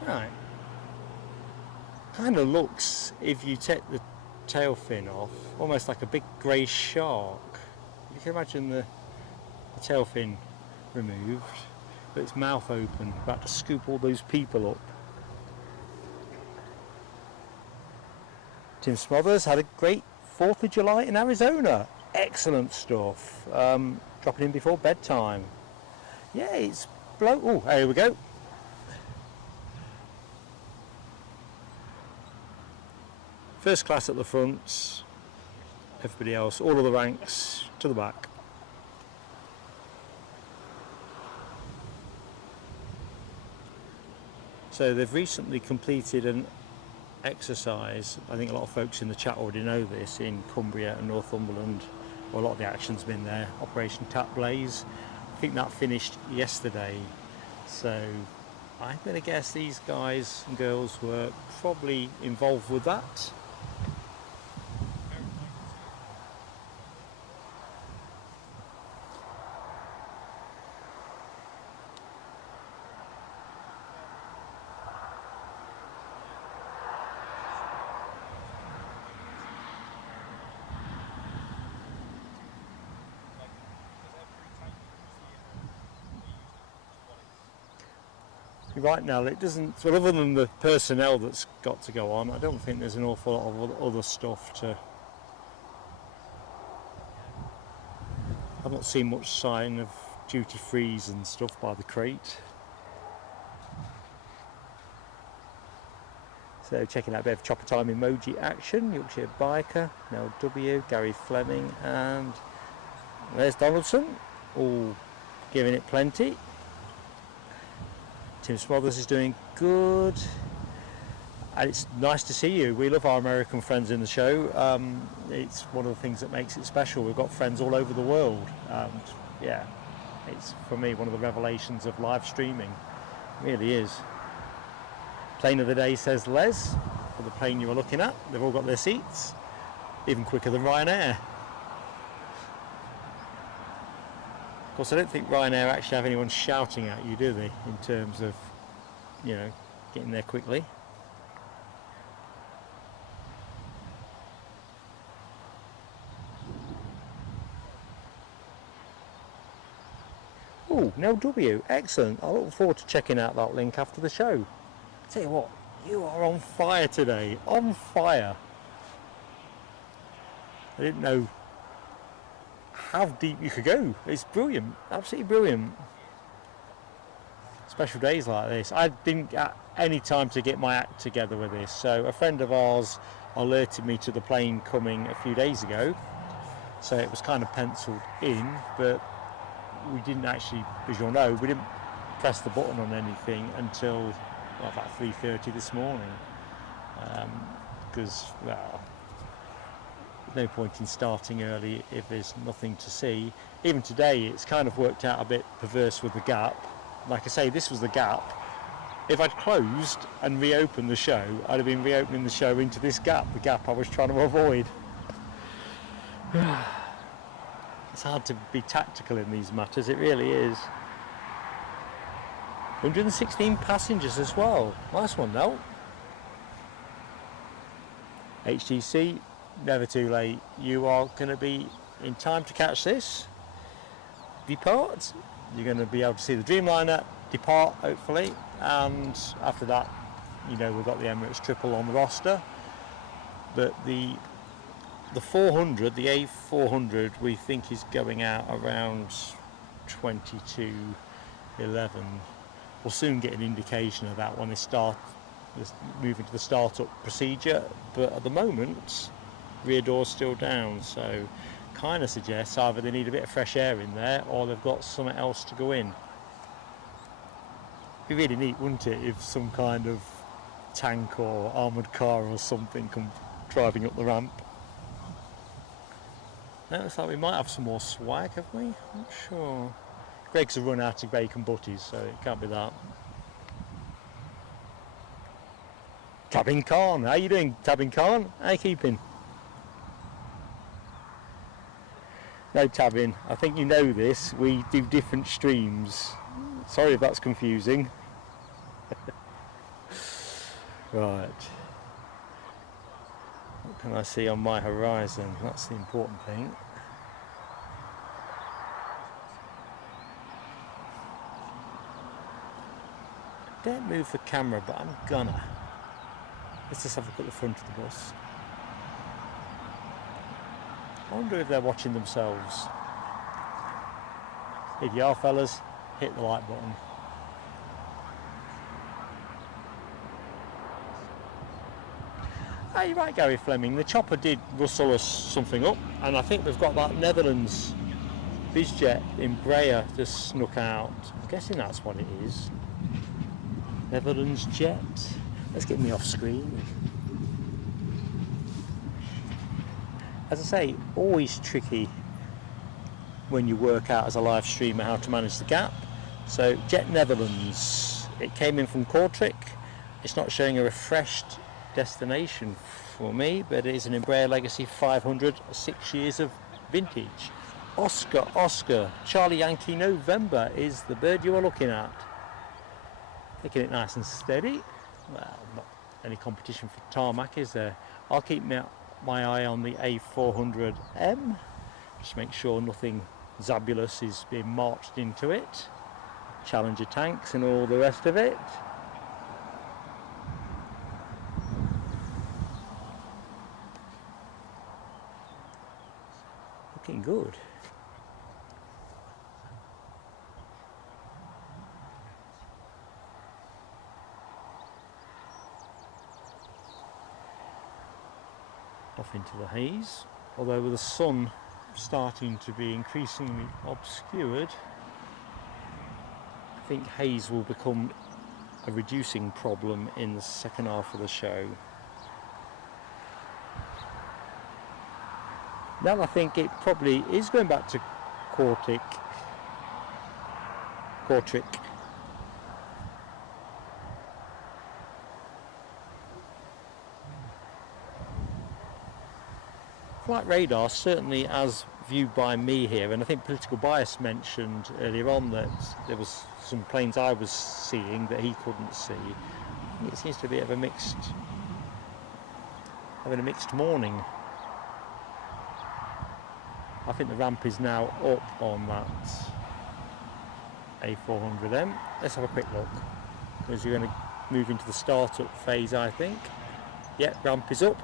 Right. Kind of looks, if you take the tail fin off, almost like a big grey shark. You can imagine the tail fin removed, but its mouth open, about to scoop all those people up. Tim Smothers had a great 4th of July in Arizona. Excellent stuff. Dropping in before bedtime. Yeah, it's oh, here we go. First class at the front, everybody else, all of the ranks to the back. So they've recently completed an exercise, I think a lot of folks in the chat already know this, in Cumbria and Northumberland, well, a lot of the action's been there, Operation Tap Blaze. I think that finished yesterday, so I'm going to guess these guys and girls were probably involved with that. Right now it doesn't, well, other than the personnel that's got to go on, I don't think there's an awful lot of other stuff to... I've not seen much sign of duty frees and stuff by the crate. So checking out a bit of chopper time emoji action, Yorkshire Biker, Mel W, Gary Fleming, and there's Donaldson, all giving it plenty. Tim Smothers is doing good, and it's nice to see you. We love our American friends in the show. It's one of the things that makes it special. We've got friends all over the world, and yeah, it's for me one of the revelations of live streaming. It really is. Plane of the day, says Les, for the plane you were looking at. They've all got their seats, even quicker than Ryanair. Of course, I don't think Ryanair actually have anyone shouting at you, do they, in terms of, you know, getting there quickly. Oh, Nell W, excellent. I look forward to checking out that link after the show. I tell you what, you are on fire today, on fire. I didn't know how deep you could go. It's brilliant, absolutely brilliant. Special days like this. I didn't get any time to get my act together with this, so a friend of ours alerted me to the plane coming a few days ago, so it was kind of penciled in, but we didn't actually, as you'll know, we didn't press the button on anything until about 3:30 this morning, because well, no point in starting early if there's nothing to see. Even today it's kind of worked out a bit perverse with the gap. Like I say, this was the gap. If I'd closed and reopened the show, I'd have been reopening the show into this gap, the gap I was trying to avoid. It's hard to be tactical in these matters, it really is. 116 passengers as well. Nice one though. HTC, never too late. You are going to be in time to catch this. Depart. You're going to be able to see the Dreamliner depart, hopefully. And after that, you know, we've got the Emirates triple on the roster. But the 400, the A400, we think is going out around 22:11. We'll soon get an indication of that when they start moving to the start-up procedure. But at the moment, rear door's still down, so kind of suggests either they need a bit of fresh air in there or they've got something else to go in. It'd be really neat, wouldn't it, if some kind of tank or armoured car or something come driving up the ramp. Looks like we might have some more swag, have we? Not sure. Greg's run out of bacon butties, so it can't be that. Tabin Khan, how you doing, Tabin Khan? How you keeping? No, Tabin, I think you know this. We do different streams. Sorry if that's confusing. Right. What can I see on my horizon? That's the important thing. Don't move the camera, but I'm gonna. Let's just have a look at the front of the bus. I wonder if they're watching themselves. If you are, fellas, hit the like button. Ah, you're right, Gary Fleming. The chopper did rustle us something up, and I think we've got that Netherlands EasyJet Embraer just snuck out. I'm guessing that's what it is. Netherlands jet. Let's get me off screen. As I say, always tricky when you work out as a live streamer how to manage the gap. So Jet Netherlands, it came in from Kortrijk. It's not showing a refreshed destination for me, but it is an Embraer Legacy 500, 6 years of vintage. Oscar, Charlie Yankee November is the bird you are looking at. Taking it nice and steady. Well, not any competition for Tarmac, is there? I'll keep my eye on the A400M. Just make sure nothing zabulous is being marched into it. Challenger tanks and all the rest of it. Looking good. Off into the haze, although with the sun starting to be increasingly obscured, I think haze will become a reducing problem in the second half of the show. Now I think it probably is going back to Kortrijk. Flight radar, certainly as viewed by me here, and I think Political Bias mentioned earlier on that there was some planes I was seeing that he couldn't see. It seems to be having a mixed morning. I think the ramp is now up on that A400M. Let's have a quick look, because you're going to move into the startup phase, I think. Yep, ramp is up.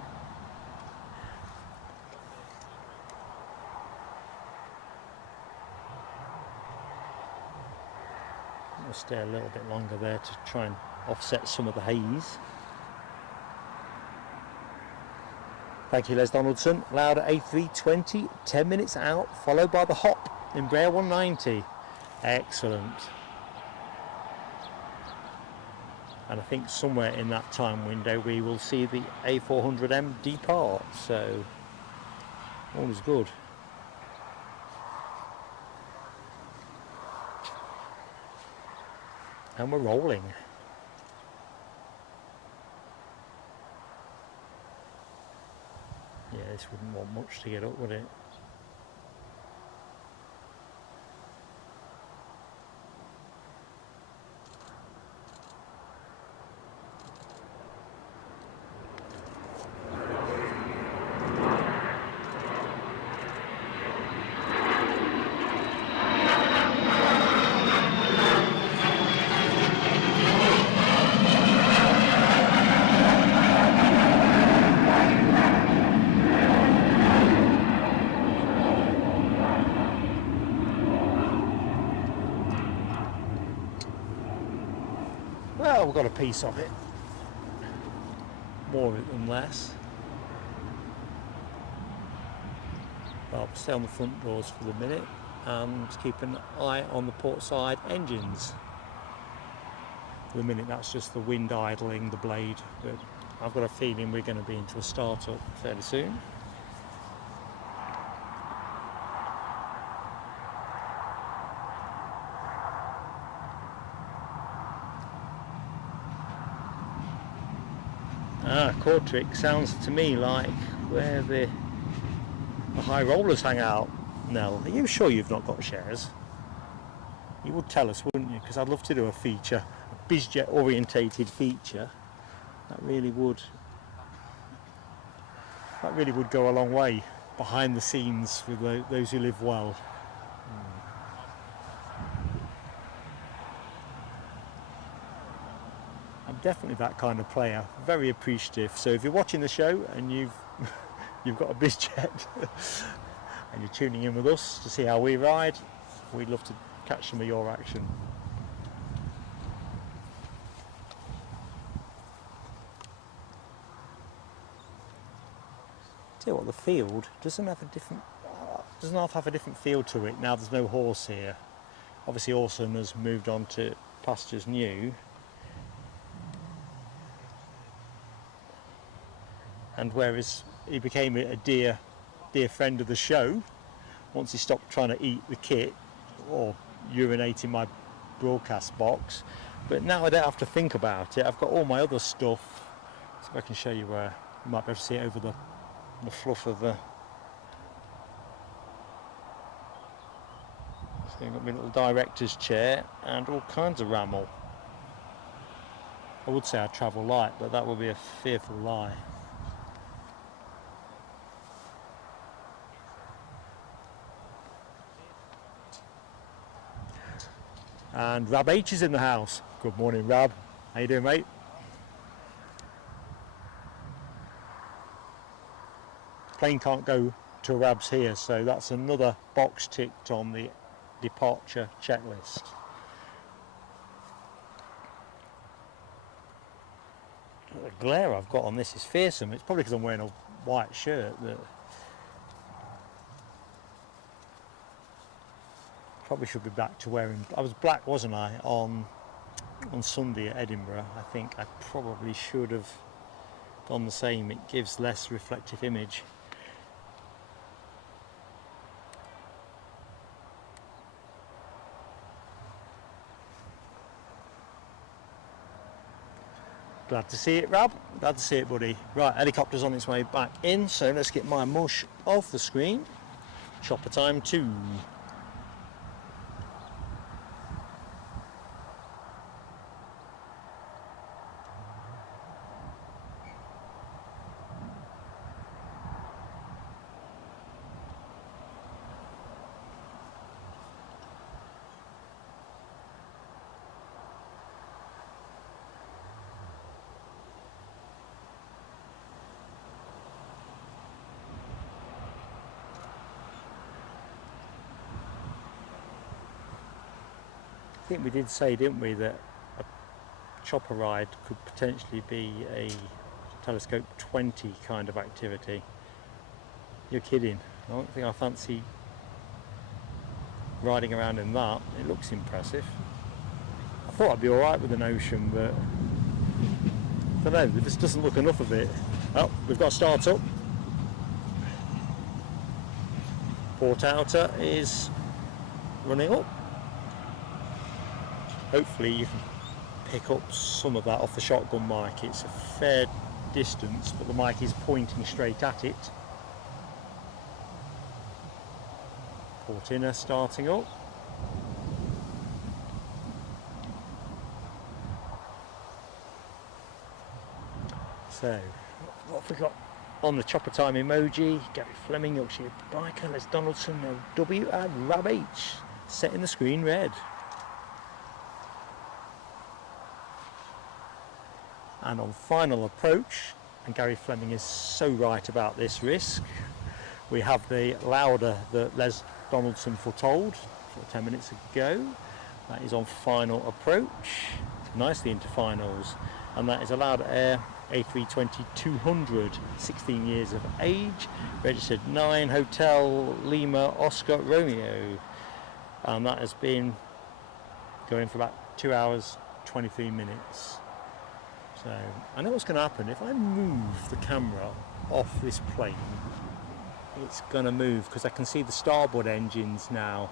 I'll stay a little bit longer there to try and offset some of the haze. Thank you, Les Donaldson. Lauda A320, 10 minutes out, followed by the hop, Embraer 190. Excellent. And I think somewhere in that time window we will see the A400M depart, so all is good. And we're rolling. Yeah, this wouldn't want much to get up, would it? Well, we've got a piece of it. More of it than less. I'll stay on the front doors for the minute and keep an eye on the port side engines. For the minute that's just the wind idling the blade, but I've got a feeling we're going to be into a start-up fairly soon. Kortrijk sounds to me like where the high rollers hang out. Nell, are you sure you've not got shares? You would tell us, wouldn't you? Because I'd love to do a feature, a BizJet orientated feature. That really would go a long way behind the scenes with those who live well. I'm definitely that kind of player, very appreciative. So if you're watching the show and you've got a BizJet and you're tuning in with us to see how we ride, we'd love to catch some of your action. Tell you what, the field doesn't have a different feel to it now. There's no horse here. Obviously, Orson has moved on to pastures new. And whereas he became a dear friend of the show, once he stopped trying to eat the kit or urinate in my broadcast box, but now I don't have to think about it. I've got all my other stuff. So if I can show you where you might be able to see it over the fluff of the. So I've got my little director's chair and all kinds of ramble. I would say I travel light, but that would be a fearful lie. And Rab H is in the house. Good morning, Rab. How you doing, mate? Plane can't go to Rab's here, so that's another box ticked on the departure checklist. The glare I've got on this is fearsome. It's probably because I'm wearing a white shirt that probably should be back to wearing. I was black, wasn't I, on Sunday at Edinburgh. I think I probably should have gone the same. It gives less reflective image. Glad to see it, Rab. Glad to see it, buddy. Right, helicopter's on its way back in, so let's get my mush off the screen. Chopper time 2. I think we did say, didn't we, that a chopper ride could potentially be a telescope 20 kind of activity. You're kidding. I don't think I fancy riding around in that. It looks impressive. I thought I'd be alright with an Ocean, but I don't know, there just doesn't look enough of it. Oh, we've got a start up. Port outer is running up. Hopefully you can pick up some of that off the shotgun mic. It's a fair distance, but the mic is pointing straight at it. Port inner starting up. So, what have we got on the chopper time emoji? Gary Fleming, Yorkshire Biker, Les Donaldson, no W, and Rab H, setting the screen red. And on final approach, and Gary Fleming is so right about this risk, we have the Lauda that Les Donaldson foretold 10 minutes ago. That is on final approach, nicely into finals, and that is a Lauda Air A320-200, 16 years of age, registered 9 Hotel Lima Oscar Romeo, and that has been going for about 2 hours 23 minutes. So I know what's going to happen. If I move the camera off this plane, it's going to move because I can see the starboard engines now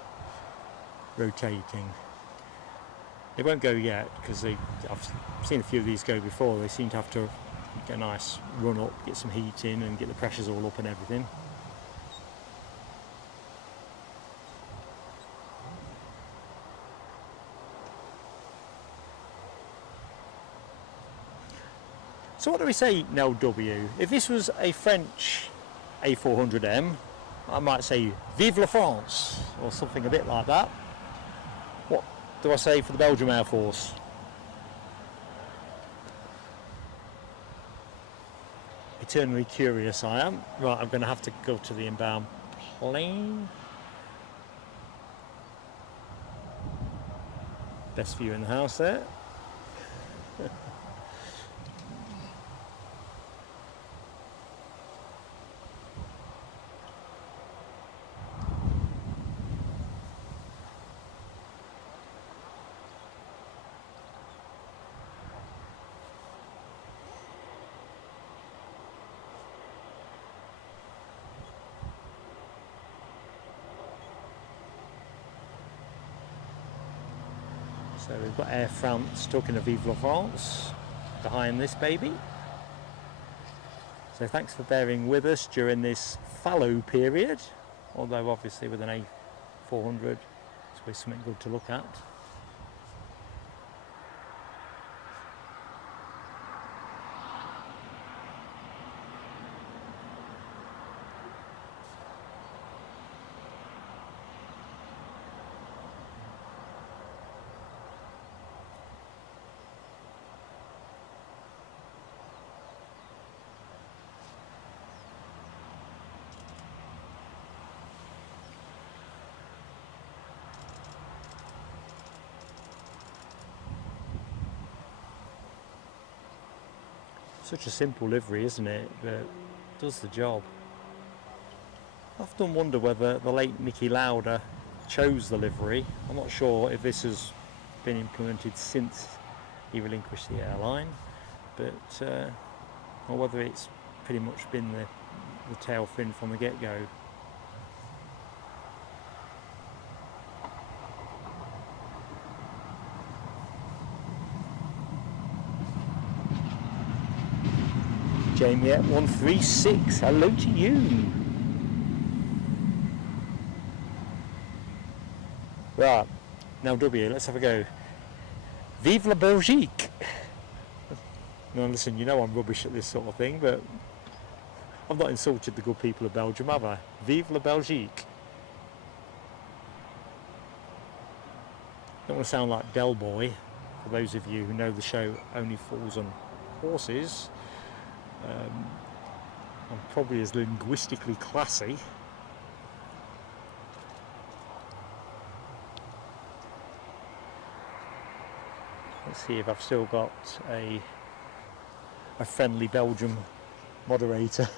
rotating. They won't go yet because I've seen a few of these go before. They seem to have to get a nice run up, get some heat in and get the pressures all up and everything. So what do we say now, W? If this was a French A400M, I might say Vive la France, or something a bit like that. What do I say for the Belgium Air Force? Eternally curious I am. Right, I'm going to have to go to the inbound plane. Best view in the house there. So we've got Air France talking of Vive la France behind this baby. So thanks for bearing with us during this fallow period, although obviously with an A400 it's always something good to look at. Such a simple livery, isn't it? But it does the job. I often wonder whether the late Nicky Lauda chose the livery. I'm not sure if this has been implemented since he relinquished the airline, but or whether it's pretty much been the tail fin from the get-go. Jamie at 136, hello to you. Right, now W, let's have a go. Vive la Belgique. Now listen, you know I'm rubbish at this sort of thing, but I've not insulted the good people of Belgium, have I? Vive la Belgique. Don't want to sound like Del Boy, for those of you who know the show only falls on horses. I'm probably as linguistically classy. Let's see if I've still got a friendly Belgium moderator.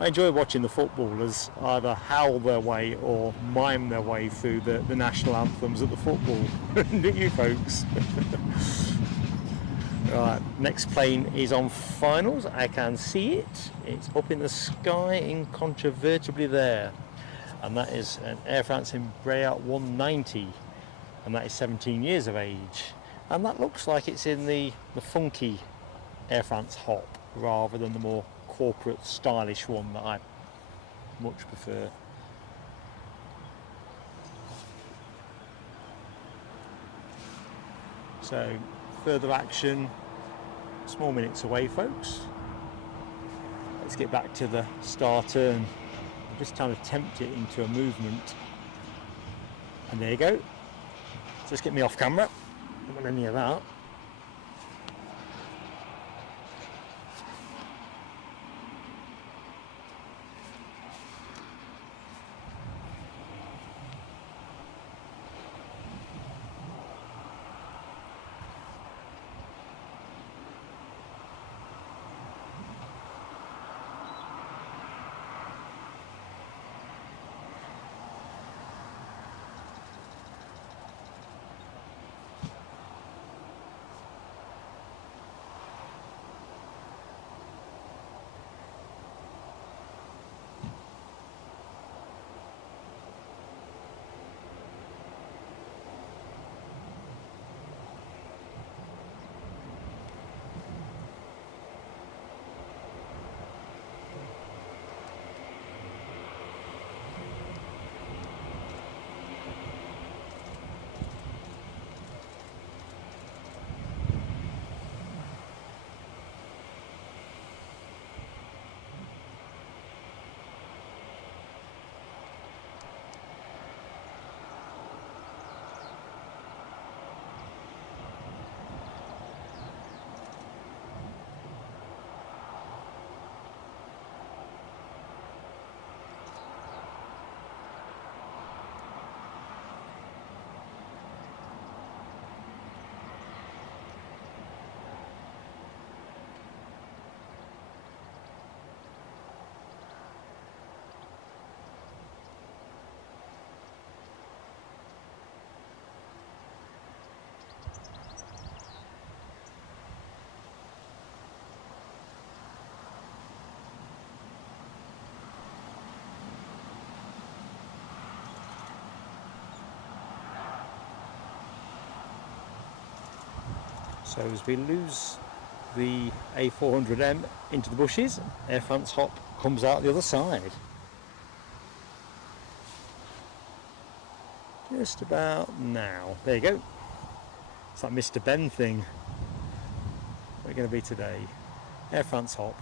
I enjoy watching the footballers either howl their way or mime their way through the national anthems of the football. Don't you folks? Right, next plane is on finals. I can see it. It's up in the sky, incontrovertibly there. And that is an Air France Embraer 190. And that is 17 years of age. And that looks like it's in the funky Air France hop rather than the more corporate stylish one that I much prefer. So further action, small minutes away folks. Let's get back to the star turn. I'm just trying to tempt it into a movement, and there you go. Just get me off camera, don't want any of that. So as we lose the A400M into the bushes, Air France Hop comes out the other side. Just about now. There you go. It's that Mr. Ben thing. We're going to be today. Air France Hop.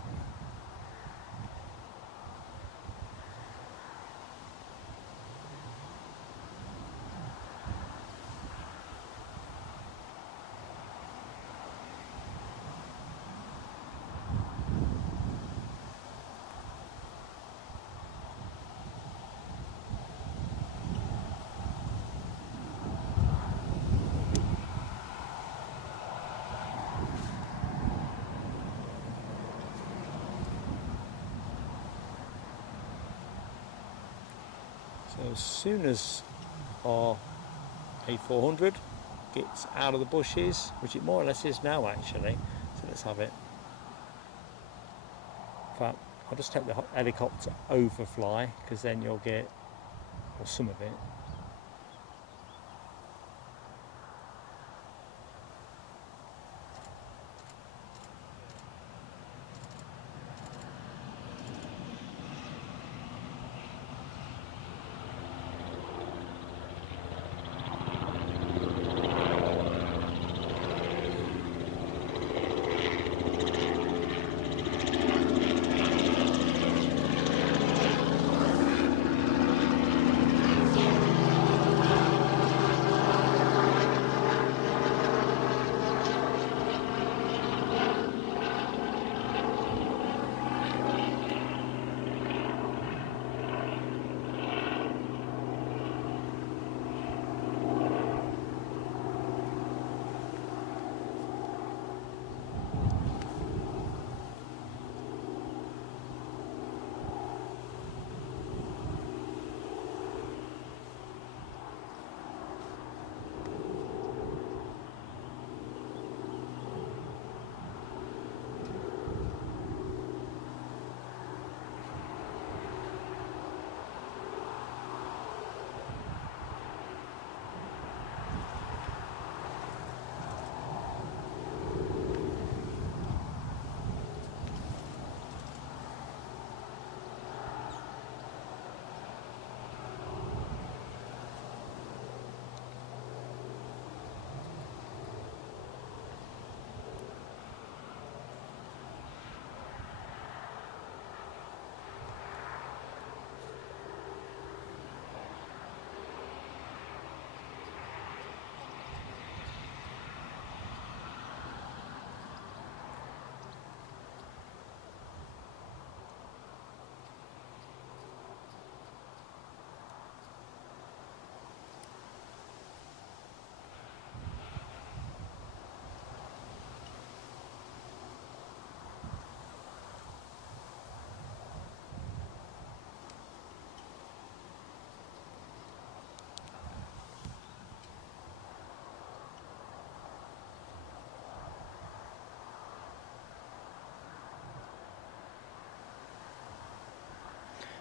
So as soon as our A400 gets out of the bushes, which it more or less is now actually, so let's have it. In fact, I'll just take the helicopter overfly, because then you'll get, or some of it.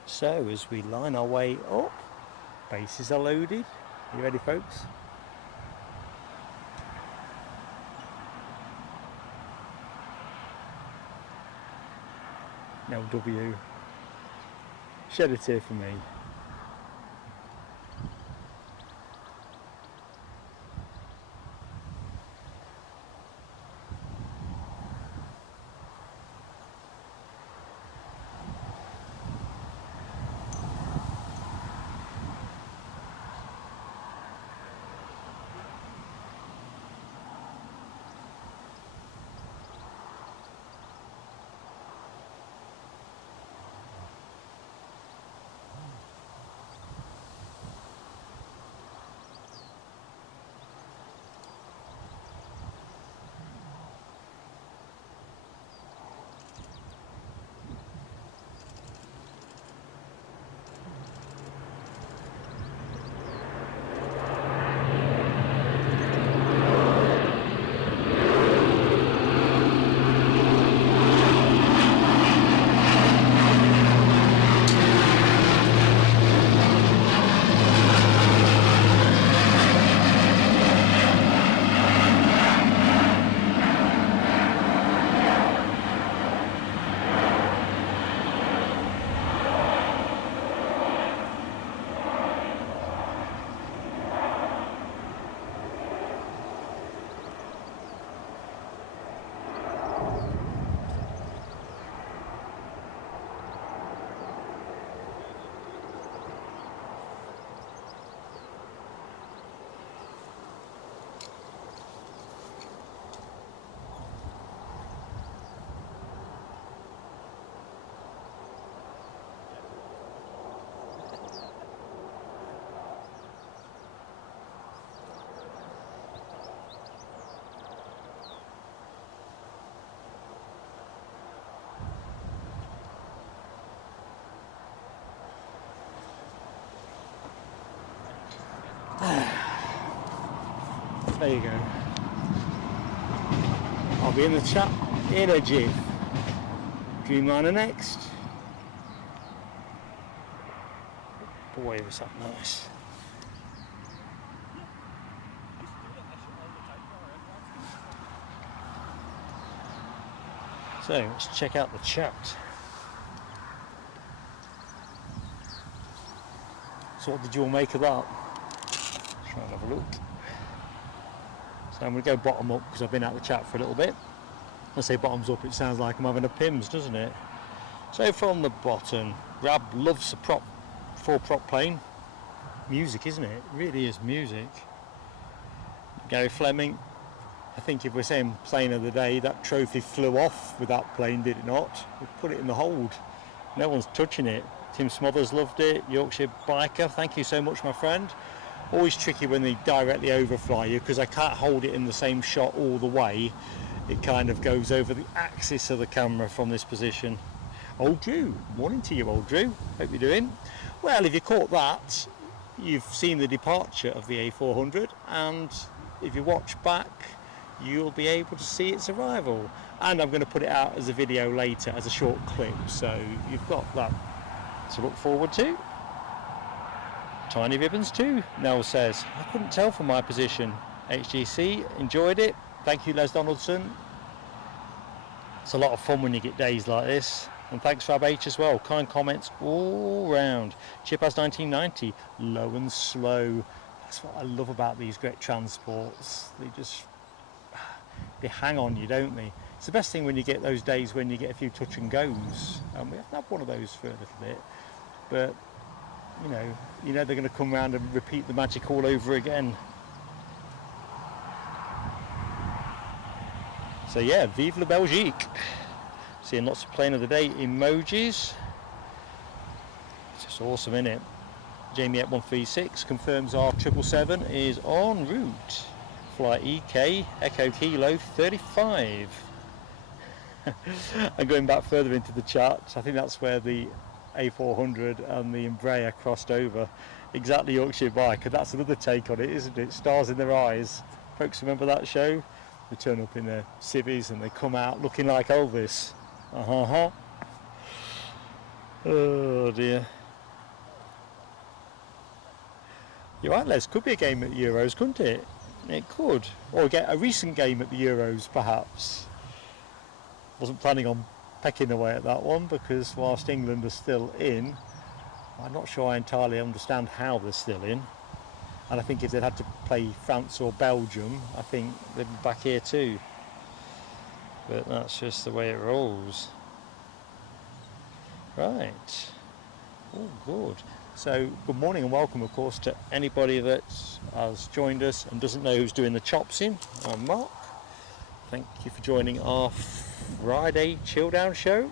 So as we line our way up, bases are loaded. You ready, folks? Now W, shed a tear for me. There you go. I'll be in the chat in a jiff. Dreamliner next. Boy, was that nice. So let's check out the chat. So what did you all make of that? Let's try and have a look. So I'm going to go bottom up because I've been out of the chat for a little bit. I say bottoms up, it sounds like I'm having a Pims, doesn't it? So from the bottom, Rab loves a full prop plane. Music, isn't it? It really is music. Gary Fleming, I think if we're saying plane of the day, that trophy flew off with that plane, did it not? We put it in the hold. No one's touching it. Tim Smothers loved it. Yorkshire Biker, thank you so much, my friend. Always tricky when they directly overfly you because I can't hold it in the same shot all the way. It kind of goes over the axis of the camera from this position. Old Drew, morning to you, old Drew. Hope you're doing well. If you caught that, you've seen the departure of the A400, and if you watch back, you'll be able to see its arrival. And I'm going to put it out as a video later as a short clip, so you've got that to look forward to. Tiny ribbons too, Nell says. I couldn't tell from my position. HGC, enjoyed it. Thank you, Les Donaldson. It's a lot of fun when you get days like this. And thanks Fab H as well. Kind comments all round. Chip has 1990, low and slow. That's what I love about these great transports. They hang on you, don't they? It's the best thing when you get those days when you get a few touch and goes. And we haven't had one of those for a little bit. But you know they're going to come around and repeat the magic all over again. So yeah, vive la Belgique. Seeing lots of plane of the day emojis. It's just awesome, isn't it? Jamie at 136 confirms our 777 is en route. Flight EK Echo Kilo 35. And going back further into the chart, I think that's where the A400 and the Embraer crossed over. Exactly, Yorkshire Biker. That's another take on it, isn't it? Stars in their eyes. Folks remember that show? They turn up in their civvies and they come out looking like Elvis. Oh dear. You're right, Les. Could be a game at the Euros, couldn't it? It could. Or get a recent game at the Euros, perhaps. Wasn't planning on pecking away at that one because whilst England are still in, I'm not sure I entirely understand how they're still in. And I think if they'd had to play France or Belgium, I think they'd be back here too. But that's just the way it rolls. Right. Oh, good. So, good morning and welcome, of course, to anybody that has joined us and doesn't know who's doing the chops in. I'm Mark. Thank you for joining our Friday chill down show.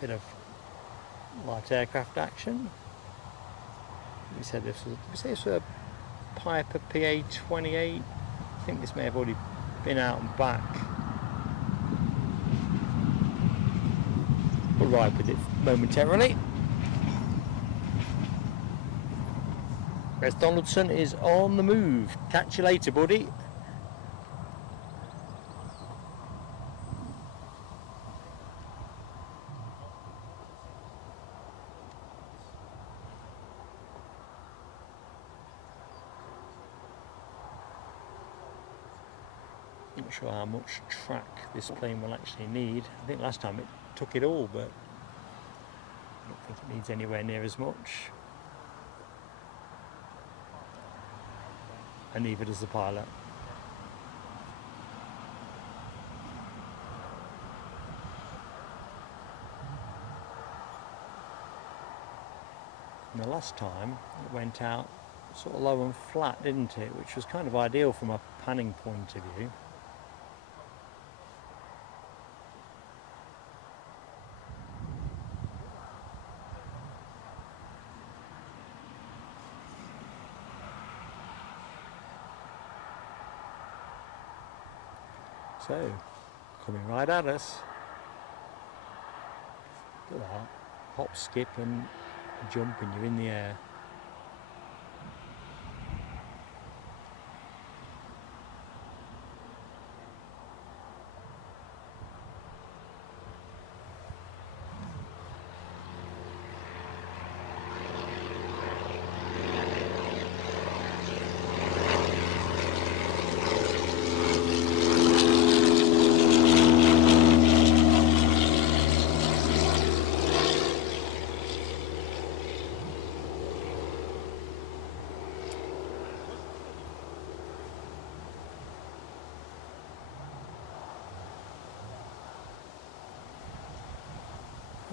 Bit of light aircraft action. We said this was a Piper PA-28. I think this may have already been out and back. We'll ride with it momentarily. Wes Donaldson is on the move. Catch you later, buddy. Not sure how much track this plane will actually need. I think last time it took it all, but I don't think it needs anywhere near as much. And neither does the pilot. And the last time it went out sort of low and flat, didn't it? Which was kind of ideal from a panning point of view. So, coming right at us. Look at that. Hop, skip and jump and you're in the air.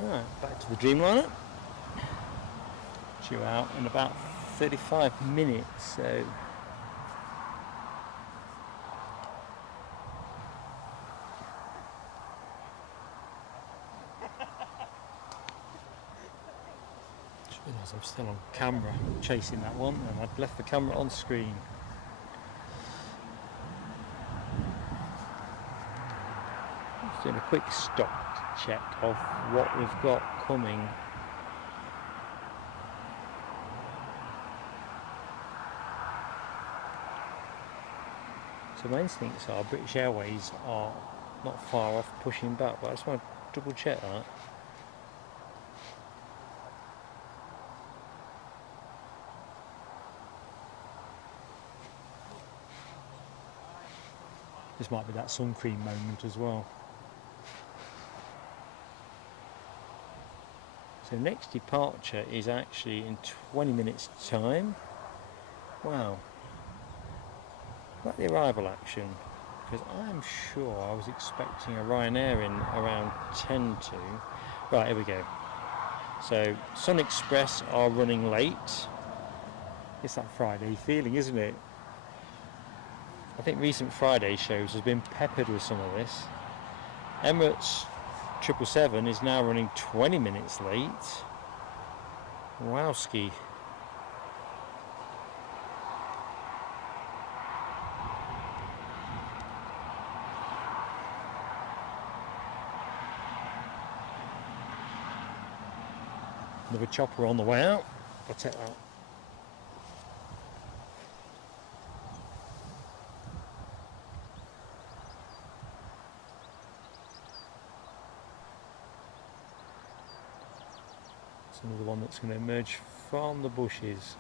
Right, back to the Dreamliner. Due out in about 35 minutes, so just realised I'm still on camera chasing that one, and I'd left the camera on screen. Just doing a quick stock check of what we've got coming. So my instincts are British Airways are not far off pushing back, but I just want to double check that. This might be that sun cream moment as well. So next departure is actually in 20 minutes time. Wow. About the arrival action, because I'm sure I was expecting a Ryanair in around 10 to. Right, here we go. So Sun Express are running late. It's that Friday feeling, isn't it? I think recent Friday shows has been peppered with some of this. Emirates 777 is now running 20 minutes late. Wowski. Another chopper on the way out. I'll take that. It's another one that's going to emerge from the bushes.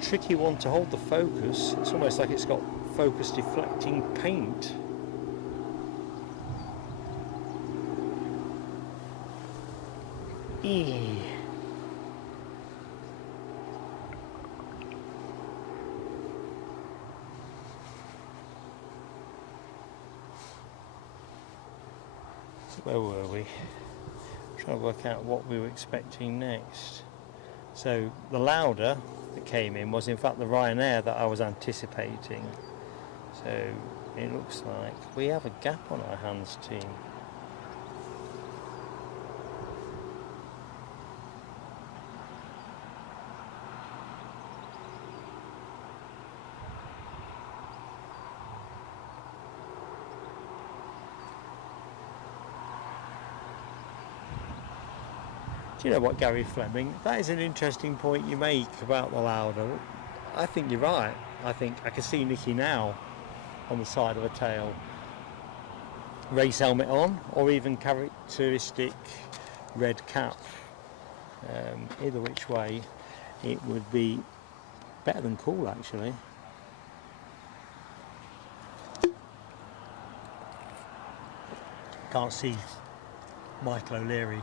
Tricky one to hold the focus. It's almost like it's got focus deflecting paint. So where were we? Trying to work out what we were expecting next. So the louder that came in was in fact the Ryanair that I was anticipating. So it looks like we have a gap on our hands, team. Do you know what, Gary Fleming? That is an interesting point you make about the Lauda. I think you're right. I think I can see Nicky now on the side of a tail. Race helmet on, or even characteristic red cap. Either which way, it would be better than cool, actually. Can't see Michael O'Leary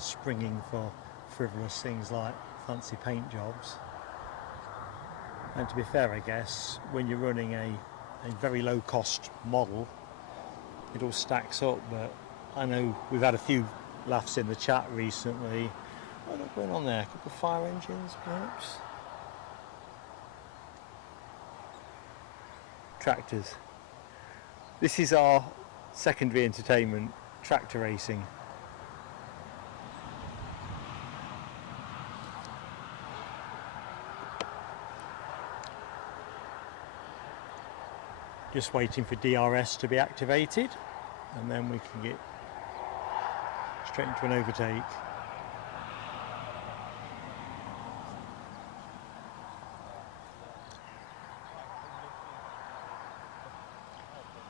springing for frivolous things like fancy paint jobs. And to be fair, I guess when you're running a very low cost model, it all stacks up. But I know we've had a few laughs in the chat recently. What's going on there? A couple of fire engines, perhaps? Tractors. This is our secondary entertainment, tractor racing. Just waiting for DRS to be activated, and then we can get straight into an overtake.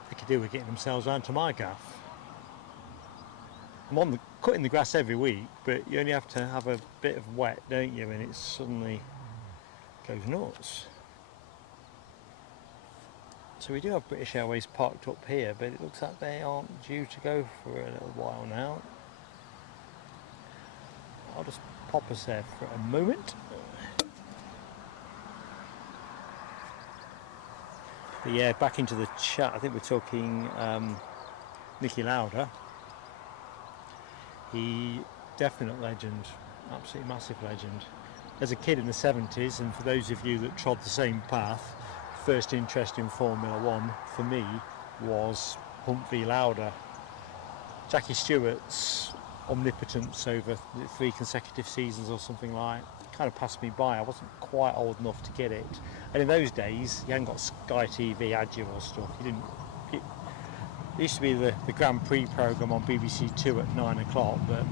They could do with getting themselves round to my gaff. I'm cutting the grass every week, but you only have to have a bit of wet, don't you, and it suddenly goes nuts. So we do have British Airways parked up here, but it looks like they aren't due to go for a little while now. I'll just pop us there for a moment. But yeah, back into the chat. I think we're talking Nicky Lauda. He, definite legend, absolutely massive legend. As a kid in the 70s, and for those of you that trod the same path, first interest in Formula One for me was Hunt v Lauda. Jackie Stewart's omnipotence over 3 consecutive seasons or something like kind of passed me by. I wasn't quite old enough to get it, and in those days you hadn't got Sky TV, had you, or stuff. You didn't. It used to be the Grand Prix programme on BBC Two at 9 o'clock, but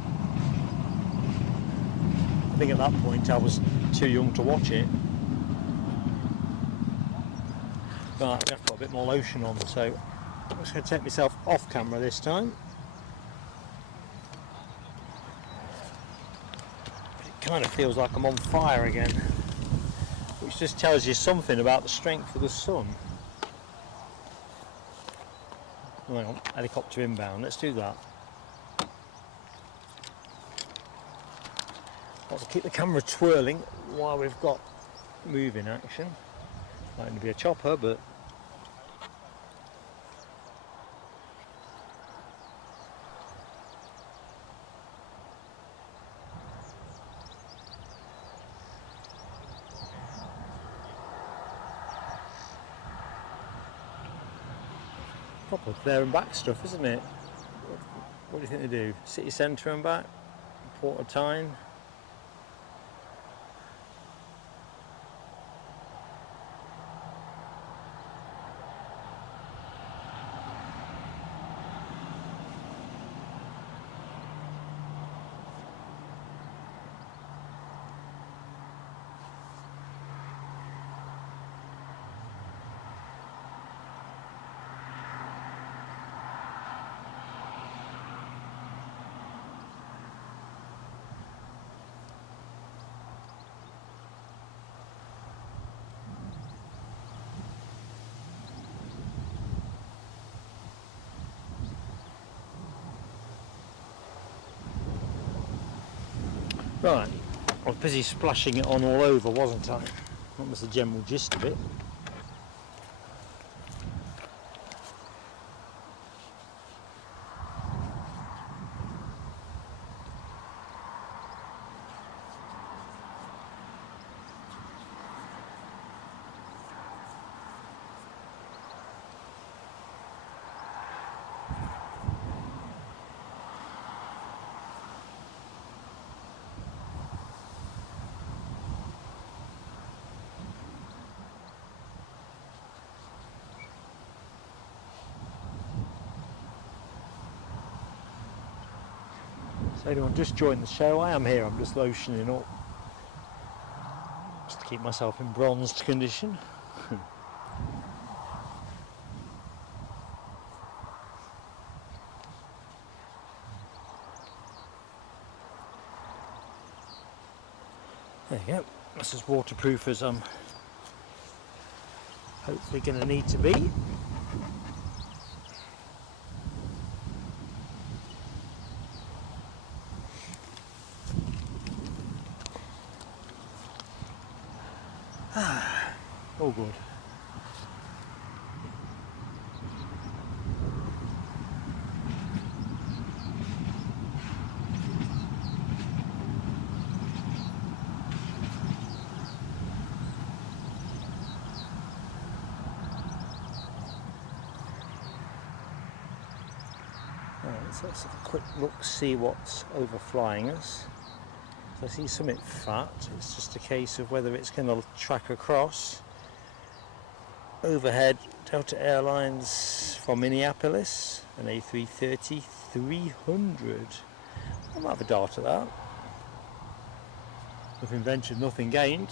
I think at that point I was too young to watch it. But I've got a bit more lotion on, so I'm just going to take myself off camera this time. It kind of feels like I'm on fire again, which just tells you something about the strength of the sun. Hang on, helicopter inbound, let's do that. Got to keep the camera twirling while we've got moving action. Might only be a chopper, but proper there and back stuff, isn't it? What do you think they do? City centre and back? Port of Tyne? Right, I was busy splashing it on all over, wasn't I? That was the general gist of it. So anyone just joined the show, I am here, I'm just lotioning up. Just to keep myself in bronzed condition. There you go, that's as waterproof as I'm hopefully going to need to be. All good. So let's have a quick look, see what's overflying us. So I see something fat. It's just a case of whether it's going to track across. Overhead, Delta Airlines from Minneapolis, an A330-300. I might have a dart at that. Nothing ventured, nothing gained.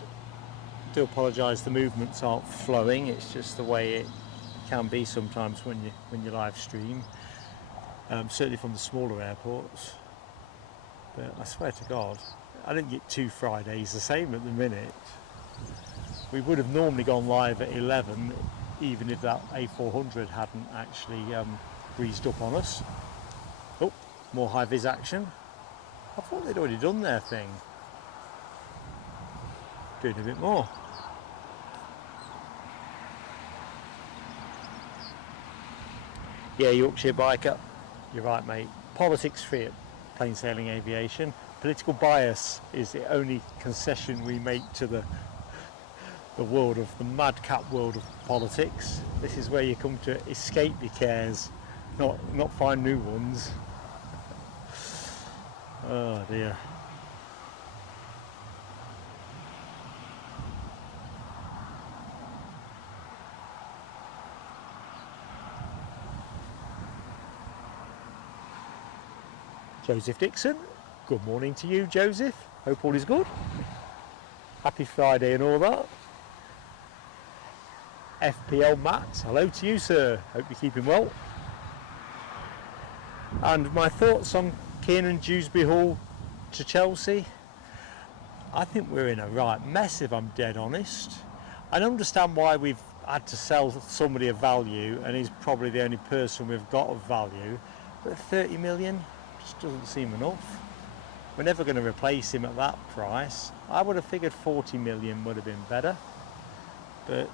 I do apologise, the movements aren't flowing. It's just the way it can be sometimes when you live stream. Certainly from the smaller airports. But I swear to God, I didn't get 2 Fridays the same at the minute. We would have normally gone live at 11, even if that A400 hadn't actually breezed up on us. Oh, more high-vis action. I thought they'd already done their thing. Doing a bit more. Yeah, Yorkshire biker. You're right, mate. Politics free at plain sailing aviation. Political bias is the only concession we make to the world of the madcap world of politics. This is where you come to escape your cares, not find new ones. Oh dear. Joseph Dixon, good morning to you, Joseph. Hope all is good. Happy Friday and all that. FPL Matt, hello to you, sir. Hope you're keeping well. And my thoughts on Kiernan Dewsbury Hall to Chelsea. I think we're in a right mess, if I'm dead honest. I don't understand why we've had to sell somebody of value, and he's probably the only person we've got of value. But 30 million just doesn't seem enough. We're never going to replace him at that price. I would have figured 40 million would have been better. But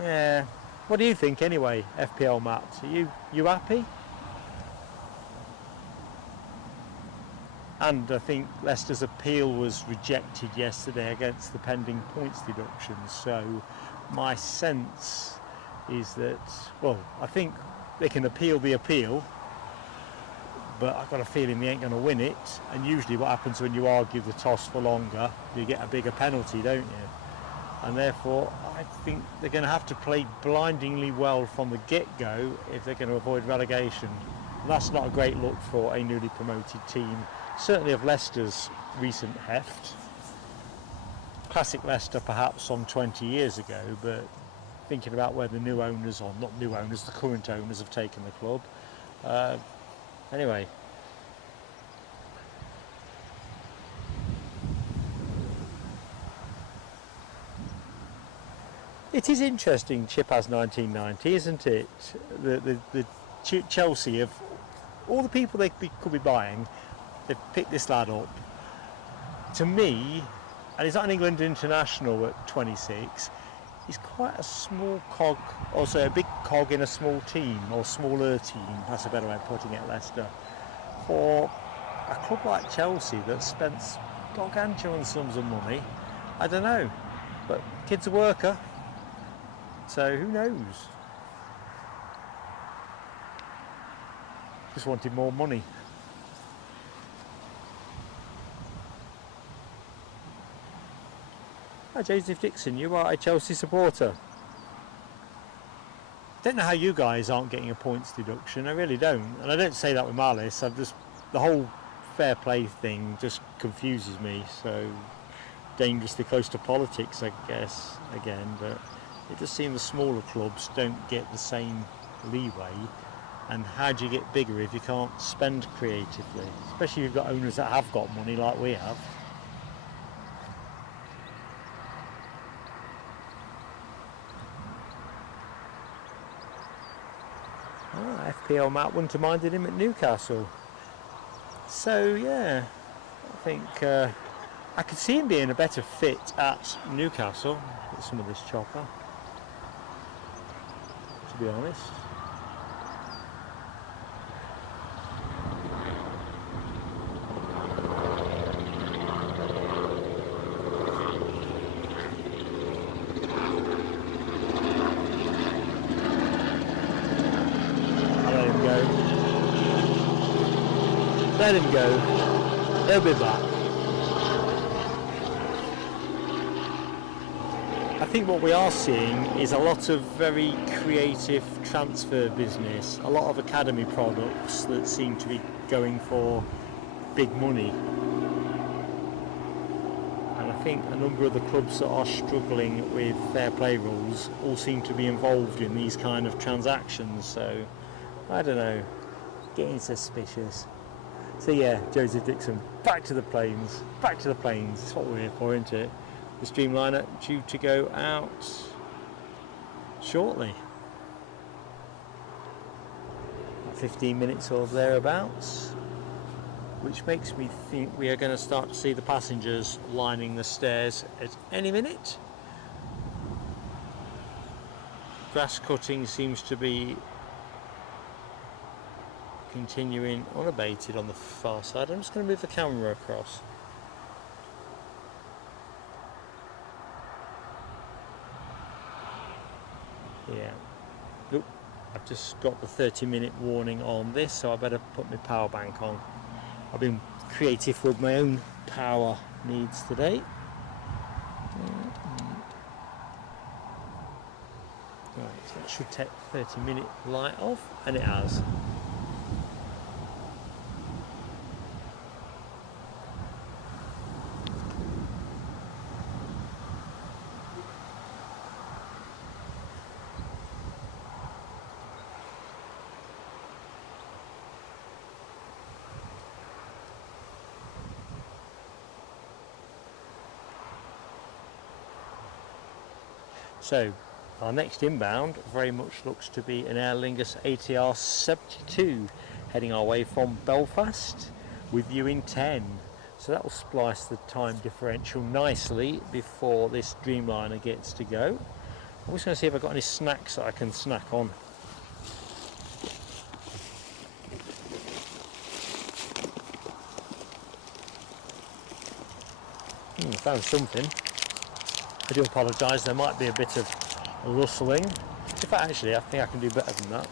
yeah, what do you think anyway, FPL Matt? Are you happy? And I think Leicester's appeal was rejected yesterday against the pending points deductions. So my sense is that, well, I think they can appeal the appeal, but I've got a feeling they ain't going to win it. And usually what happens when you argue the toss for longer, you get a bigger penalty, don't you? And therefore, I think they're going to have to play blindingly well from the get-go if they're going to avoid relegation. And that's not a great look for a newly promoted team, certainly of Leicester's recent heft. Classic Leicester perhaps on 20 years ago, but thinking about where the new owners, or not new owners, the current owners have taken the club. Anyway. It is interesting, Chip has 1990, isn't it? The Chelsea, of all the people they could be buying, they've picked this lad up. To me, and he's not an England international at 26, he's quite a small cog, also a big cog in a small team, or smaller team, that's a better way of putting it, Leicester. For a club like Chelsea that spent gargantuan sums of money, I don't know, but kid's a worker. So who knows? Just wanted more money. Hi Joseph Dixon, you are a Chelsea supporter. I don't know how you guys aren't getting a points deduction, I really don't. And I don't say that with malice, the whole fair play thing just confuses me, so dangerously close to politics I guess, again, but it just seems the smaller clubs don't get the same leeway. And how do you get bigger if you can't spend creatively? Especially if you've got owners that have got money like we have. FPL Matt wouldn't have minded him at Newcastle. So yeah, I think I could see him being a better fit at Newcastle with some of this chopper, to be honest. I'll let him go. let him go, he'll be back. I think what we are seeing is a lot of very creative transfer business, a lot of academy products that seem to be going for big money. And I think a number of the clubs that are struggling with fair play rules all seem to be involved in these kind of transactions, so I don't know, getting suspicious. So yeah, Joseph Dixon, back to the planes, that's what we're here for, isn't it? The Dreamliner due to go out shortly. 15 minutes or thereabouts, which makes me think we are going to start to see the passengers lining the stairs at any minute. Grass cutting seems to be continuing unabated on the far side. I'm just going to move the camera across. Yeah. Look, I've just got the 30-minute warning on this, so I better put my power bank on. I've been creative with my own power needs today. Right, so that should take 30-minute light off, and it has. So, our next inbound very much looks to be an Aer Lingus ATR 72 heading our way from Belfast with you in 10. So that will splice the time differential nicely before this Dreamliner gets to go. I'm just going to see if I've got any snacks that I can snack on. Found something. I do apologise, there might be a bit of rustling. In fact, actually, I think I can do better than that.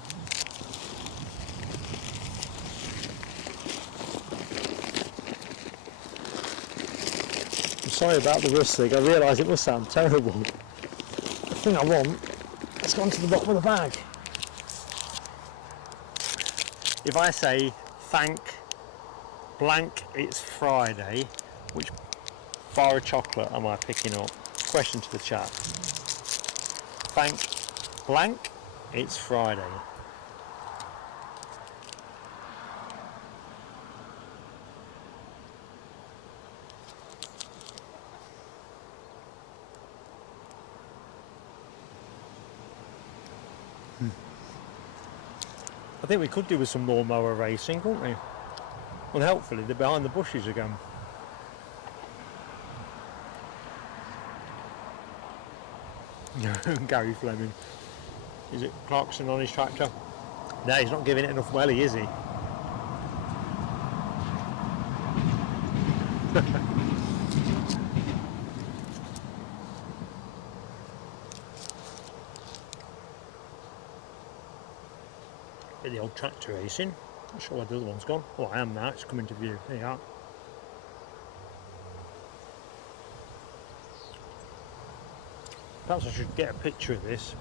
I'm sorry about the rustling, I realise it must sound terrible. The thing I want has gone to the bottom of the bag. If I say, thank blank, it's Friday, which bar of chocolate am I picking up? Question to the chat. Thank blank, it's Friday. I think we could do with some lawnmower racing, couldn't we? Well, hopefully they're behind the bushes again. Gary Fleming. Is it Clarkson on his tractor? No, he's not giving it enough welly, is he? Bit of the old tractor racing. Not sure where the other one's gone. Oh, I am now, it's coming to view. There you are. Perhaps I should get a picture of this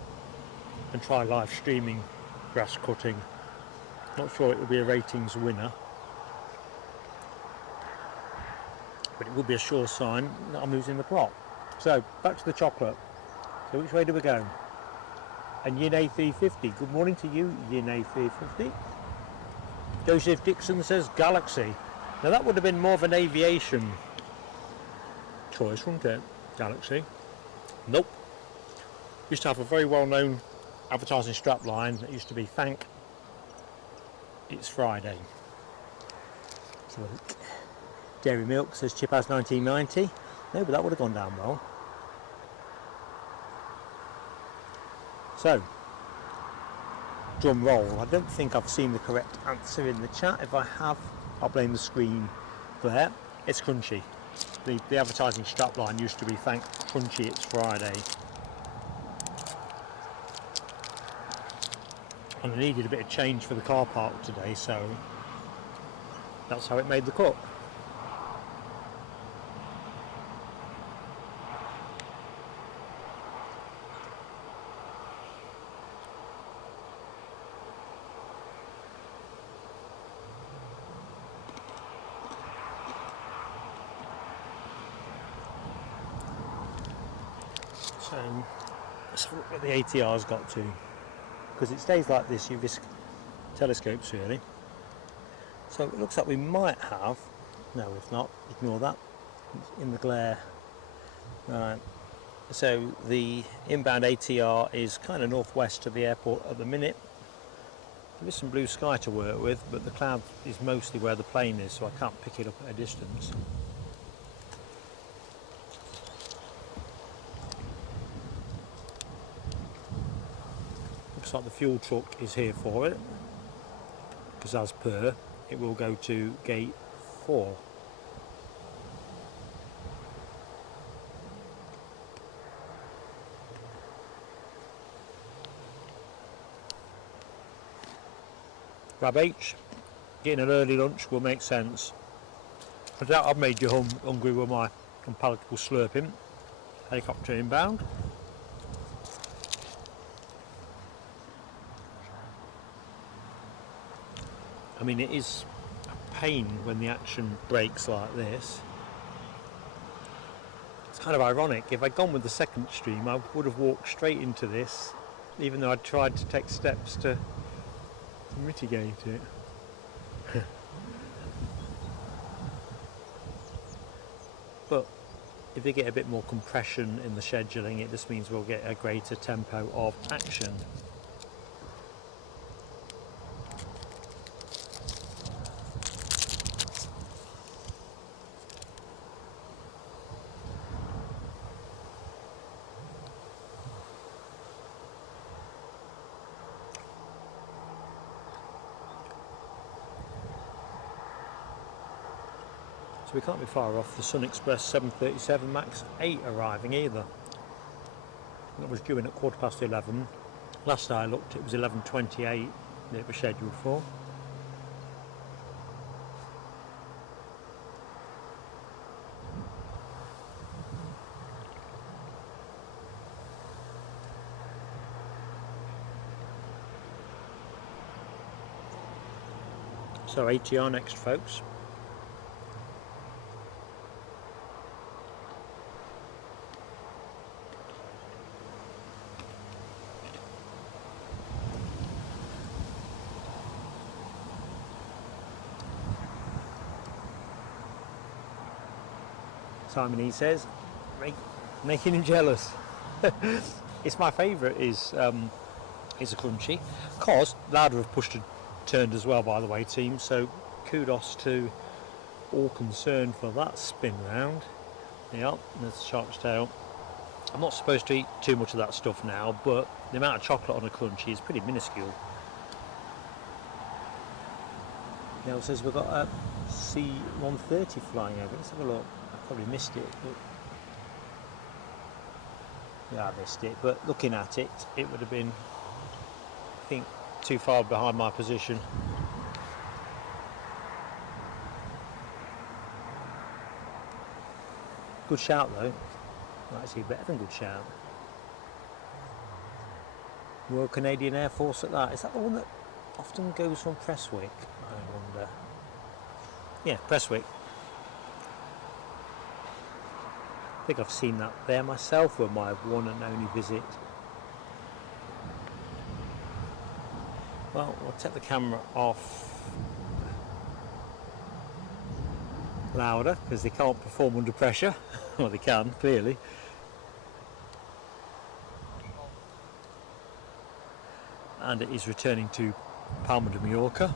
and try live streaming grass cutting. Not sure it will be a ratings winner, but it will be a sure sign that I'm losing the plot. So, back to the chocolate. So which way do we go? And Yin A350. Good morning to you, Yin A350. Joseph Dixon says Galaxy. Now that would have been more of an aviation choice, wouldn't it? Galaxy. Nope. Used to have a very well-known advertising strapline that used to be thank it's Friday. So Dairy Milk says Chip has 1990. No, but that would have gone down well. So, drum roll. I don't think I've seen the correct answer in the chat. If I have, I'll blame the screen glare. It's Crunchy. The advertising strapline used to be thank Crunchy it's Friday. And I needed a bit of change for the car park today, so that's how it made the cut. So let's have a look what the ATR's got to, because it stays like this, you risk telescopes really. So it looks like we might have, no if not, ignore that, it's in the glare. Right, so the inbound ATR is kind of northwest of the airport at the minute. There is some blue sky to work with, but the cloud is mostly where the plane is, so I can't pick it up at a distance. Looks like the fuel truck is here for it, because as per, it will go to gate 4. Grab H, getting an early lunch will make sense. I doubt I've made you hungry with my unpalatable slurping. Helicopter inbound. I mean, it is a pain when the action breaks like this. It's kind of ironic. If I'd gone with the second stream, I would have walked straight into this, even though I'd tried to take steps to mitigate it. But if they get a bit more compression in the scheduling, it just means we'll get a greater tempo of action. So we can't be far off the Sun Express 737 MAX 8 arriving either. That was due in at 11:15. Last I looked, it was 11:28 that it was scheduled for. So ATR next, folks. Simon E says, making him jealous. It's my favourite is a crunchy. Cause Lauda have pushed and turned as well, by the way, team. So kudos to all concerned for that spin round. Yeah, there's Shark's tail. I'm not supposed to eat too much of that stuff now, but the amount of chocolate on a crunchy is pretty minuscule. Now it says we've got a C-130 flying over. Let's have a look. I probably missed it, but yeah, I missed it. But looking at it, it would have been, I think, too far behind my position. Good shout though. Well, actually, better than good shout. Royal Canadian Air Force at that. Is that the one that often goes from Prestwick? I wonder. Yeah, Prestwick. I think I've seen that there myself with my one and only visit. Well, we'll take the camera off Lauda because they can't perform under pressure. Well, they can, clearly. And it is returning to Palma de Mallorca.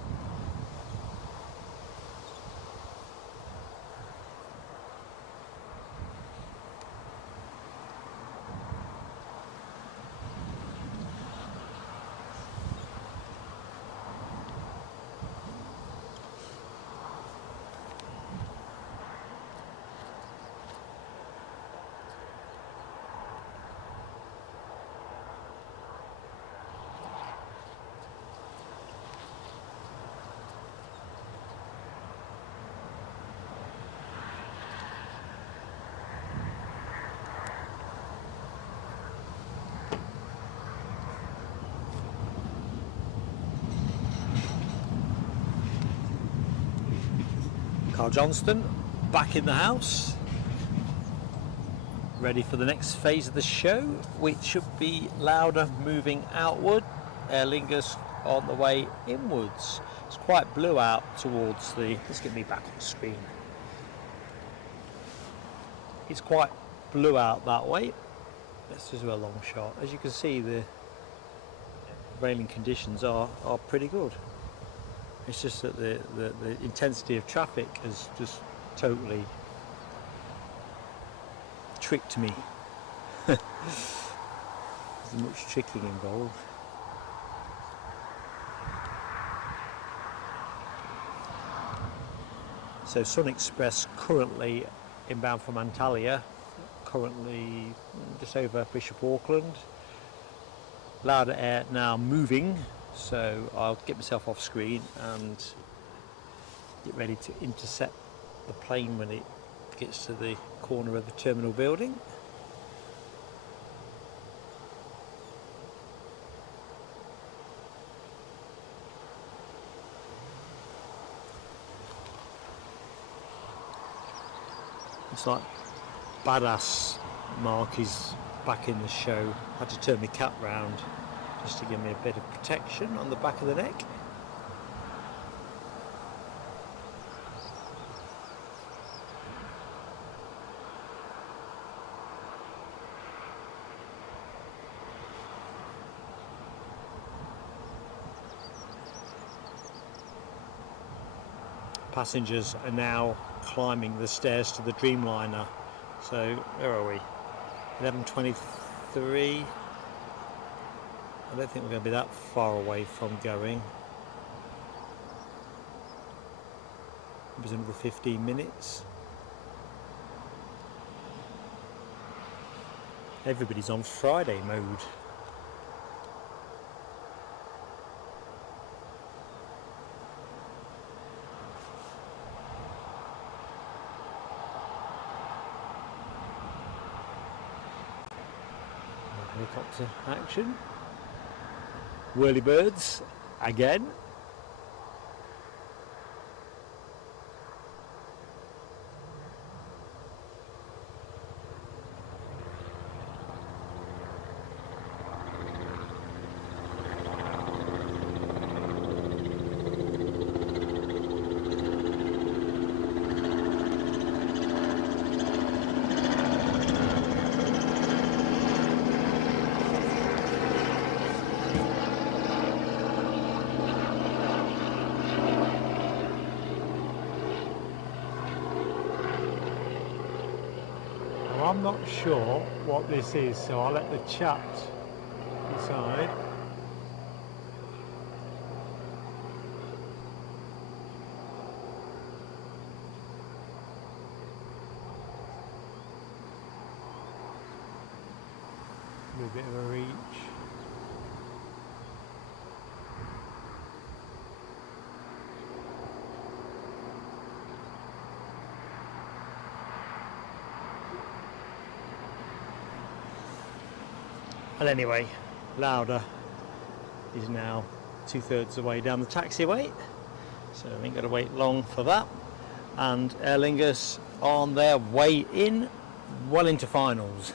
Carl Johnston back in the house, ready for the next phase of the show, which should be Lauda moving outward, Aer Lingus on the way inwards. It's quite blue out towards the, let's get me back on the screen. It's quite blue out that way. Let's just do a long shot. As you can see, the railing conditions are pretty good. It's just that the intensity of traffic has just totally tricked me. There's much tricking involved. So Sun Express currently inbound from Antalya, currently just over Bishop Auckland. Lauda Air now moving, so I'll get myself off screen and get ready to intercept the plane when it gets to the corner of the terminal building. It's like badass Mark is back in the show. I had to turn my cap round just to give me a bit of protection on the back of the neck. Passengers are now climbing the stairs to the Dreamliner. So where are we? 11:23. I don't think we're going to be that far away from going. It was another 15 minutes. Everybody's on Friday mode. Helicopter action. Whirlybirds again. I'm not sure what this is, so I'll let the chat decide. A bit of a reach. Well, anyway, Lauda is now 2/3 of the way down the taxiway, so we ain't got to wait long for that. And Aer Lingus on their way in, well into finals.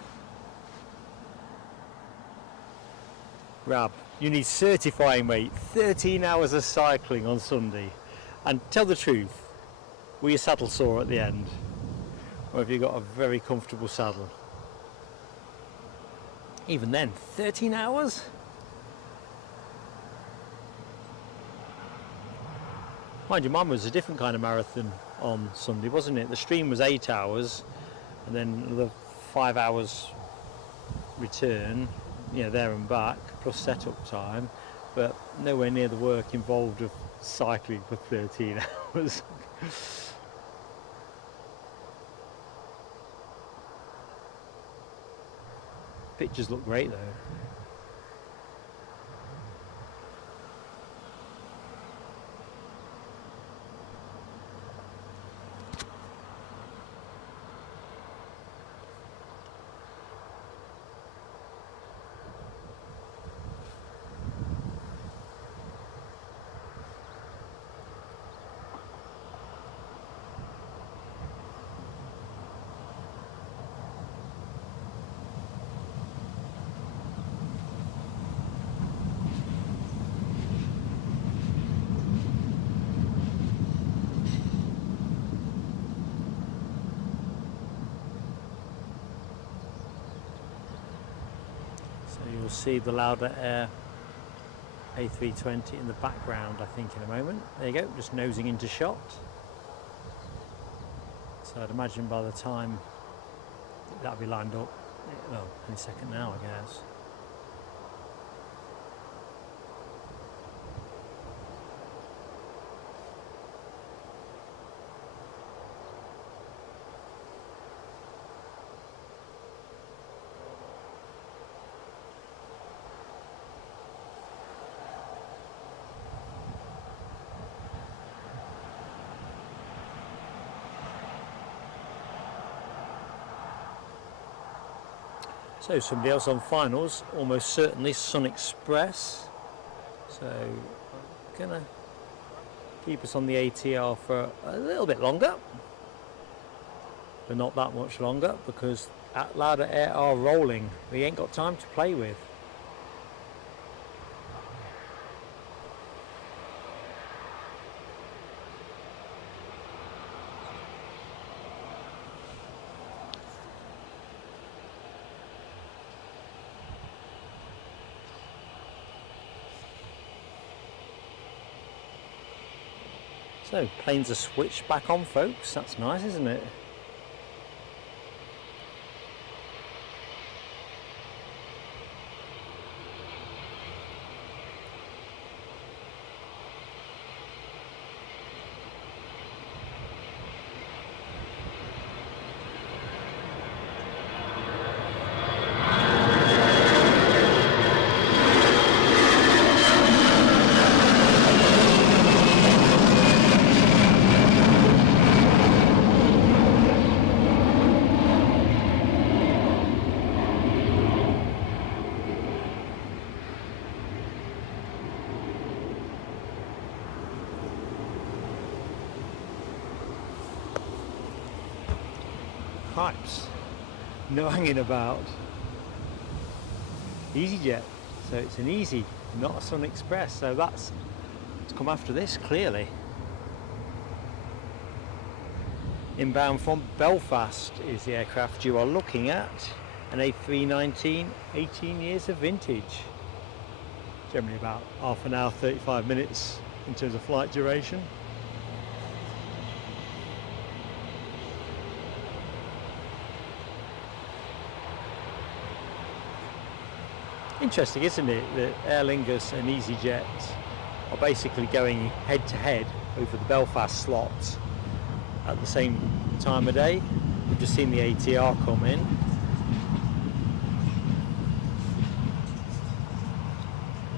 Rab, you need certifying, mate. 13 hours of cycling on Sunday. And tell the truth, were you saddle sore at the end? Or have you got a very comfortable saddle? Even then, 13 hours? Mind you, mine was a different kind of marathon on Sunday, wasn't it? The stream was 8 hours, and then another 5 hours return, you know, there and back, plus setup time, but nowhere near the work involved of cycling for 13 hours. Pictures look great though. see the Loganair A320 in the background, I think, in a moment. There you go, just nosing into shot. So I'd imagine by the time that'll be lined up, well, any second now, I guess. So somebody else on finals, almost certainly Sun Express. So I'm gonna keep us on the ATR for a little bit longer, but not that much longer, because Loganair are rolling. We ain't got time to play with. So planes are switched back on, folks. That's nice, isn't it? Pipes, no hanging about. EasyJet, so it's an Easy, not a Sun Express, so that's to come after this clearly. Inbound from Belfast is the aircraft you are looking at, an A319, 18 years of vintage. Generally about half an hour, 35 minutes in terms of flight duration. Interesting, isn't it, that Aer Lingus and EasyJet are basically going head to head over the Belfast slots at the same time of day. We've just seen the ATR come in.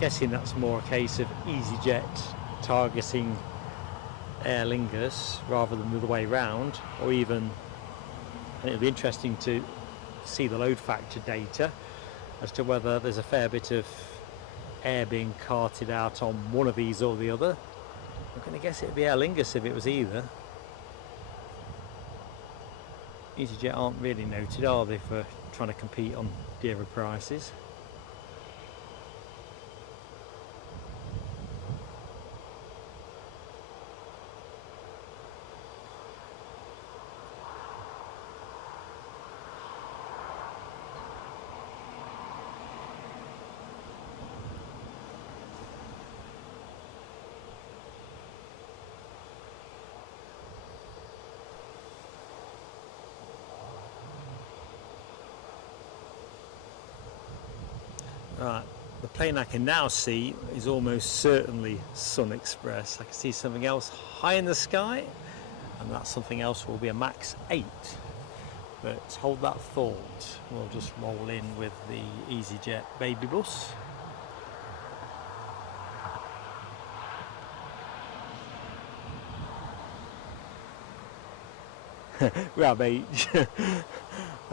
Guessing that's more a case of EasyJet targeting Aer Lingus rather than the other way round, or even, and it'll be interesting to see the load factor data as to whether there's a fair bit of air being carted out on one of these or the other. I'm going to guess it'd be Aer Lingus if it was either. EasyJet aren't really noted, are they, for trying to compete on dearer prices? Right, the plane I can now see is almost certainly Sun Express. I can see something else high in the sky, and that something else will be a Max 8. But hold that thought, we'll just roll in with the EasyJet baby bus. Grab H and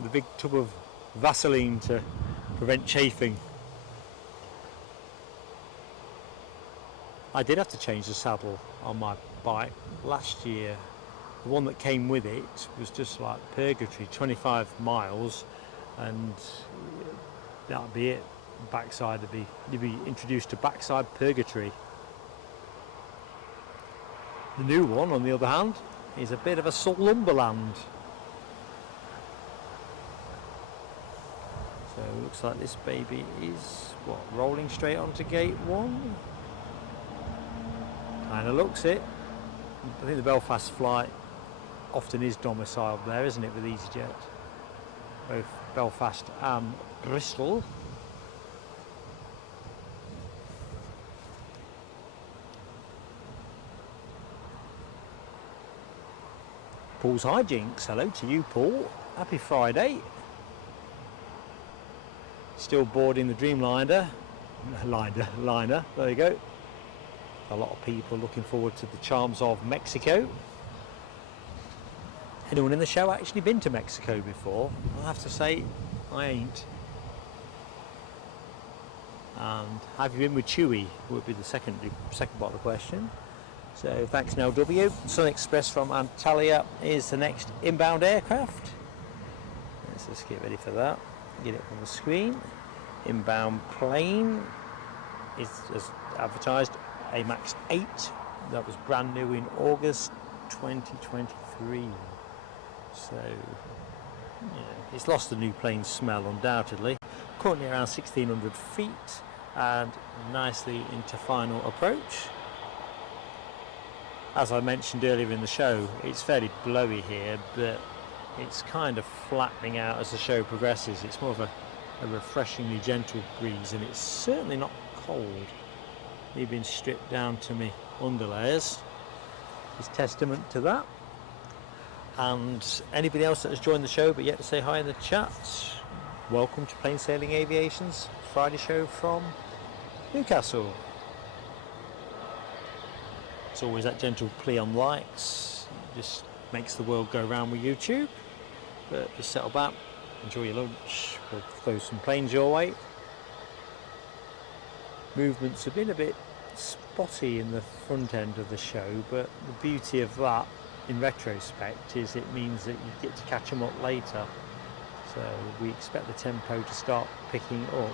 a big tub of Vaseline to prevent chafing. I did have to change the saddle on my bike last year. The one that came with it was just like purgatory, 25 miles, and that'd be it. Backside you'd be introduced to backside purgatory. The new one, on the other hand, is a bit of a slumberland. So it looks like this baby is, what, rolling straight onto gate 1? Kind of looks it. I think the Belfast flight often is domiciled there, isn't it, with EasyJet? Both Belfast and Bristol. Paul's hijinks. Hello to you, Paul. Happy Friday. Still boarding the Dreamliner. Liner. There you go. A lot of people looking forward to the charms of Mexico. Anyone in the show actually been to Mexico before? I'll have to say I ain't. And have you been with Chewy? Would be the second part of the question. So thanks, NLW. Sun Express from Antalya is the next inbound aircraft. Let's just get ready for that. Get it on the screen. Inbound plane is, as advertised, a Max 8. That was brand new in August 2023. So, yeah, it's lost the new plane smell undoubtedly. Currently around 1600 feet and nicely into final approach. As I mentioned earlier in the show, it's fairly blowy here, but it's kind of flattening out as the show progresses. It's more of a refreshingly gentle breeze, and it's certainly not cold. Me being stripped down to my underlayers is testament to that. And anybody else that has joined the show but yet to say hi in the chat, welcome to Plain Sailing Aviation's Friday show from Newcastle. It's always that gentle plea on likes, just makes the world go round with YouTube. But just settle back, enjoy your lunch, we'll throw some planes your way. Movements have been a bit spotty in the front end of the show, but the beauty of that in retrospect is it means that you get to catch them up later. So we expect the tempo to start picking up.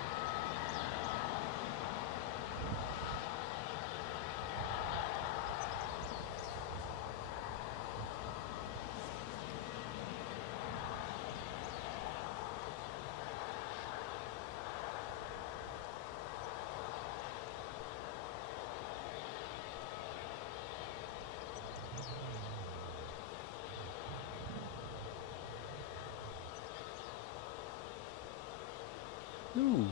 Ooh.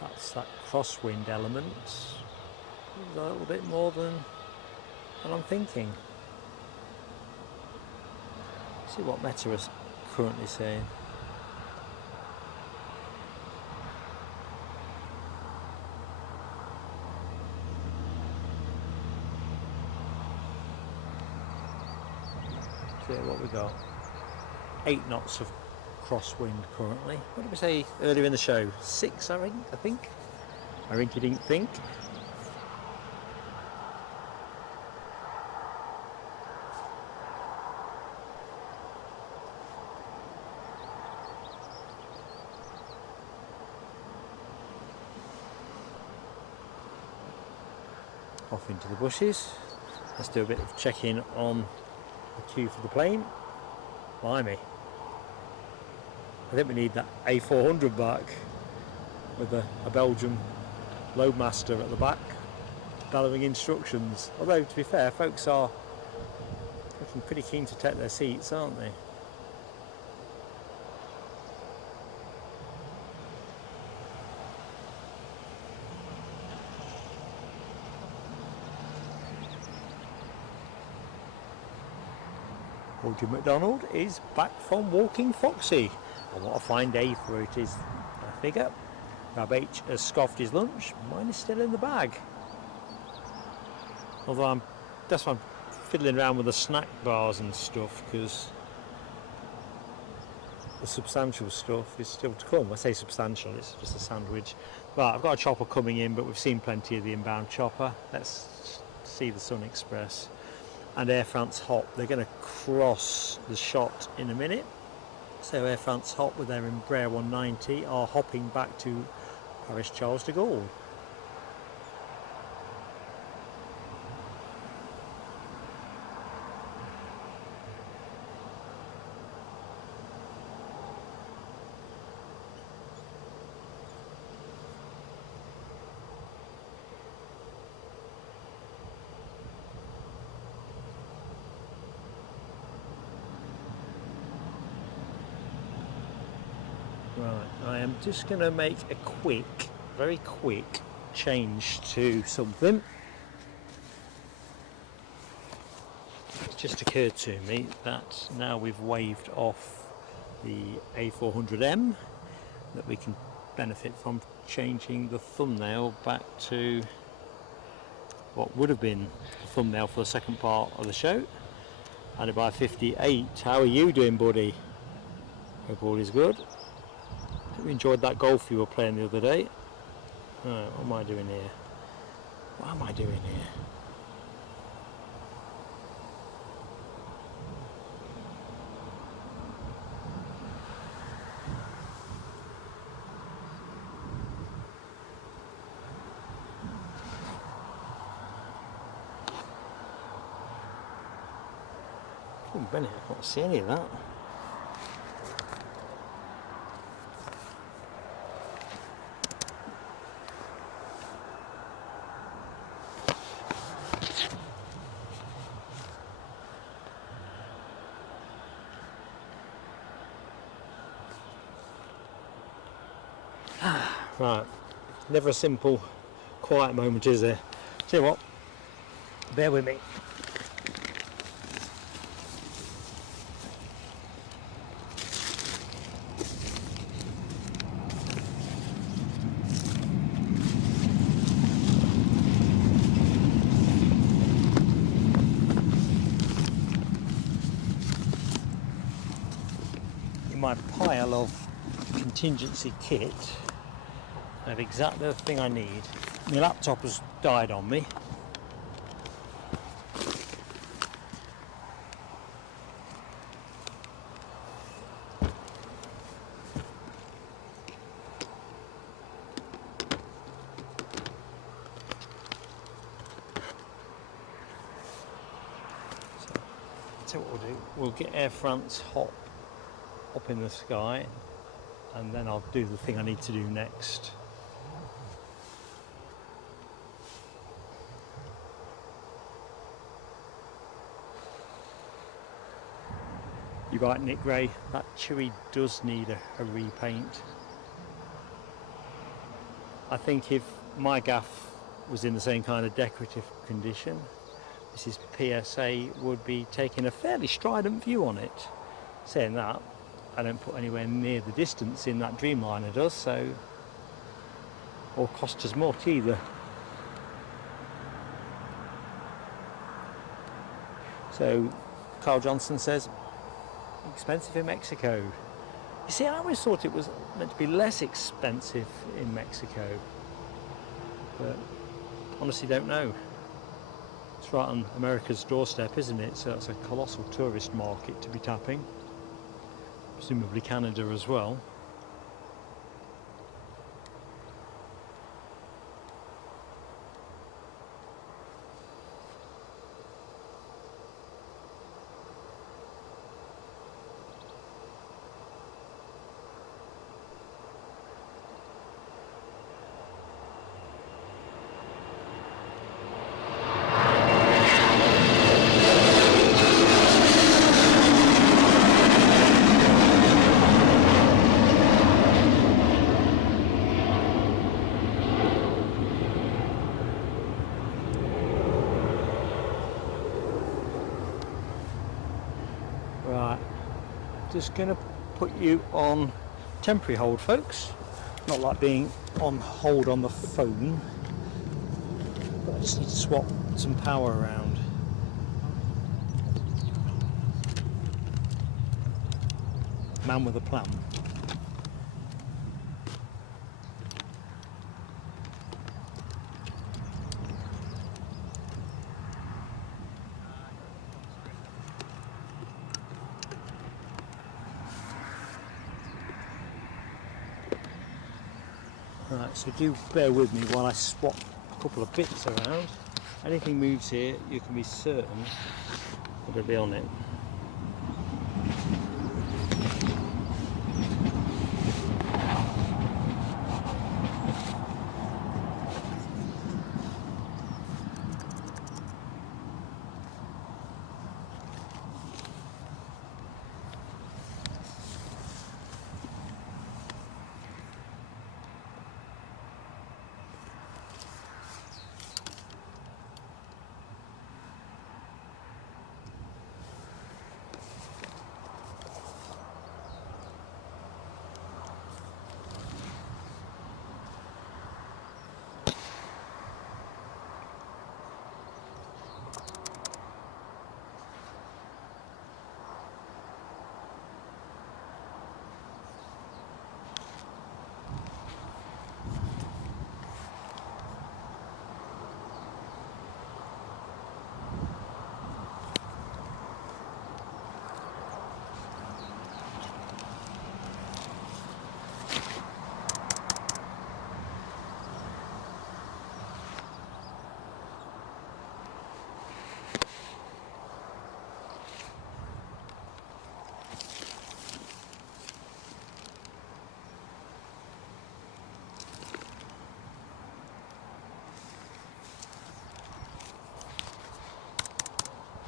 That's that crosswind element. A little bit more than I'm thinking. See what Meta is currently saying. See what we got. 8 knots of crosswind currently. What did we say earlier in the show? 6, I think. I think you didn't think. Off into the bushes. Let's do a bit of check-in on the queue for the plane. Blimey. I think we need that A400 back with a Belgian loadmaster at the back bellowing instructions. Although, to be fair, folks are looking pretty keen to take their seats, aren't they? Roger McDonald is back from Walking Foxy. And what a fine day for it is, I figure. Rab H has scoffed his lunch. Mine is still in the bag. Although that's why I'm fiddling around with the snack bars and stuff, because the substantial stuff is still to come. I say substantial, it's just a sandwich. Right, I've got a chopper coming in, but we've seen plenty of the inbound chopper. Let's see the Sun Express and Air France Hop. They're going to cross the shot in a minute. So Air France Hop with their Embraer 190 are hopping back to Paris Charles de Gaulle. Right, I am just going to make a quick, very quick change to something. It's just occurred to me that now we've waved off the A400M, that we can benefit from changing the thumbnail back to what would have been the thumbnail for the second part of the show. And by 58. How are you doing, buddy? Hope all is good. Hope you enjoyed that golf you were playing the other day. Right, what am I doing here? What am I doing here? Oh, Bennett, I can't see any of that. Right, never a simple, quiet moment, is there? Tell you what, bear with me. In my pile of contingency kit, I have exactly the thing I need. My laptop has died on me. So what we'll do, we'll get Air France hot up in the sky, and then I'll do the thing I need to do next. You're right, Nick Ray, that Chewy does need a repaint. I think if my gaff was in the same kind of decorative condition, Mrs. PSA would be taking a fairly strident view on it. Saying that, I don't put anywhere near the distance in that Dreamliner does, so, or cost us much either. So, Carl Johnson says, expensive in Mexico. You see, I always thought it was meant to be less expensive in Mexico, but honestly don't know. It's right on America's doorstep, isn't it? So it's a colossal tourist market to be tapping. Presumably Canada as well. Right, just going to put you on temporary hold, folks. Not like being on hold on the phone, but I just need to swap some power around. Man with a plan. Right, so do bear with me while I swap a couple of bits around. Anything moves here, you can be certain it'll be on it.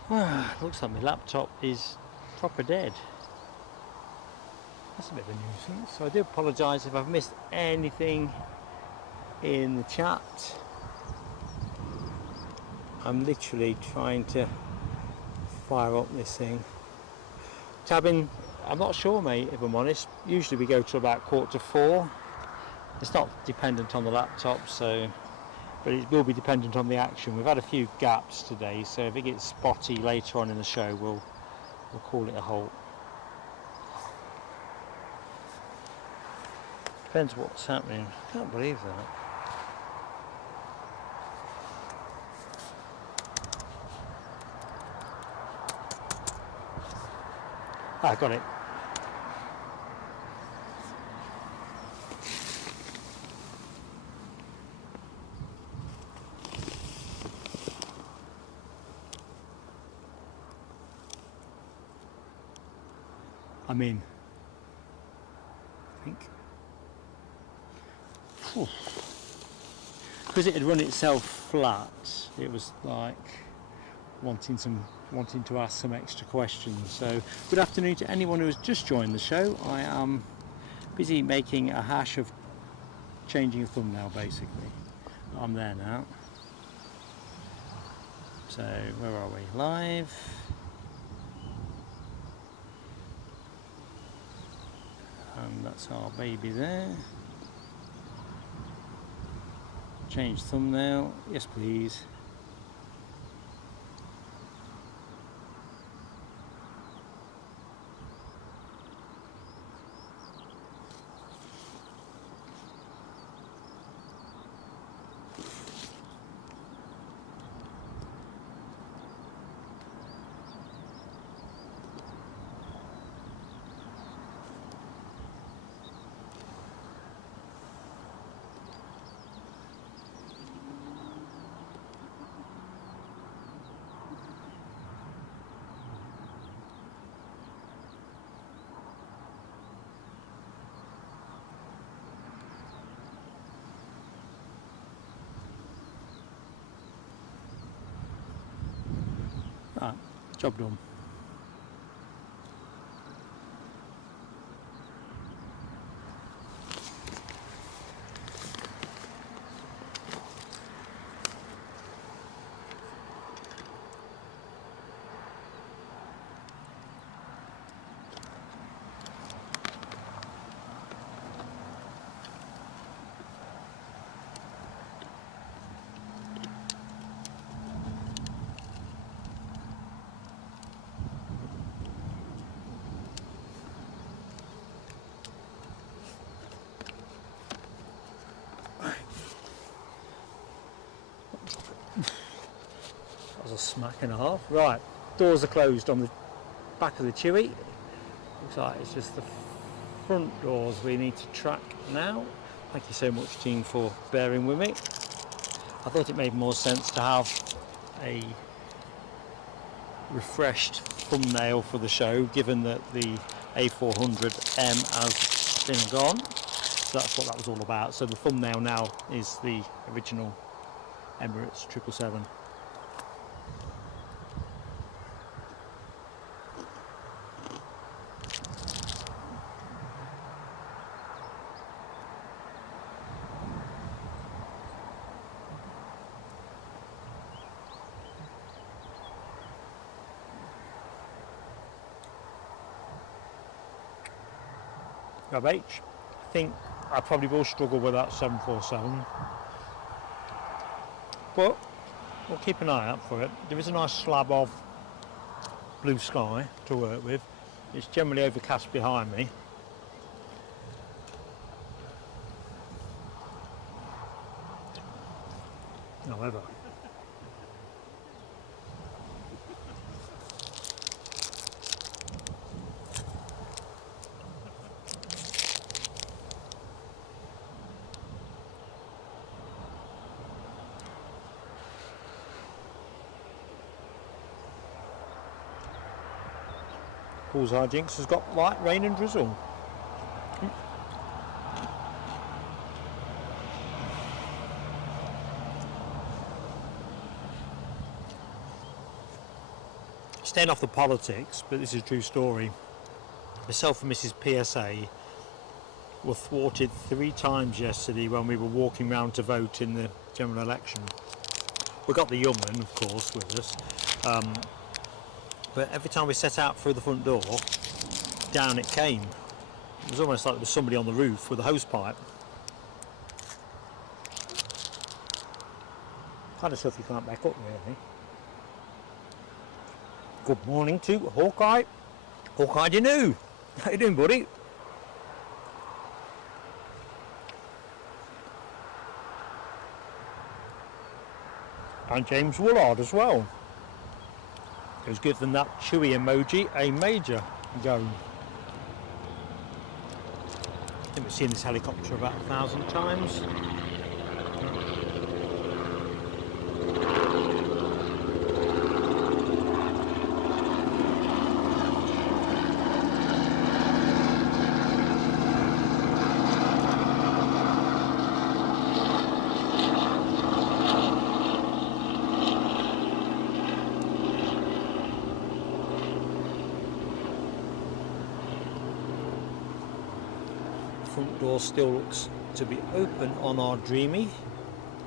Looks like my laptop is proper dead. That's a bit of a nuisance. So I do apologise if I've missed anything in the chat. I'm literally trying to fire up this thing. Cabin, I'm not sure, mate, if I'm honest. Usually we go to about 3:45. It's not dependent on the laptop, so, but it will be dependent on the action. We've had a few gaps today, so if it gets spotty later on in the show, we'll call it a halt. Depends what's happening. Can't believe that. I got it. I'm in. I think. Because it had run itself flat, it was like wanting to ask some extra questions. So good afternoon to anyone who has just joined the show. I am busy making a hash of changing a thumbnail, basically. I'm there now. So where are we? Live. And that's our baby there. Change thumbnail, yes please. Right, job done. That was a smack and a half. Right, doors are closed on the back of the Chewy. Looks like it's just the front doors we need to track now. Thank you so much, team, for bearing with me. I thought it made more sense to have a refreshed thumbnail for the show, given that the A400M has been gone. So that's what that was all about. So the thumbnail now is the original Emirates 777. H. I think I probably will struggle with that 747, but we'll keep an eye out for it. There is a nice slab of blue sky to work with. It's generally overcast behind me. However, Bullseye Jinx has got light rain and drizzle. staying off the politics, but this is a true story. Myself and Mrs. PSA were thwarted 3 times yesterday when we were walking round to vote in the general election. We got the young one, of course, with us, but every time we set out through the front door, down it came. It was almost like there was somebody on the roof with a hose pipe. Kind of stuff you can't back up, really. Good morning to Hawkeye. Hawkeye, do you know? How you doing, buddy? And James Woolard as well, who's given that chewy emoji a major go. I think we've seen this helicopter about 1,000 times. Front door still looks to be open on our Dreamy.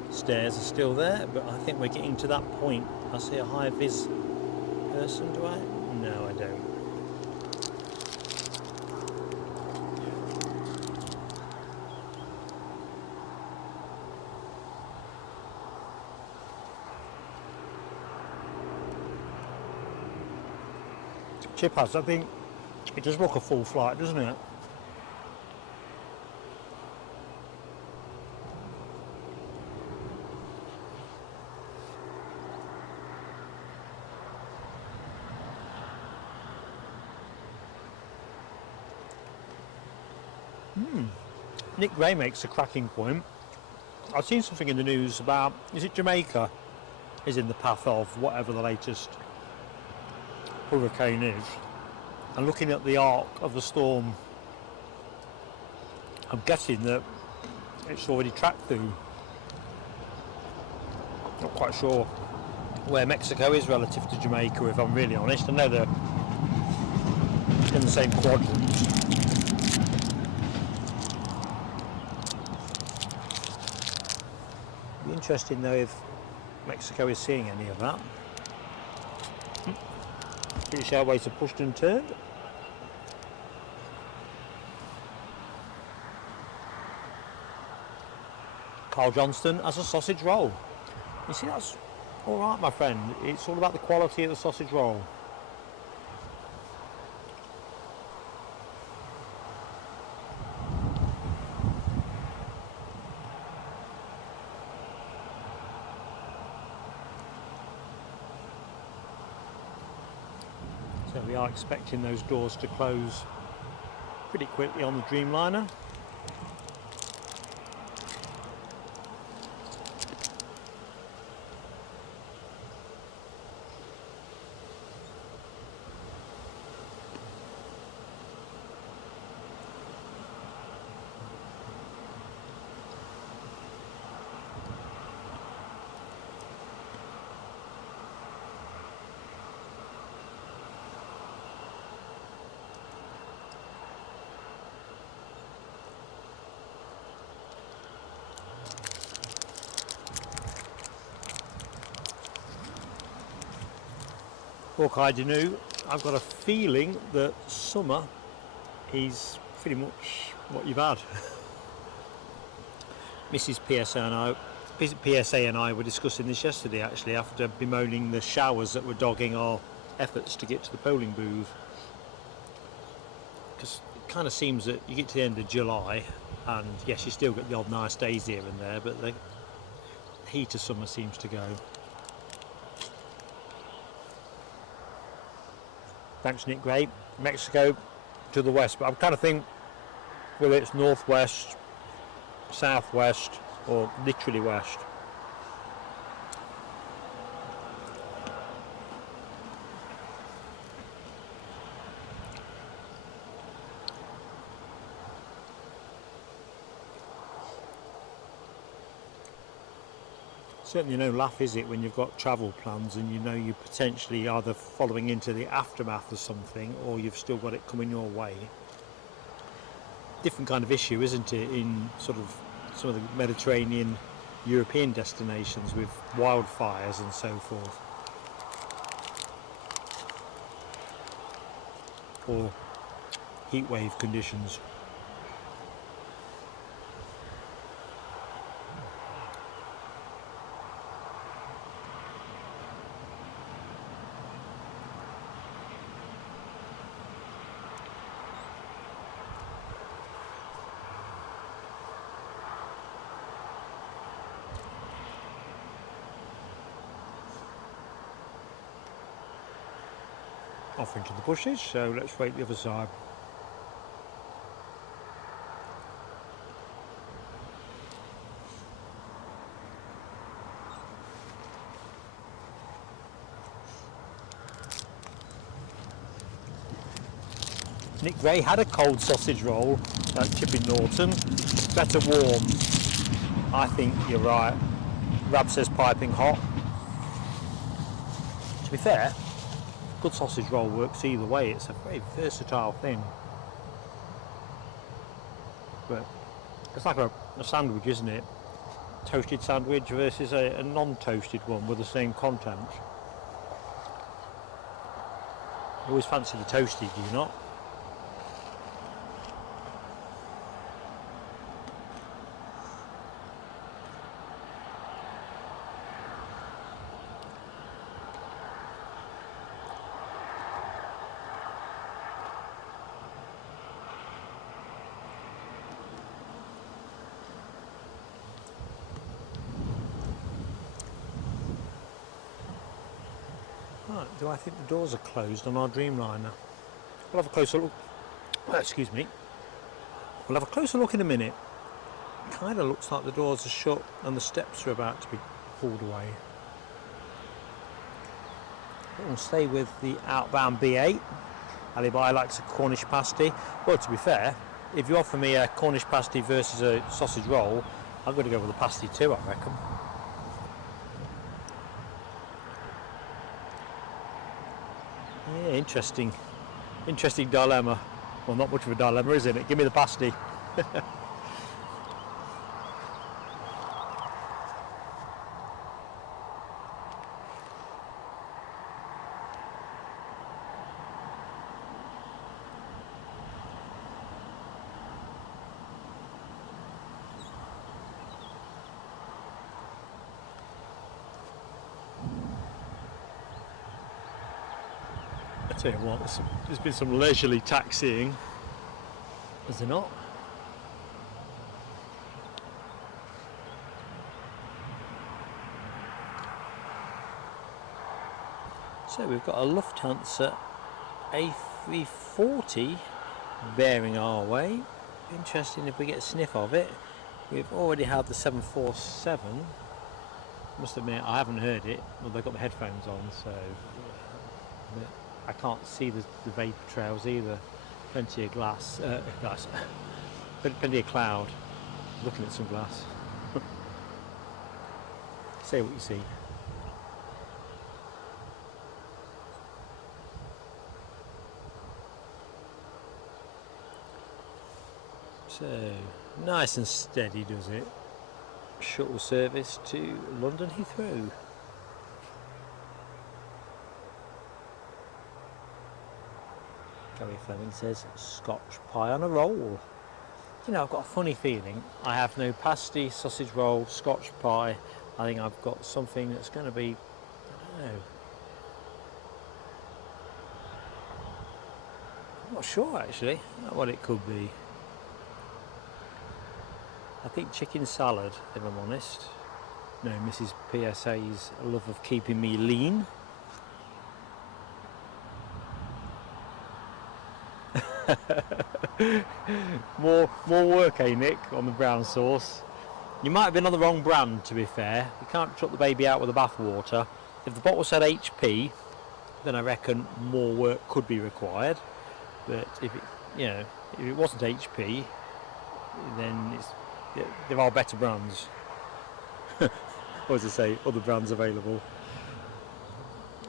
Stairs are still there, but I think we're getting to that point. I see a high vis person, do I? No, I don't. Chip has, I think it does look a full flight, doesn't it? Nick Gray makes a cracking point. I've seen something in the news about, is it Jamaica is in the path of whatever the latest hurricane is, and looking at the arc of the storm, I'm guessing that it's already tracked through. Not quite sure where Mexico is relative to Jamaica, if I'm really honest. I know they're in the same quadrant. Be interesting though if Mexico is seeing any of that. British Airways are pushed and turned. Carl Johnston as a sausage roll. You see, that's all right, my friend. It's all about the quality of the sausage roll. So we are expecting those doors to close pretty quickly on the Dreamliner. Hawkeye Danu, I've got a feeling that summer is pretty much what you've had. Mrs. PSA and I were discussing this yesterday actually, after bemoaning the showers that were dogging our efforts to get to the polling booth. Because it kind of seems that you get to the end of July and yes, you still get the odd nice days here and there, but the heat of summer seems to go. Thanks, Nick Gray. Mexico to the west, but I'm kind of thinking whether it's northwest, southwest, or literally west. Certainly no laugh, is it, when you've got travel plans and you know you're potentially either following into the aftermath of something or you've still got it coming your way. Different kind of issue, isn't it, in sort of some of the Mediterranean European destinations with wildfires and so forth. Or heatwave conditions. Off into the bushes, so let's wait the other side. Nick Gray had a cold sausage roll at Chipping Norton. Better warm. I think you're right. Rab says piping hot. To be fair, good sausage roll works either way. It's a very versatile thing. But it's like a sandwich, isn't it? Toasted sandwich versus a non-toasted one with the same content. I always fancy the toasted, do you not? Right, do I think the doors are closed on our Dreamliner? We'll have a closer look. Excuse me. We'll have a closer look in a minute. Kind of looks like the doors are shut and the steps are about to be pulled away. We'll stay with the outbound B8. Ali Bai likes a Cornish pasty. Well, to be fair, if you offer me a Cornish pasty versus a sausage roll, I'm going to go with a pasty too, I reckon. Yeah, interesting dilemma. Well, not much of a dilemma, isn't it? Give me the pasty. I tell you what, there's been some leisurely taxiing, is there not? So we've got a Lufthansa A340 bearing our way. Interesting if we get a sniff of it. We've already had the 747. Must admit I haven't heard it. Well, they've got the headphones on, so I can't see the vapour trails either. Plenty of glass, plenty of cloud. Looking at some glass. Say what you see. So, nice and steady does it. Shuttle service to London Heathrow. Gary Fleming says, Scotch pie on a roll. You know, I've got a funny feeling. I have no pasty, sausage roll, Scotch pie. I think I've got something that's going to be, I don't know. I'm not sure actually what it could be. I think chicken salad, if I'm honest. No, Mrs. PSA's love of keeping me lean. more work, eh, Nick, on the brown sauce. You might have been on the wrong brand, to be fair. You can't chuck the baby out with the bathwater. If the bottle said HP, then I reckon more work could be required. But if it, if it wasn't HP, then there are better brands. or as I say, other brands available.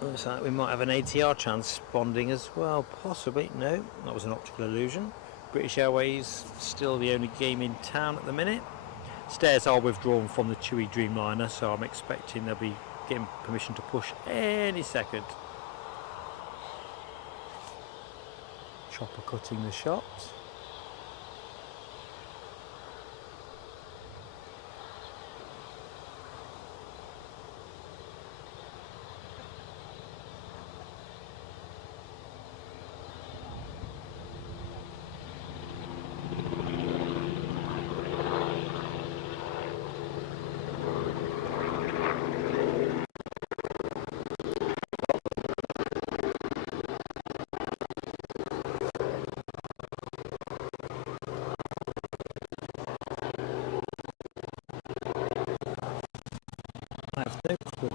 Looks like we might have an ATR transponding as well, possibly. No, that was an optical illusion. British Airways still the only game in town at the minute. Stairs are withdrawn from the Chewy Dreamliner, so I'm expecting they'll be getting permission to push any second. Chopper cutting the shot. I have no clue.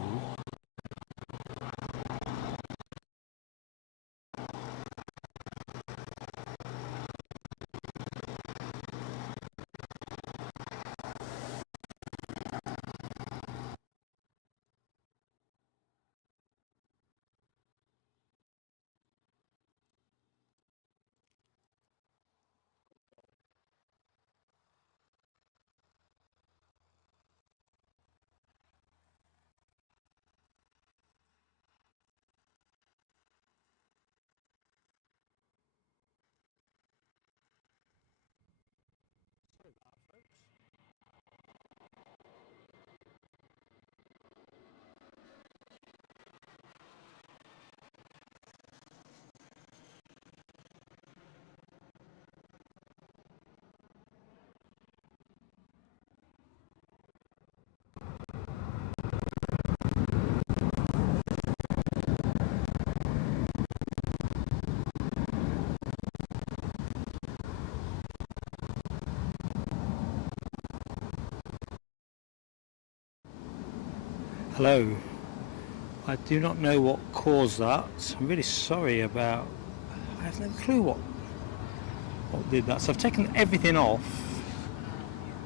Hello. I do not know what caused that. I'm really sorry about... I have no clue what did that. So I've taken everything off.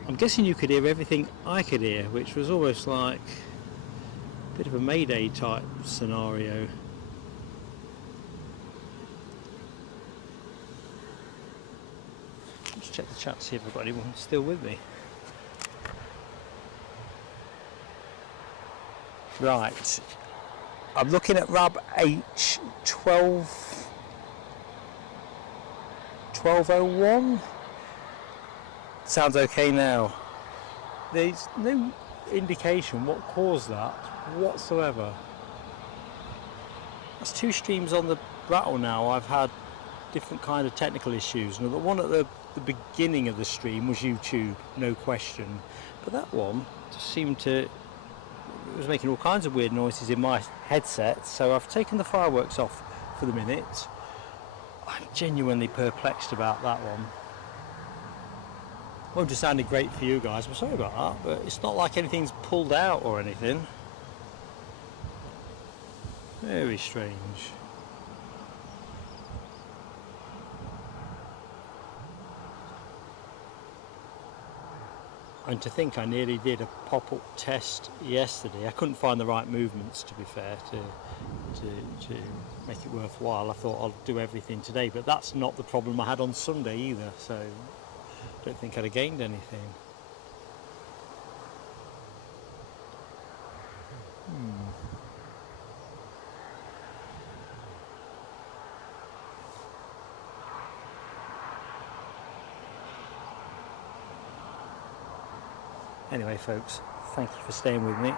I'm guessing you could hear everything I could hear, which was almost like a bit of a Mayday type scenario. Let's check the chat, see if I've got anyone still with me. Right, I'm looking at RAB H1201. Sounds okay now. There's no indication what caused that whatsoever. That's 2 streams on the rattle now. I've had different kind of technical issues. Now, the one at the beginning of the stream was YouTube, no question. But that one just seemed to... It was making all kinds of weird noises in my headset, so I've taken the fireworks off for the minute. I'm genuinely perplexed about that one. Won't have sounded great for you guys, I'm sorry about that, but it's not like anything's pulled out or anything. Very strange. And to think I nearly did a pop-up test yesterday. I couldn't find the right movements, to be fair, to make it worthwhile. I thought I'll do everything today, but that's not the problem I had on Sunday either, so I don't think I'd have gained anything. Anyway, folks, thank you for staying with me.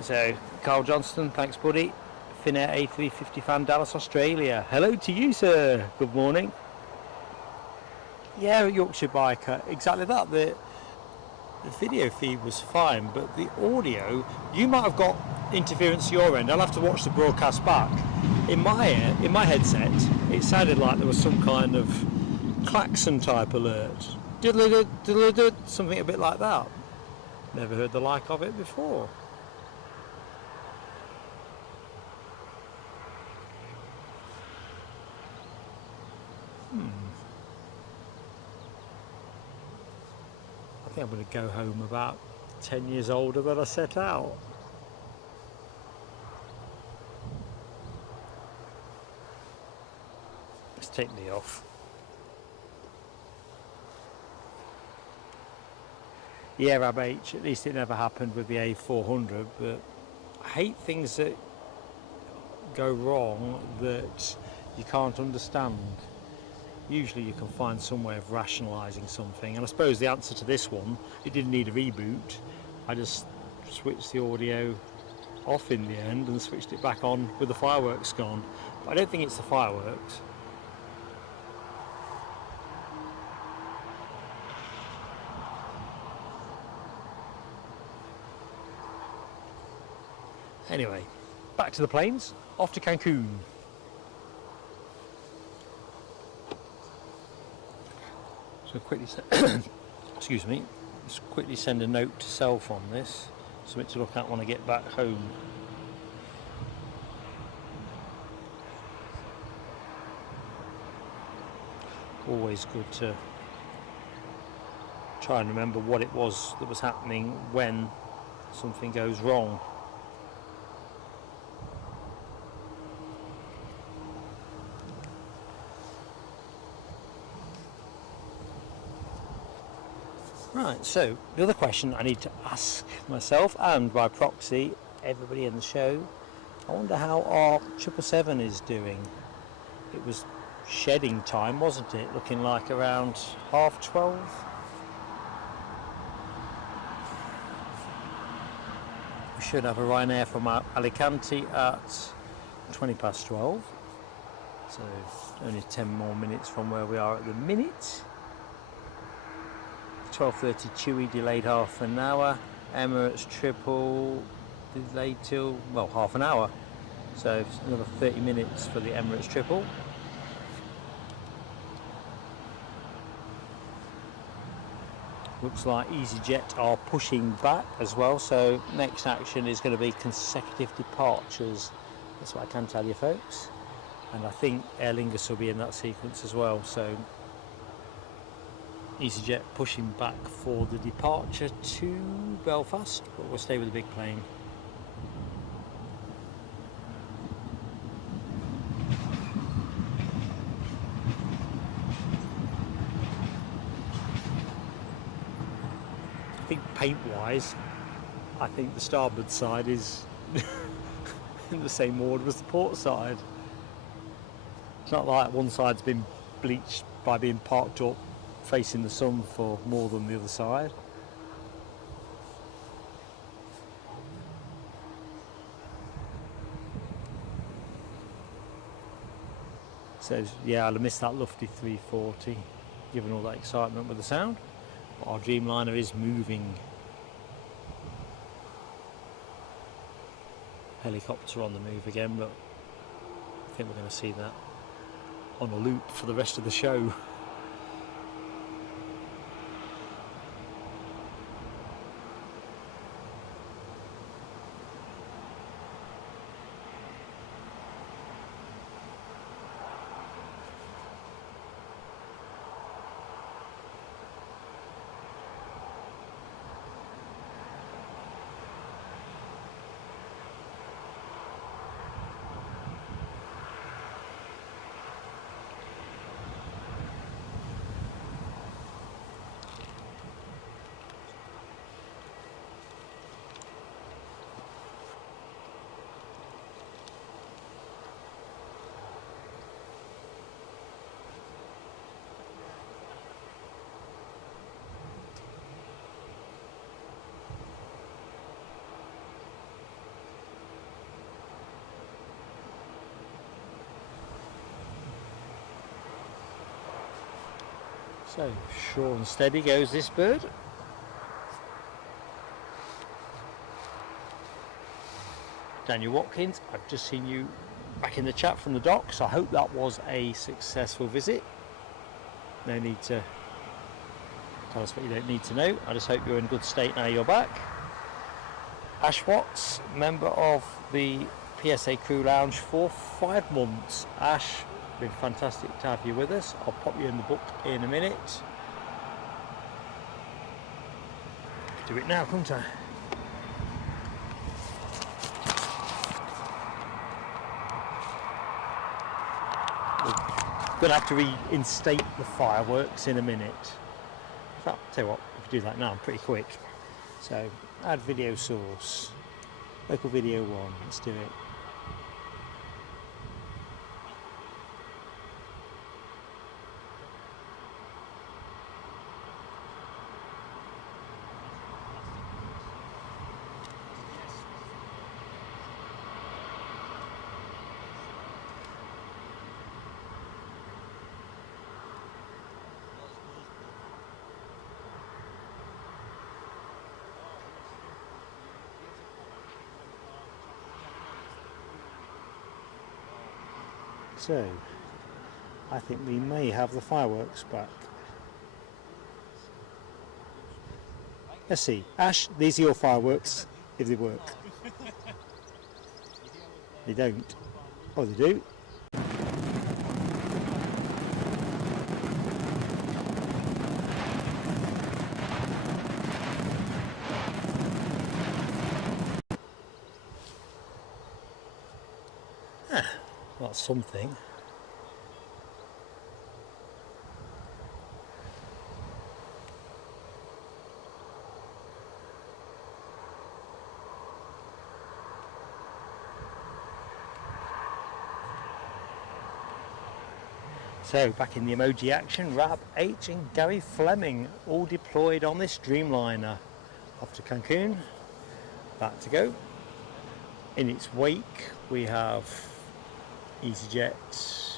So, Carl Johnston, thanks buddy. Finnair A350 fan, Dallas, Australia. Hello to you, sir. Good morning. Yeah, Yorkshire Biker, exactly that. The video feed was fine, but the audio, you might have got interference your end. I'll have to watch the broadcast back. In my headset, it sounded like there was some kind of klaxon type alert, something a bit like that. Never heard the like of it before. I think I'm going to go home about 10 years older than I set out. Let's take me off. The Arab H, at least it never happened with the A400, but I hate things that go wrong that you can't understand. Usually you can find some way of rationalising something, and I suppose the answer to this one, it didn't need a reboot. I just switched the audio off in the end and switched it back on with the fireworks gone. But I don't think it's the fireworks. Anyway, back to the planes, off to Cancun. So quickly, excuse me, just quickly send a note to self on this, something to look at when I get back home. Always good to try and remember what it was that was happening when something goes wrong. Right, so the other question I need to ask myself, and by proxy everybody in the show, I wonder how our 777 is doing. It was shedding time, wasn't it? Looking like around 12:30. We should have a Ryanair from Alicante at 12:20, so only 10 more minutes from where we are at the minute. 12:30 Chewy delayed half an hour, Emirates triple delayed till, well, half an hour, so another 30 minutes for the Emirates triple. Looks like EasyJet are pushing back as well, so next action is going to be consecutive departures. That's what I can tell you, folks, and I think Aer Lingus will be in that sequence as well. So EasyJet pushing back for the departure to Belfast, but we'll stay with the big plane. I think paint-wise, I think the starboard side is in the same order as the port side. It's not like one side's been bleached by being parked up facing the sun for more than the other side. So yeah, I'll have missed that lofty 340 given all that excitement with the sound, but our Dreamliner is moving. Helicopter on the move again, but I think we're going to see that on a loop for the rest of the show. So sure and steady goes this bird. Daniel Watkins, I've just seen you back in the chat from the docks. I hope that was a successful visit. No need to tell us what you don't need to know. I just hope you're in good state now you're back. Ash Watts, member of the PSA Crew Lounge for 5 months. Ash, been fantastic to have you with us. I'll pop you in the book in a minute. do it now, couldn't I? We're going to have to reinstate the fireworks in a minute. In fact, tell you what, if you do that now, I'm pretty quick. So, add video source, local video 1, let's do it. So, I think we may have the fireworks back. Let's see. Ash, these are your fireworks, if they work. They don't. Oh, they do. That's something. So back in the emoji action, Rab H and Gary Fleming all deployed on this Dreamliner. Off to Cancun, back to go. In its wake we have EasyJet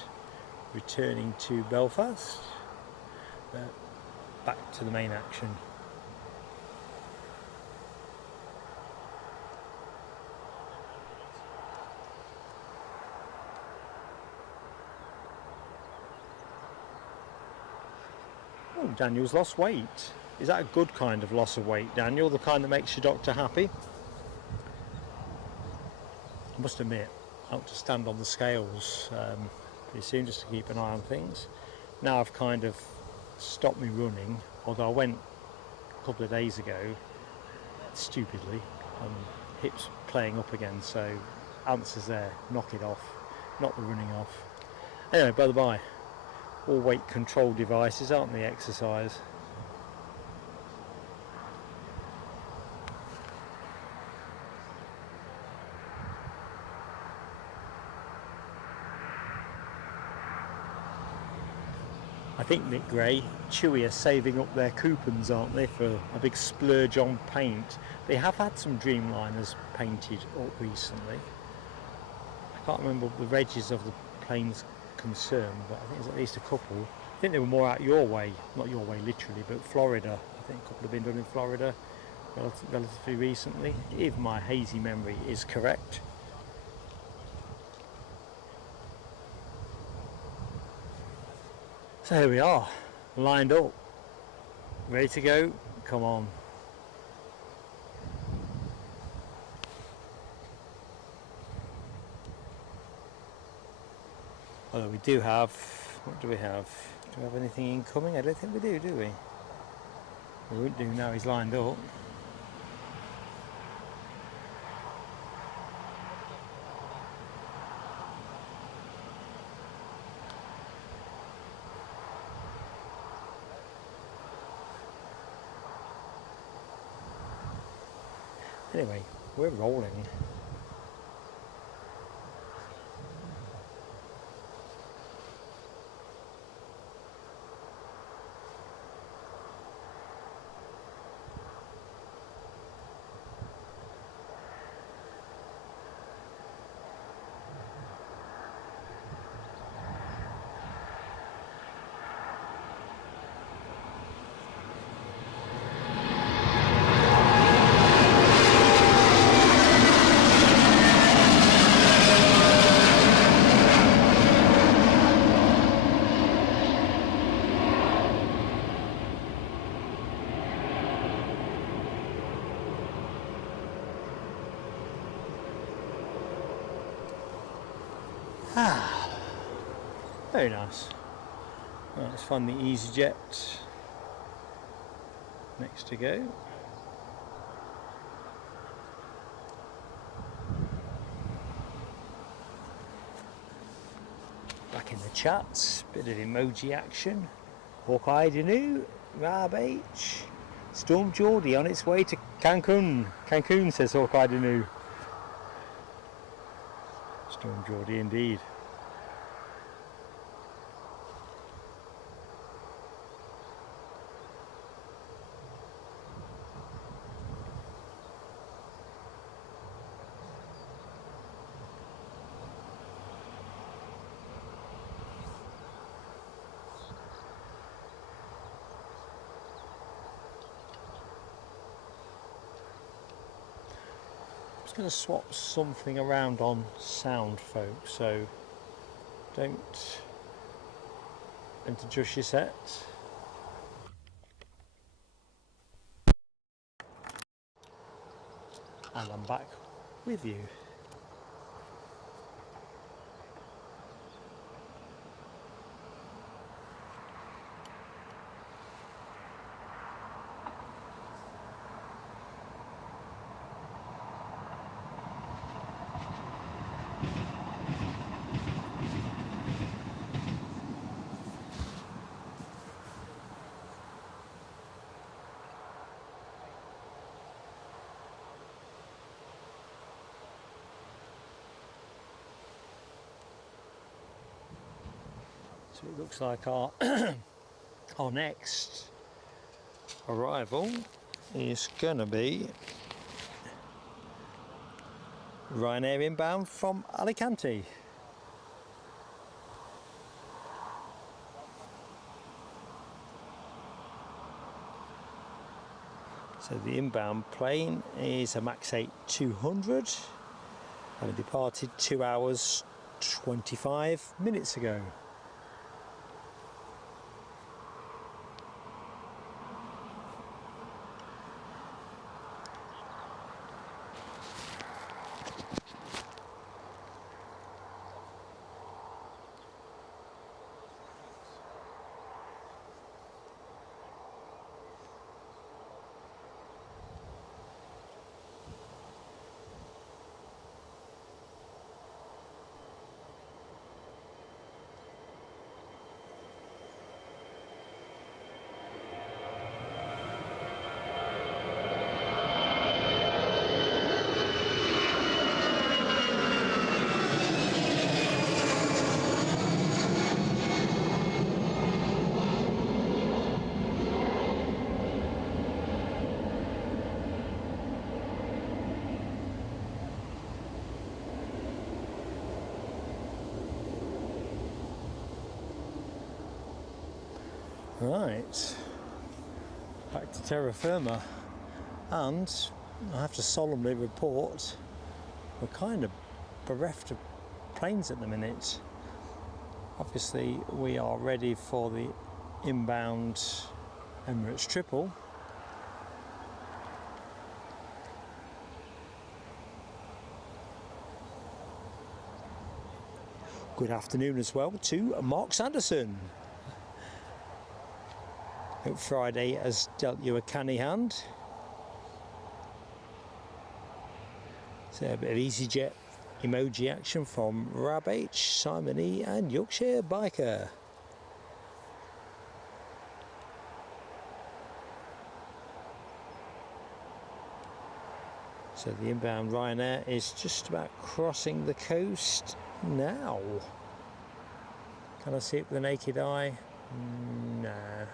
returning to Belfast, back to the main action. Oh, Daniel's lost weight. Is that a good kind of loss of weight, Daniel? The kind that makes your doctor happy? I must admit, I ought to stand on the scales pretty soon just to keep an eye on things. Now I've kind of stopped me running, although I went a couple of days ago, stupidly, hips playing up again, so answers there, knock it off, not the running off. Anyway, by the by, all weight control devices, aren't they, exercise? I think, Nick Gray, Chewy are saving up their coupons, aren't they, for a big splurge on paint. They have had some Dreamliners painted up recently. I can't remember the regs of the planes concerned, but I think there's at least a couple. I think they were more out your way, not your way literally, but Florida. I think a couple have been done in Florida relatively recently, if my hazy memory is correct. So here we are, lined up, ready to go. Come on. Although we do have, what do we have? Do we have anything incoming? I don't think we do we? We won't do now he's lined up. Anyway, we're rolling. Very nice. Right, let's find the EasyJet next to go. chat, bit of emoji action. Hawkeye Danu, Rab H, Storm Geordie on its way to Cancun. Cancun, says Hawkeye Danu. Storm Geordie indeed. I'm going to swap something around on sound, folks, so don't adjust your set. And I'm back with you. So it looks like our our next arrival is gonna be Ryanair inbound from Alicante. So the inbound plane is a Max 8 200 and it departed 2 hours 25 minutes ago. Right, back to terra firma, and I have to solemnly report we're kind of bereft of planes at the minute. Obviously we are ready for the inbound Emirates triple. Good afternoon as well to Mark Sanderson. Hope Friday has dealt you a canny hand. So a bit of EasyJet emoji action from Rab H, Simon E and Yorkshire Biker. So the inbound Ryanair is just about crossing the coast now. Can I see it with the naked eye? Nah.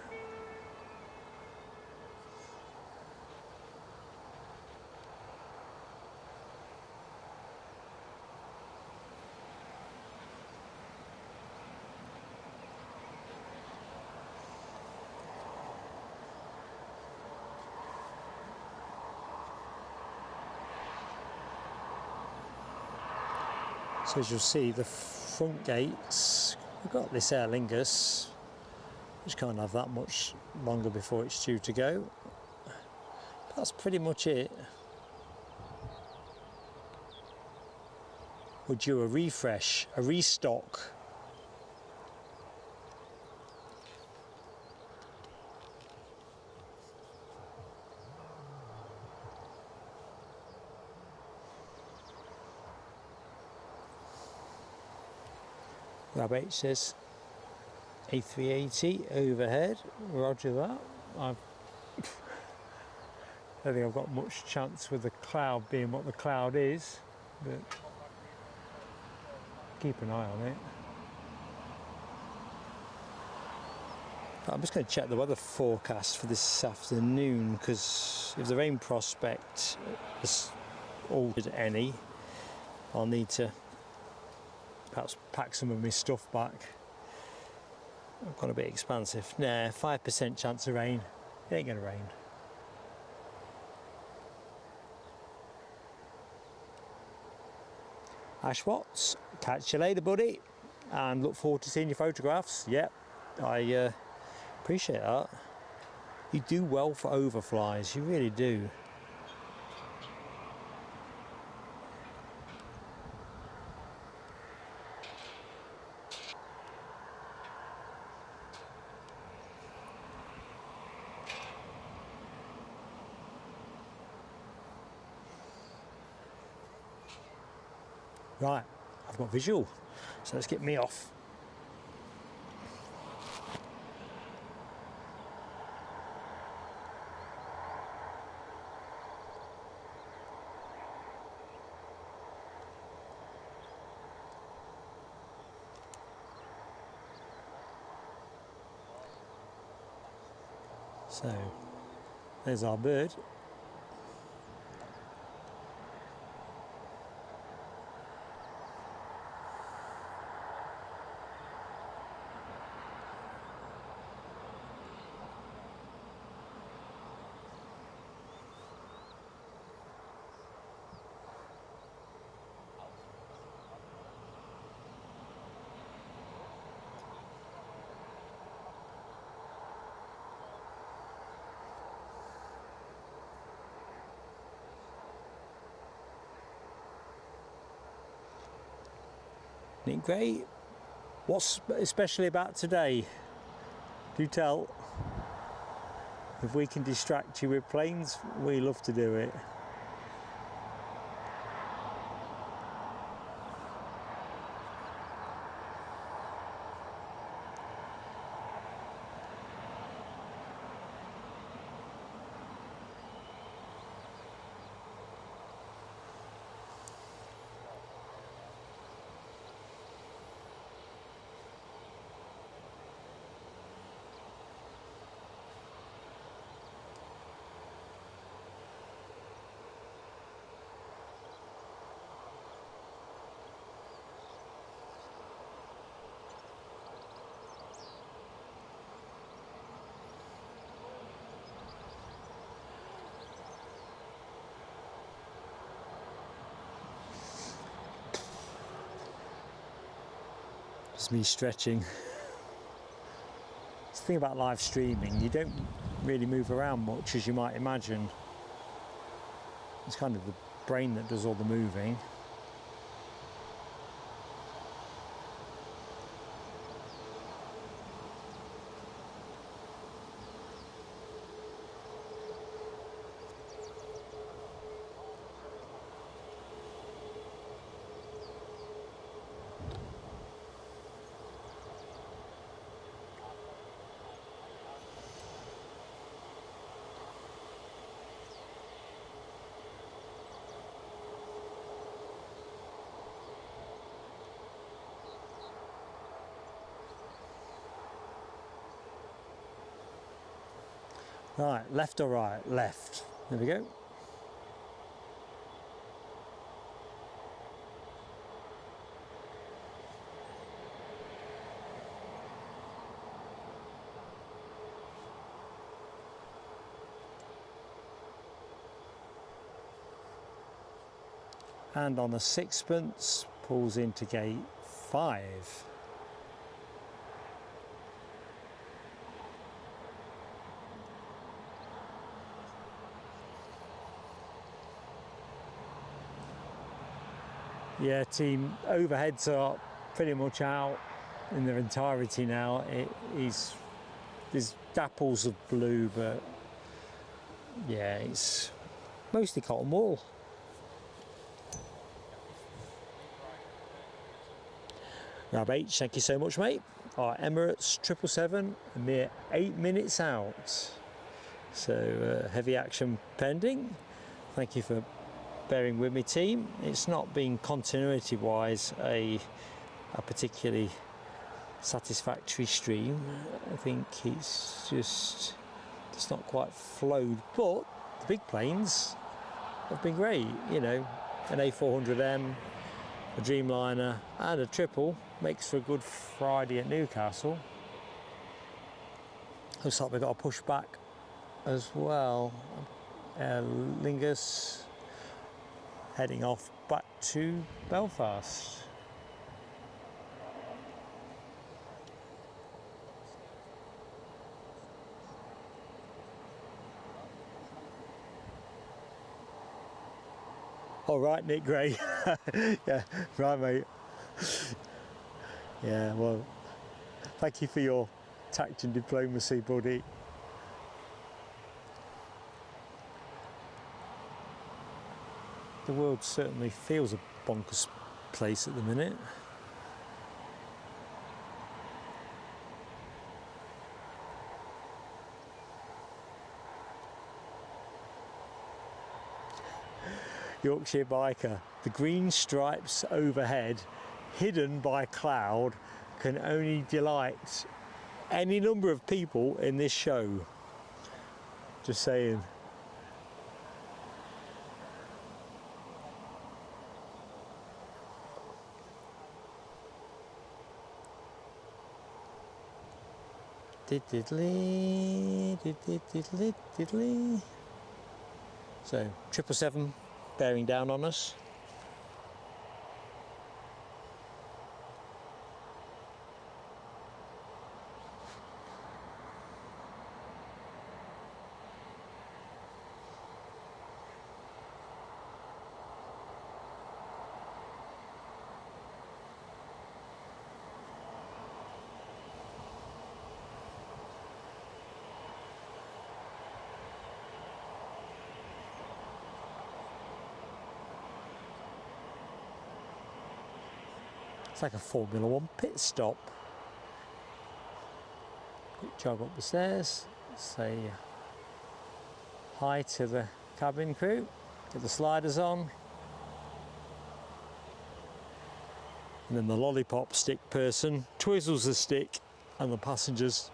So as you'll see, the front gates, we've got this Air Lingus, which can't have that much longer before it's due to go. That's pretty much it. We're due a refresh, a restock. Rab H says, A380 overhead, roger that. I don't think I've got much chance with the cloud being what the cloud is, but keep an eye on it. I'm just going to check the weather forecast for this afternoon, because if the rain prospect is altered any, I'll need to perhaps pack some of my stuff back. I've gone a bit expansive. Nah, 5% chance of rain. It ain't going to rain. Ash Watts, catch you later, buddy, and look forward to seeing your photographs. Yep, I appreciate that. You do well for overflies, you really do. Right, I've got visual, so let's get me off. So, there's our bird. Isn't it great? What's especially about today? Do tell. If we can distract you with planes, we love to do it. Just me stretching. It's the thing about live streaming, you don't really move around much as you might imagine. It's kind of the brain that does all the moving. Right, left or right? Left. There we go. And on a sixpence, pulls into gate 5. Yeah, team, overheads are pretty much out in their entirety now. There's dapples of blue, but yeah, it's mostly cotton wool. Rob H, thank you so much, mate. our Emirates 777, a mere 8 minutes out. So heavy action pending. Thank you for bearing with me, team. It's not been continuity wise a particularly satisfactory stream. I think it's not quite flowed, but the big planes have been great. You know, an A400M, a Dreamliner and a triple makes for a good Friday at Newcastle. Looks like we've got a push back as well. Lingus heading off back to Belfast. All right, Nick Gray. Yeah, right, mate. Yeah, well, thank you for your tact and diplomacy, buddy. The world certainly feels a bonkers place at the minute. Yorkshire biker, the green stripes overhead, hidden by cloud, can only delight any number of people in this show. Just saying. Diddly, diddly, diddly. So 777 bearing down on us. It's like a Formula One pit stop. Quick jog up the stairs, say hi to the cabin crew, get the sliders on, and then the lollipop stick person twizzles the stick and the passengers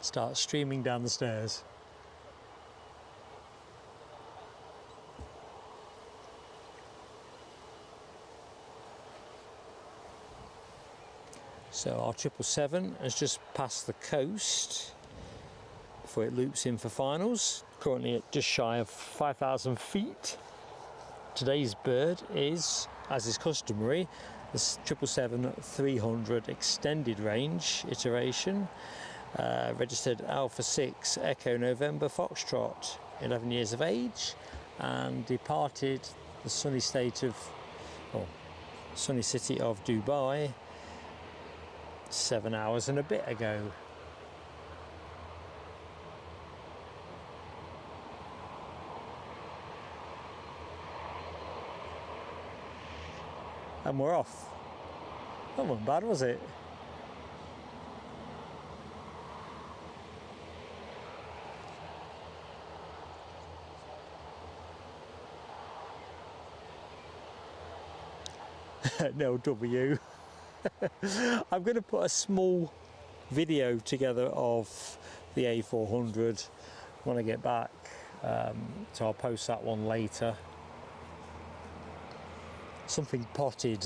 start streaming down the stairs. So our 777 has just passed the coast before it loops in for finals. Currently at just shy of 5,000 feet. Today's bird is, as is customary, the 777-300 extended range iteration, registered Alpha 6 Echo November Foxtrot, 11 years of age, and departed the sunny city of Dubai 7 hours and a bit ago. And we're off. That wasn't bad, was it? No W. I'm going to put a small video together of the A400 when I get back, so I'll post that one later. Something potted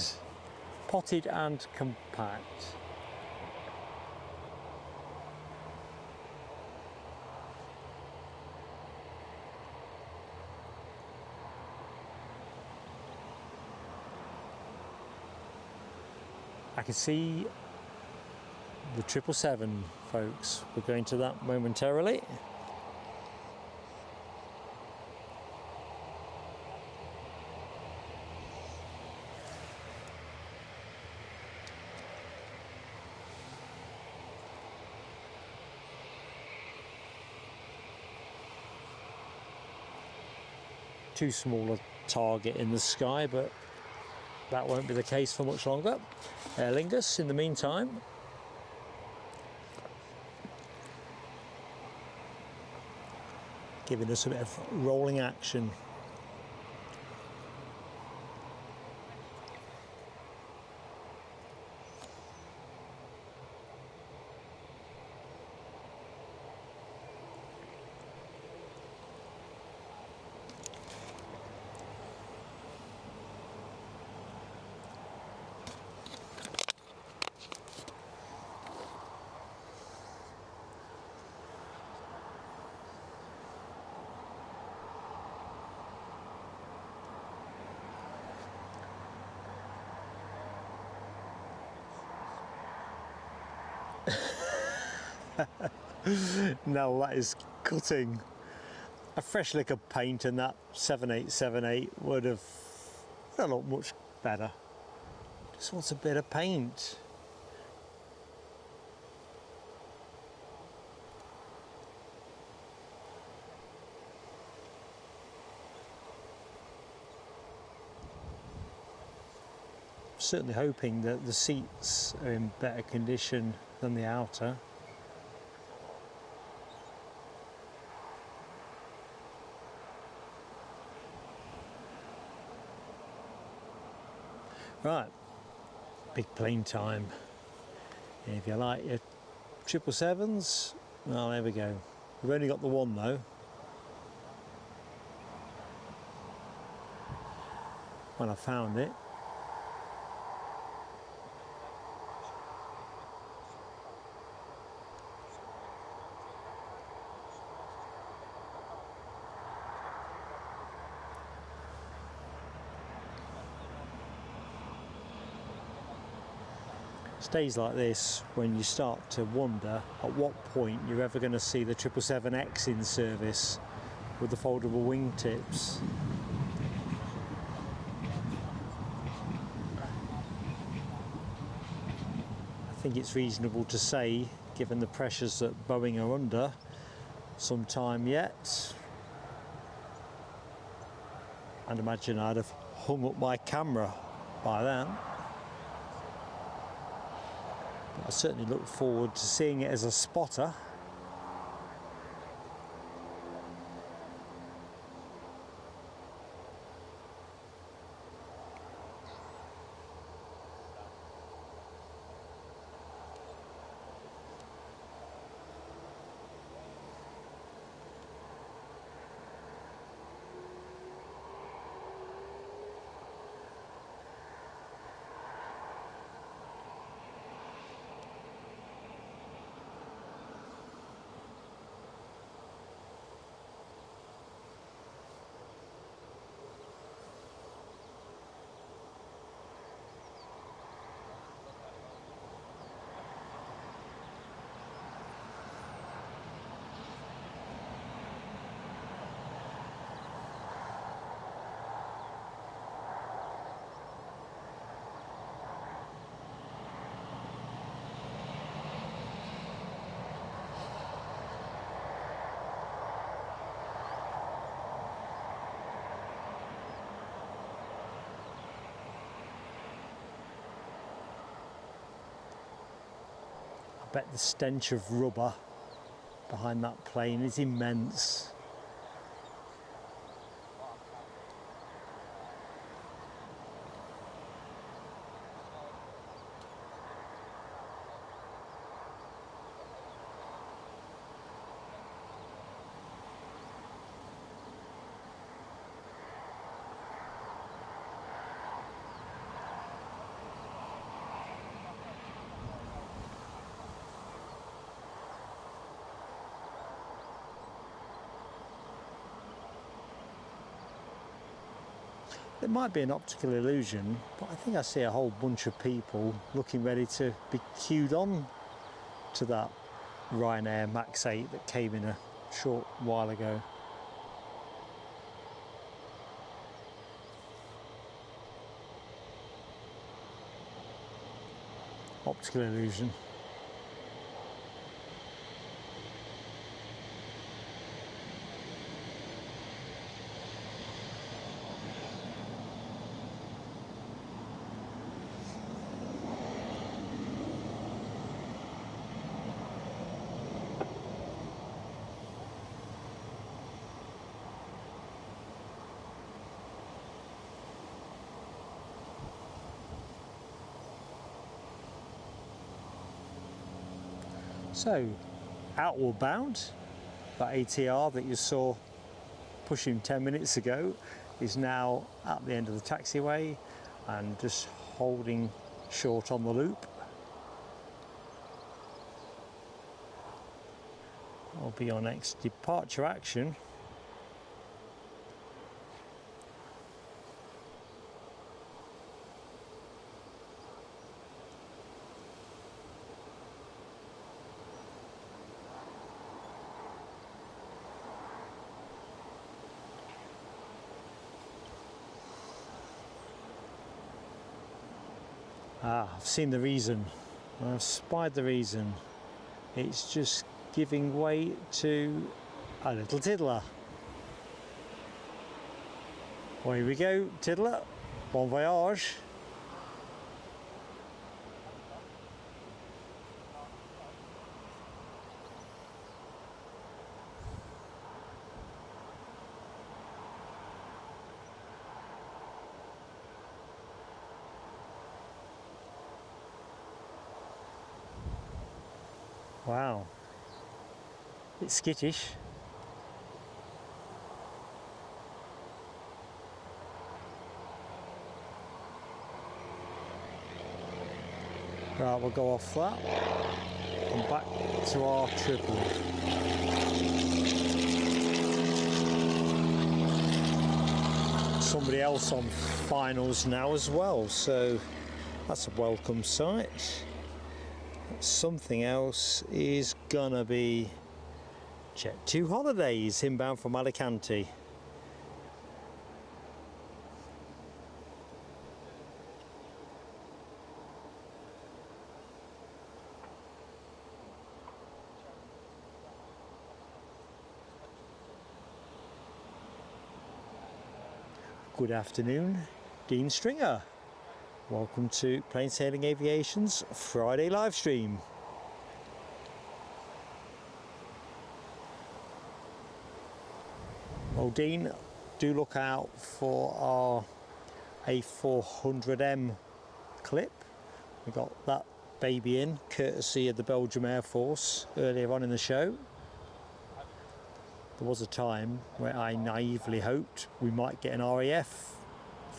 and compact. I can see the 777, folks. We're going to that momentarily. Too small a target in the sky, but that won't be the case for much longer. Aer Lingus, in the meantime, giving us a bit of rolling action. No, that is cutting. A fresh lick of paint and that 7878 would have looked much better. Just wants a bit of paint. Certainly hoping that the seats are in better condition than the outer. Right, big plane time. And if you like your 777s, well, there we go. We've only got the one though. When I found it. It's days like this when you start to wonder at what point you're ever going to see the 777X in service with the foldable wingtips. I think it's reasonable to say, given the pressures that Boeing are under, some time yet. I'd imagine I'd have hung up my camera by then. I certainly look forward to seeing it as a spotter. I bet the stench of rubber behind that plane is immense. It might be an optical illusion, but I think I see a whole bunch of people looking ready to be queued on to that Ryanair Max 8 that came in a short while ago. Optical illusion. So, outward bound, that ATR that you saw pushing 10 minutes ago is now at the end of the taxiway and just holding short on the loop. Will be our next departure action. I've seen the reason. I've spied the reason. It's just giving way to a little tiddler. Away we go, tiddler. Bon voyage. Wow, it's skittish. Right, we'll go off that and back to our triple. Somebody else on finals now as well, so that's a welcome sight. Something else is gonna be Jet2 Holidays inbound from Alicante. Good afternoon, Dean Stringer. Welcome to Plain Sailing Aviation's Friday live stream. Well, Dean, do look out for our A400M clip. We got that baby in, courtesy of the Belgium Airforce earlier on in the show. There was a time where I naively hoped we might get an RAF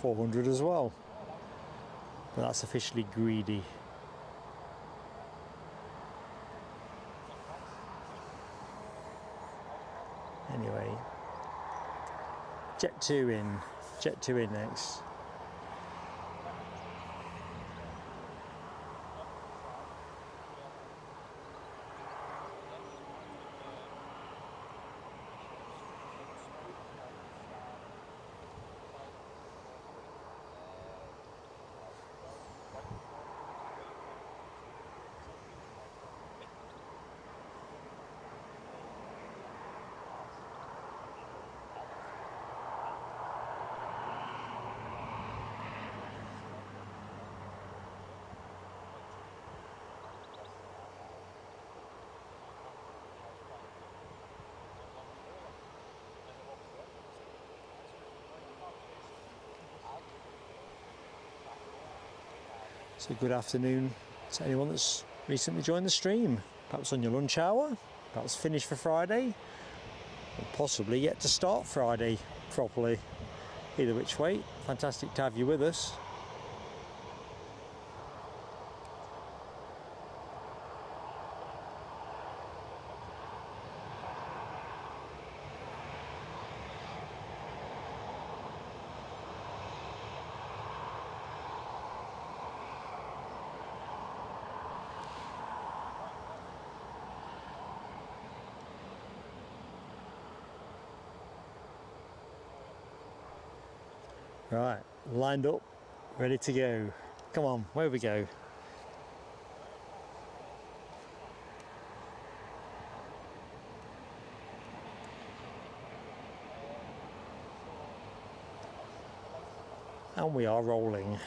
400 as well. But that's officially greedy. Anyway, Jet2 in next. So good afternoon to anyone that's recently joined the stream, perhaps on your lunch hour, perhaps finished for Friday, or possibly yet to start Friday properly. Either which way, fantastic to have you with us. Right, lined up, ready to go. Come on, where we go? And we are rolling.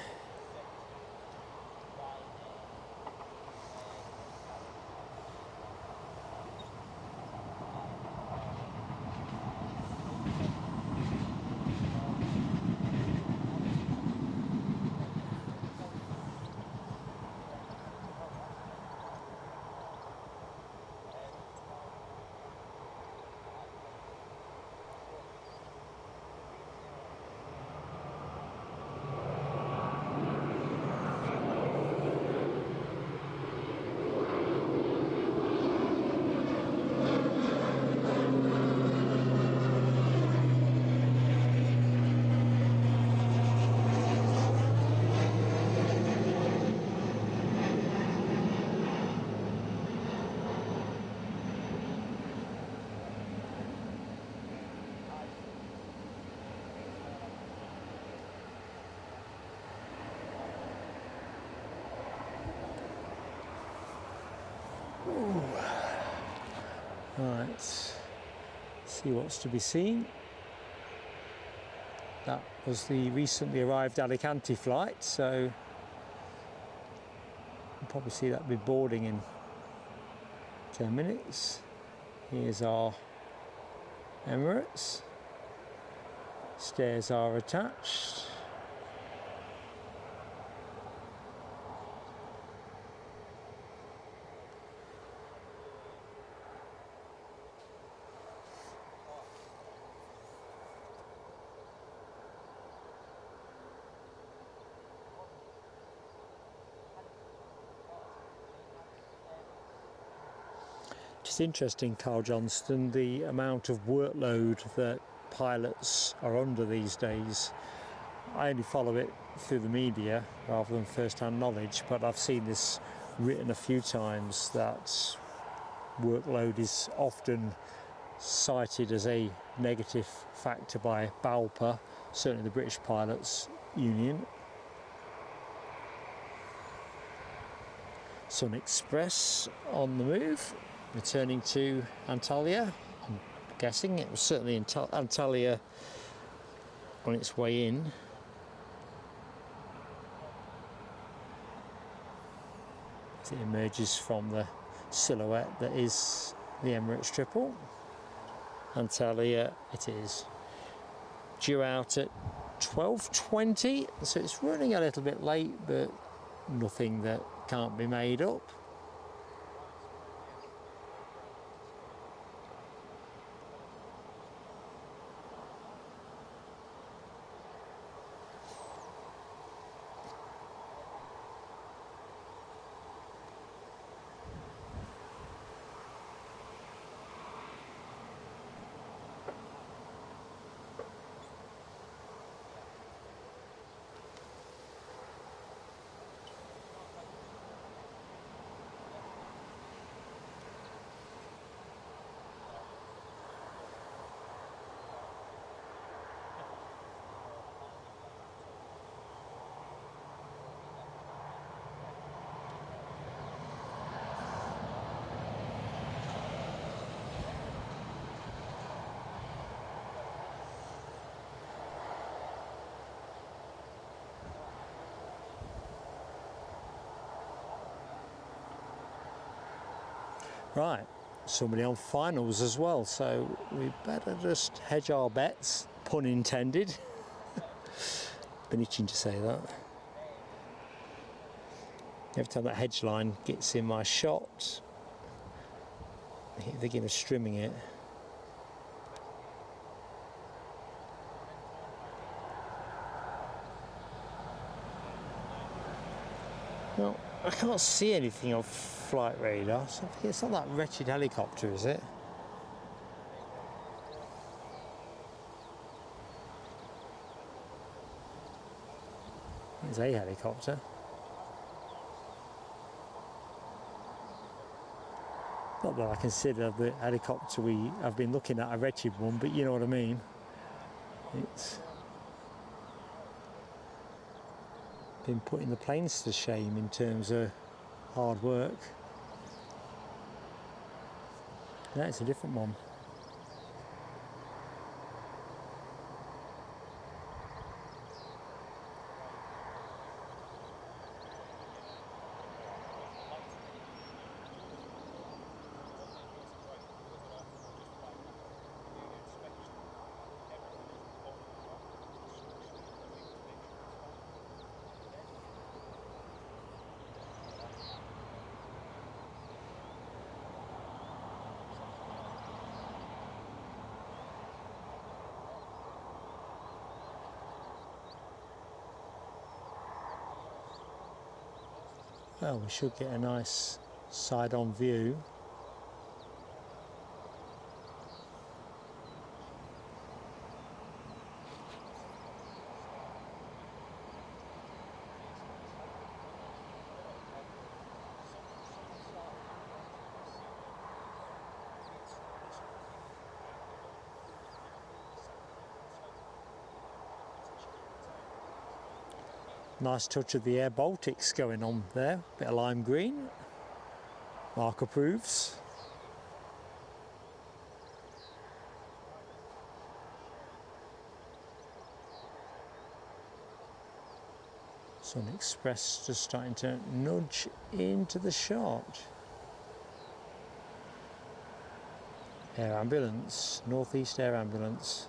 Right, see what's to be seen. That was the recently arrived Alicante flight, so you'll probably see that be boarding in 10 minutes. Here's our Emirates. Stairs are attached. It's interesting, Carl Johnston, the amount of workload that pilots are under these days. I only follow it through the media rather than first-hand knowledge, but I've seen this written a few times that workload is often cited as a negative factor by BALPA, certainly the British Pilots Union. Sun Express on the move, returning to Antalya. I'm guessing it was certainly Antalya on its way in. As it emerges from the silhouette that is the Emirates triple. Antalya it is. Due out at 12:20, so it's running a little bit late, but nothing that can't be made up. Right, somebody on finals as well, so we better just hedge our bets, pun intended. Been itching to say that. Every time that hedge line gets in my shot, I keep thinking of strimming it. Well, I can't see anything on flight radar, so it's not that wretched helicopter, is it? It's a helicopter. Not that I consider the helicopter I've been looking at a wretched one, but you know what I mean. It's been putting the planes to shame in terms of hard work. Yeah, it's a different one. Well, we should get a nice side-on view. Nice touch of the Air Baltics going on there, bit of lime green. Mark approves. Sun Express just starting to nudge into the shot. Air ambulance, Northeast Air Ambulance.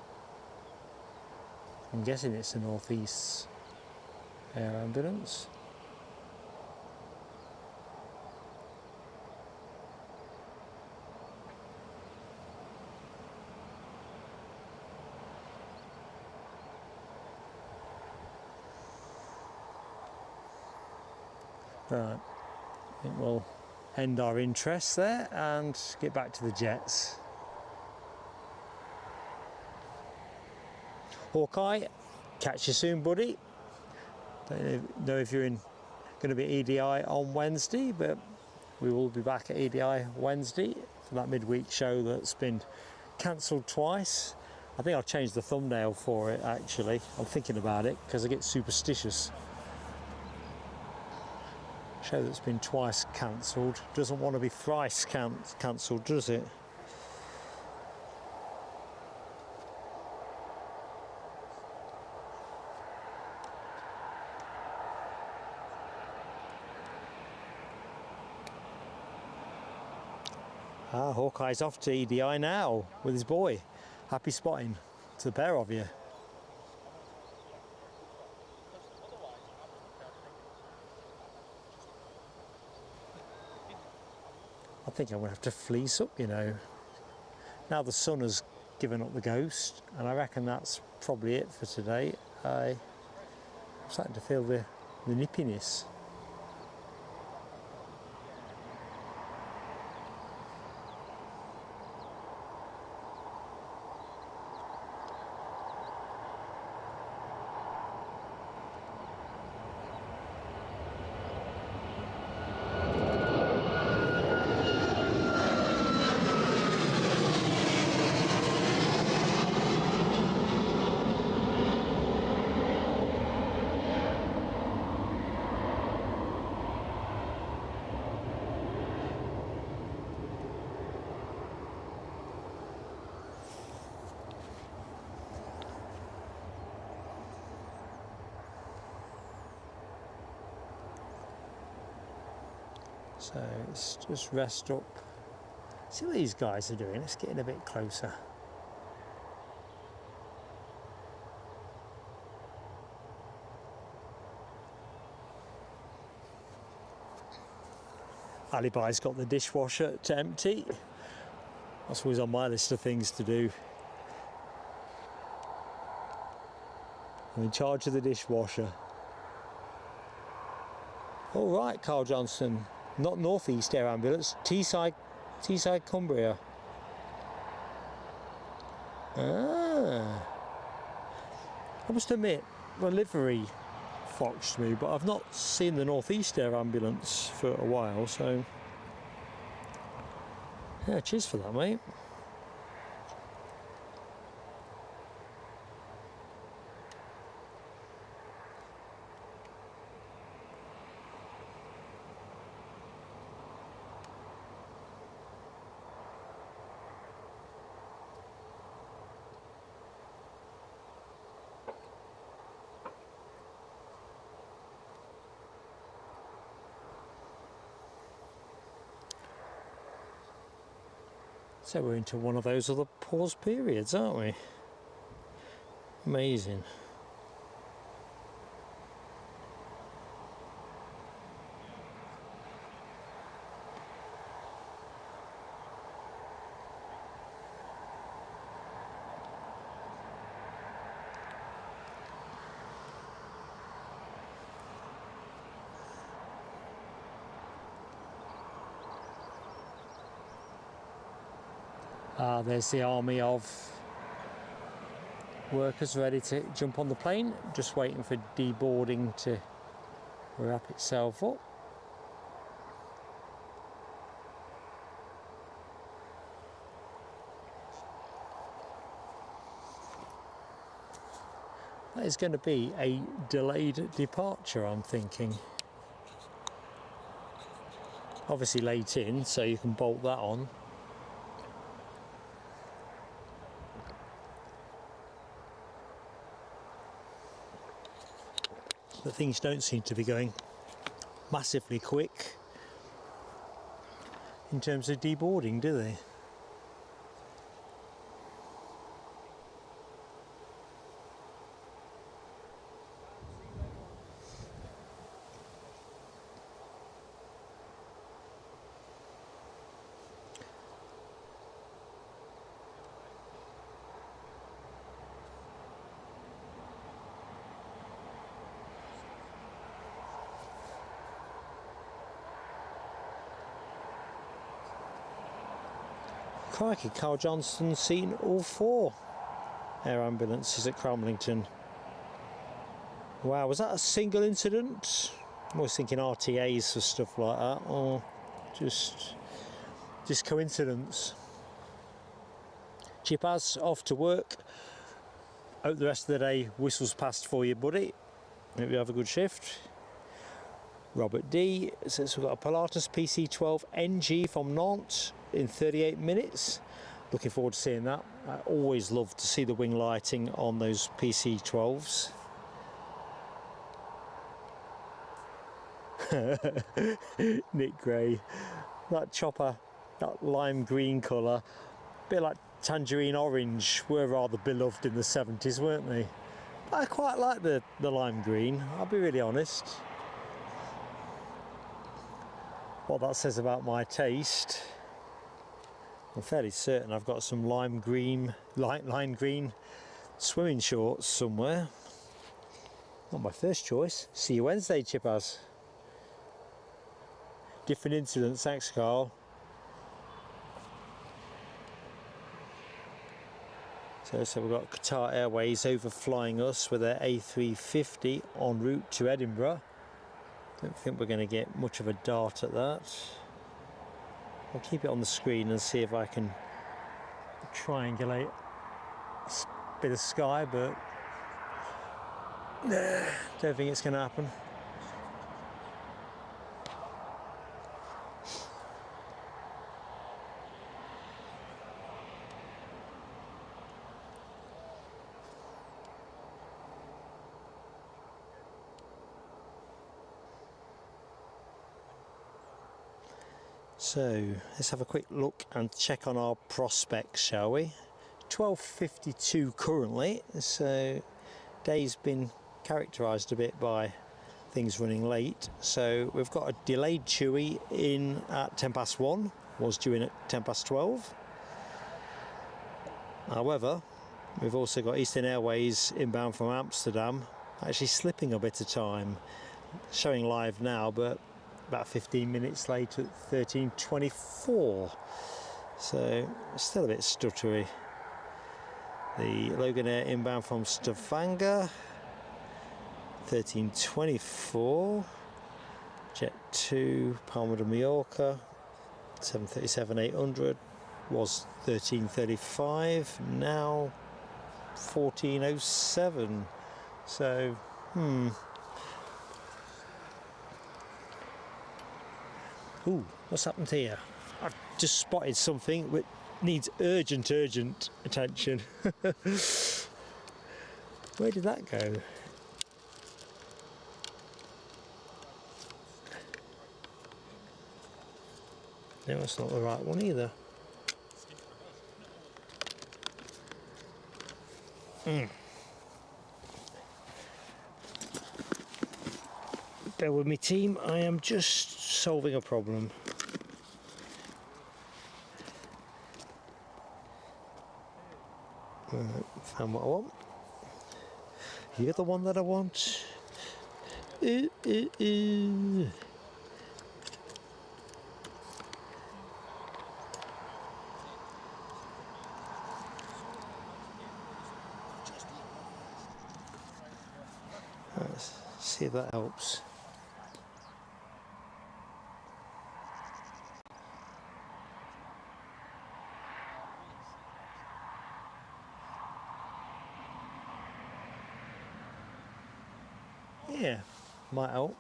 I'm guessing it's the Northeast Air Ambulance. Right, I think we'll end our interest there and get back to the jets. Hawkeye, catch you soon, buddy. Don't know if you're going to be EDI on Wednesday, but we will be back at EDI Wednesday for that midweek show that's been cancelled twice. I think I'll change the thumbnail for it, actually. I'm thinking about it because I get superstitious. Show that's been twice cancelled doesn't want to be thrice cancelled, does it? Hawkeye's off to EDI now with his boy. Happy spotting to the pair of you. I think I'm going to have to fleece up, you know. Now the sun has given up the ghost, and I reckon that's probably it for today. I'm starting to feel the nippiness. So let's just rest up. See what these guys are doing. Let's get in a bit closer. Alibi's got the dishwasher to empty. That's always on my list of things to do. I'm in charge of the dishwasher. All right, Carl Johnson. Not Northeast Air Ambulance, Teesside Cumbria. I must admit, the livery foxed me, but I've not seen the Northeast Air Ambulance for a while, so yeah, cheers for that, mate. So we're into one of those other pause periods, aren't we? Amazing. There's the army of workers ready to jump on the plane, just waiting for deboarding to wrap itself up. That is going to be a delayed departure, I'm thinking. Obviously late in, so you can bolt that on. But things don't seem to be going massively quick in terms of deboarding, do they? Crikey, Carl Johnston's seen all 4 air ambulances at Cramlington. Wow, was that a single incident? I was thinking RTAs for stuff like that, or just coincidence. Chipaz off to work. Hope the rest of the day whistles past for you, buddy. Hope you have a good shift. Robert D says we've got a Pilatus PC12 NG from Nantes in 38 minutes. Looking forward to seeing that. I always love to see the wing lighting on those PC12s. Nick Gray, that chopper, that lime green colour, a bit like tangerine orange, were rather beloved in the 70s, weren't they? But I quite like the lime green, I'll be really honest. What that says about my taste, I'm fairly certain I've got some lime green swimming shorts somewhere. Not my first choice. See you Wednesday, Chipaz. Different incidents, thanks Carl. So we've got Qatar Airways overflying us with their A350 en route to Edinburgh. Don't think we're going to get much of a dart at that. I'll keep it on the screen and see if I can triangulate a bit of sky, but nah, don't think it's going to happen. So let's have a quick look and check on our prospects, shall we? 12:52 currently, so day's been characterised a bit by things running late. So we've got a delayed Chewy in at 1:10, was due in at 12:10. However, we've also got Eastern Airways inbound from Amsterdam, actually slipping a bit of time, showing live now, but about 15 minutes late at 13:24, so still a bit stuttery. The Loganair inbound from Stavanger, 13:24. Jet 2 Palma de Mallorca, 737-800, was 13:35, now 14:07. So ooh, what's happened here? I've just spotted something which needs urgent attention. Where did that go? No, that's not the right one either. Bear with me, team, I am just solving a problem. Found what I want. You're the one that I want. Let's see if that helps. Yeah, might help.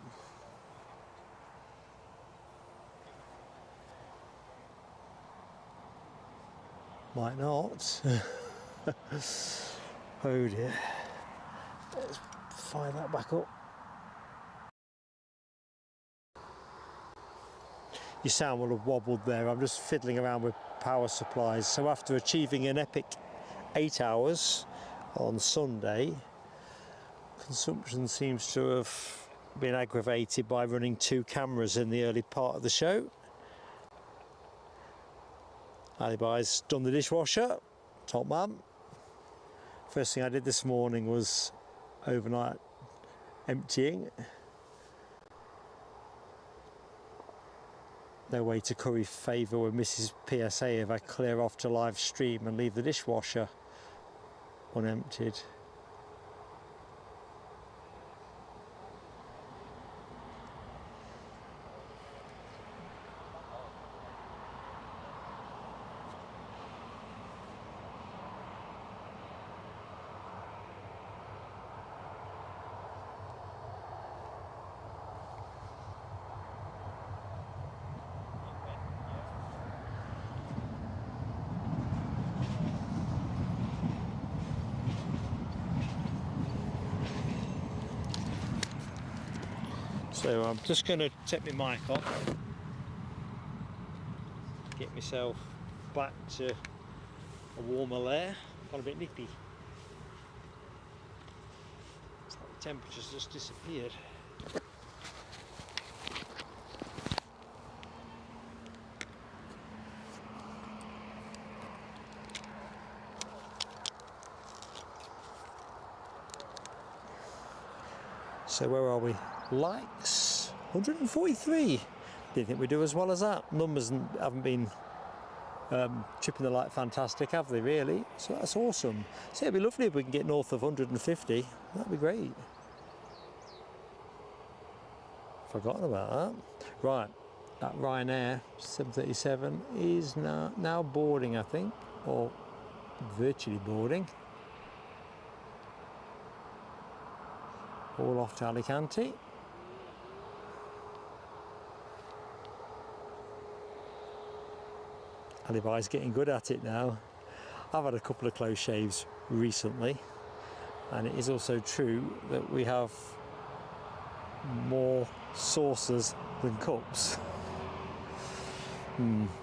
Might not. Oh dear. Let's fire that back up. your sound will have wobbled there. I'm just fiddling around with power supplies. So after achieving an epic 8 hours on Sunday, consumption seems to have been aggravated by running 2 cameras in the early part of the show. Alibi's done the dishwasher, top man. First thing I did this morning was overnight emptying. No way to curry favour with Mrs. PSA if I clear off to live stream and leave the dishwasher unemptied. So I'm just going to take my mic off, get myself back to a warmer layer. Got a bit nippy. It's like the temperature's just disappeared. So where are we? Likes 143. Didn't think we'd do as well as that. Numbers haven't been chipping the light fantastic, have they really? So that's awesome. So it'd be lovely if we can get north of 150. That'd be great. Forgotten about that. Right, that Ryanair 737 is now boarding, I think, or virtually boarding. All off to Alicante. Alibi's getting good at it now. I've had a couple of close shaves recently, and it is also true that we have more saucers than cups.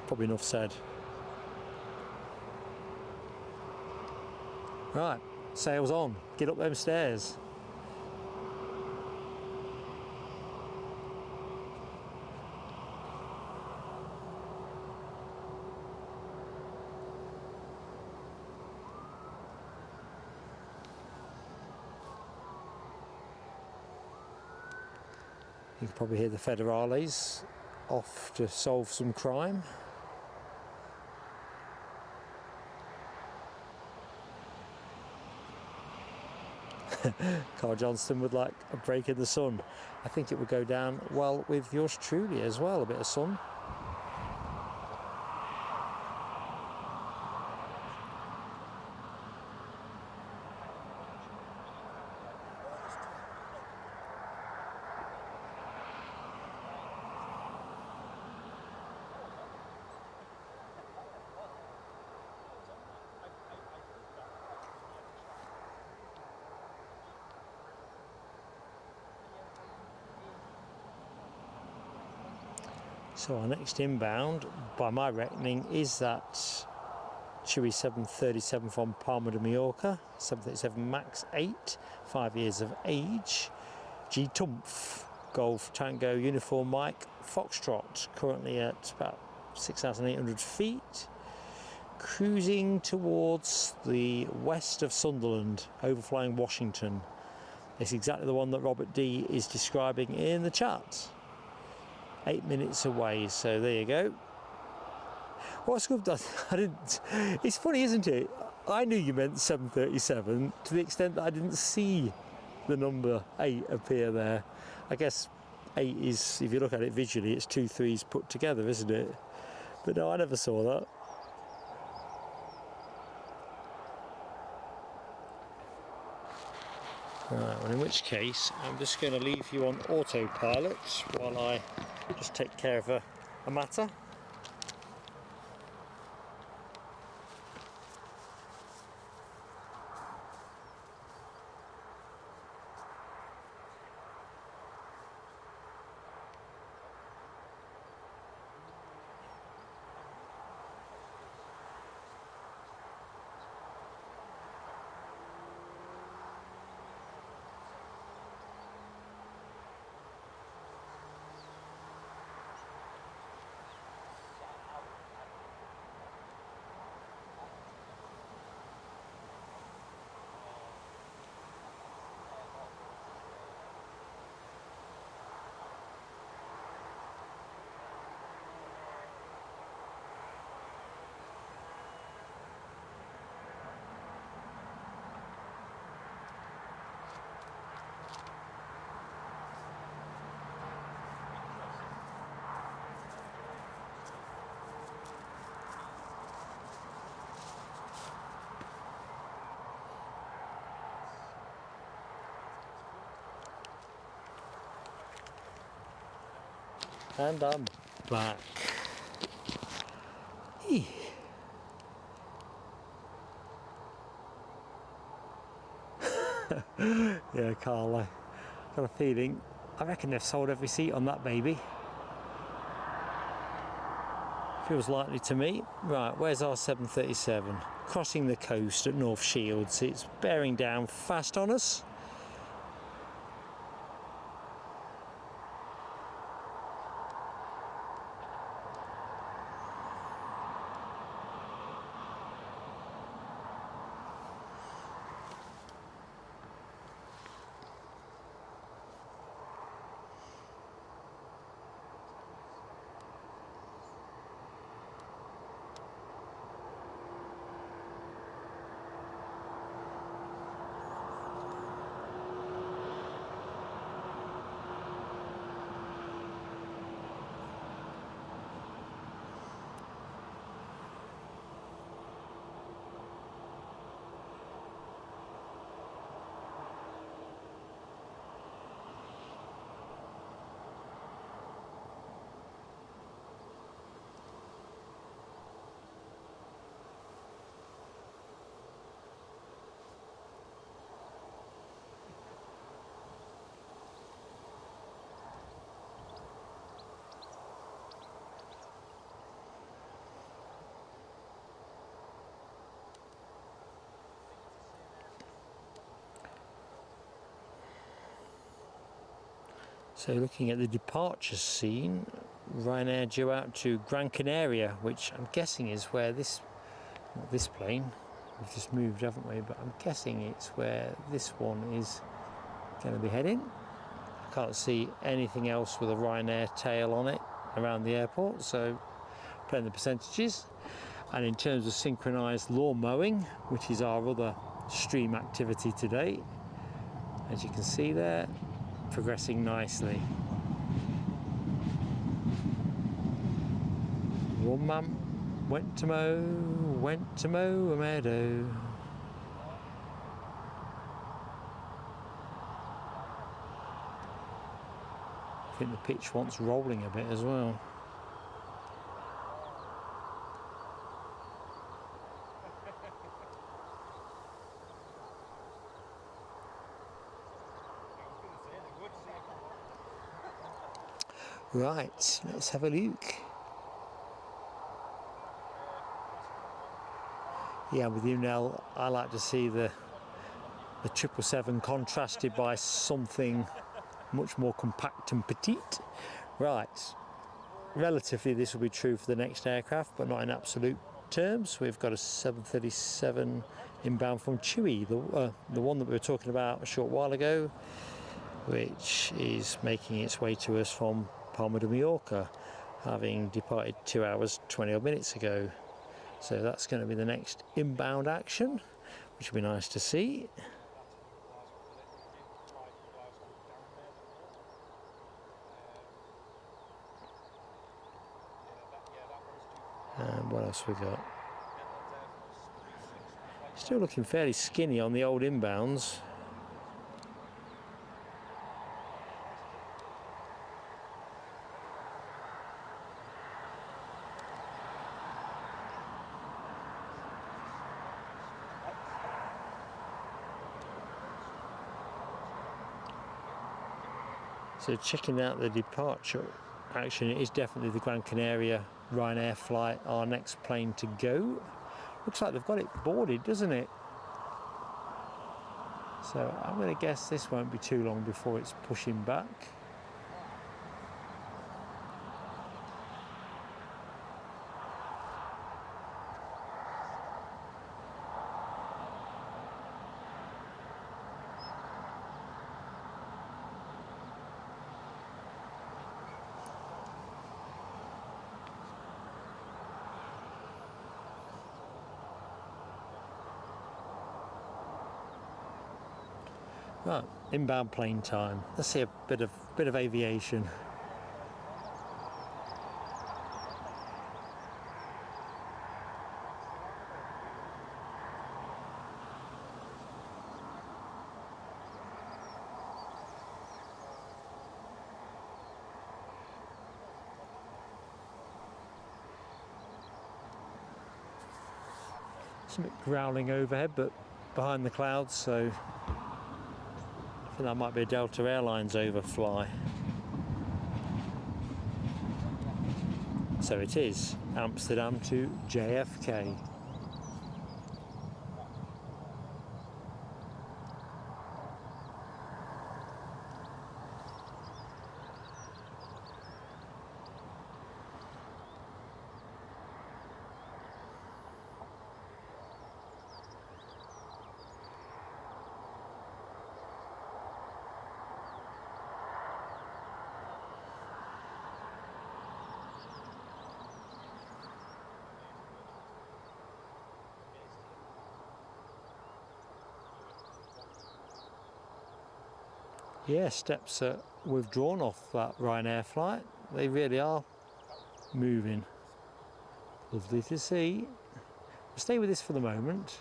Probably enough said. Right, sails on, get up them stairs. You can probably hear the federales off to solve some crime. Carl Johnston would like a break in the sun. I think it would go down well with yours truly as well, a bit of sun. So our next inbound, by my reckoning, is that Chewy 737 from Palma de Mallorca, 737 MAX 8, 5 years of age. G-Tumpf, Golf Tango Uniform Mike Foxtrot, currently at about 6,800 feet, cruising towards the west of Sunderland, overflying Washington. It's exactly the one that Robert D is describing in the chat. 8 minutes away, so there you go. What's good? I didn't. It's funny, isn't it? I knew you meant 737 to the extent that I didn't see the number 8 appear there. I guess 8 is, if you look at it visually, it's 2 3s put together, isn't it? But no, I never saw that. Right, well, in which case, I'm just going to leave you on autopilot while I just take care of a matter. And I'm back. Eeh. Yeah, Carla. Got a feeling. I reckon they've sold every seat on that baby. Feels likely to me. Right, where's our 737? Crossing the coast at North Shields. It's bearing down fast on us. So looking at the departure scene, Ryanair due out to Gran Canaria, which I'm guessing is where this plane, we've just moved, haven't we? But I'm guessing it's where this one is going to be heading. I can't see anything else with a Ryanair tail on it around the airport, so playing the percentages. And in terms of synchronised lawn mowing, which is our other stream activity today, as you can see there, progressing nicely. One man went to mow a meadow. I think the pitch wants rolling a bit as well. Right, let's have a look. Yeah, with you, Nell, I like to see the 777 contrasted by something much more compact and petite. Right, relatively this will be true for the next aircraft, but not in absolute terms. We've got a 737 inbound from Chewy, the one that we were talking about a short while ago, which is making its way to us from Palma de Mallorca, having departed 2 hours 20 odd minutes ago. So that's going to be the next inbound action, which will be nice to see. And what else we got? Still looking fairly skinny on the old inbounds. So checking out the departure action, it is definitely the Gran Canaria Ryanair flight, our next plane to go. Looks like they've got it boarded, doesn't it? So I'm going to guess this won't be too long before it's pushing back. Right, inbound plane time. Let's see a bit of aviation. Something growling overhead, but behind the clouds, so I think that might be a Delta Airlines overfly. So it is Amsterdam to JFK. Yeah, steps are withdrawn off that Ryanair flight. They really are moving. Lovely to see. We'll stay with this for the moment.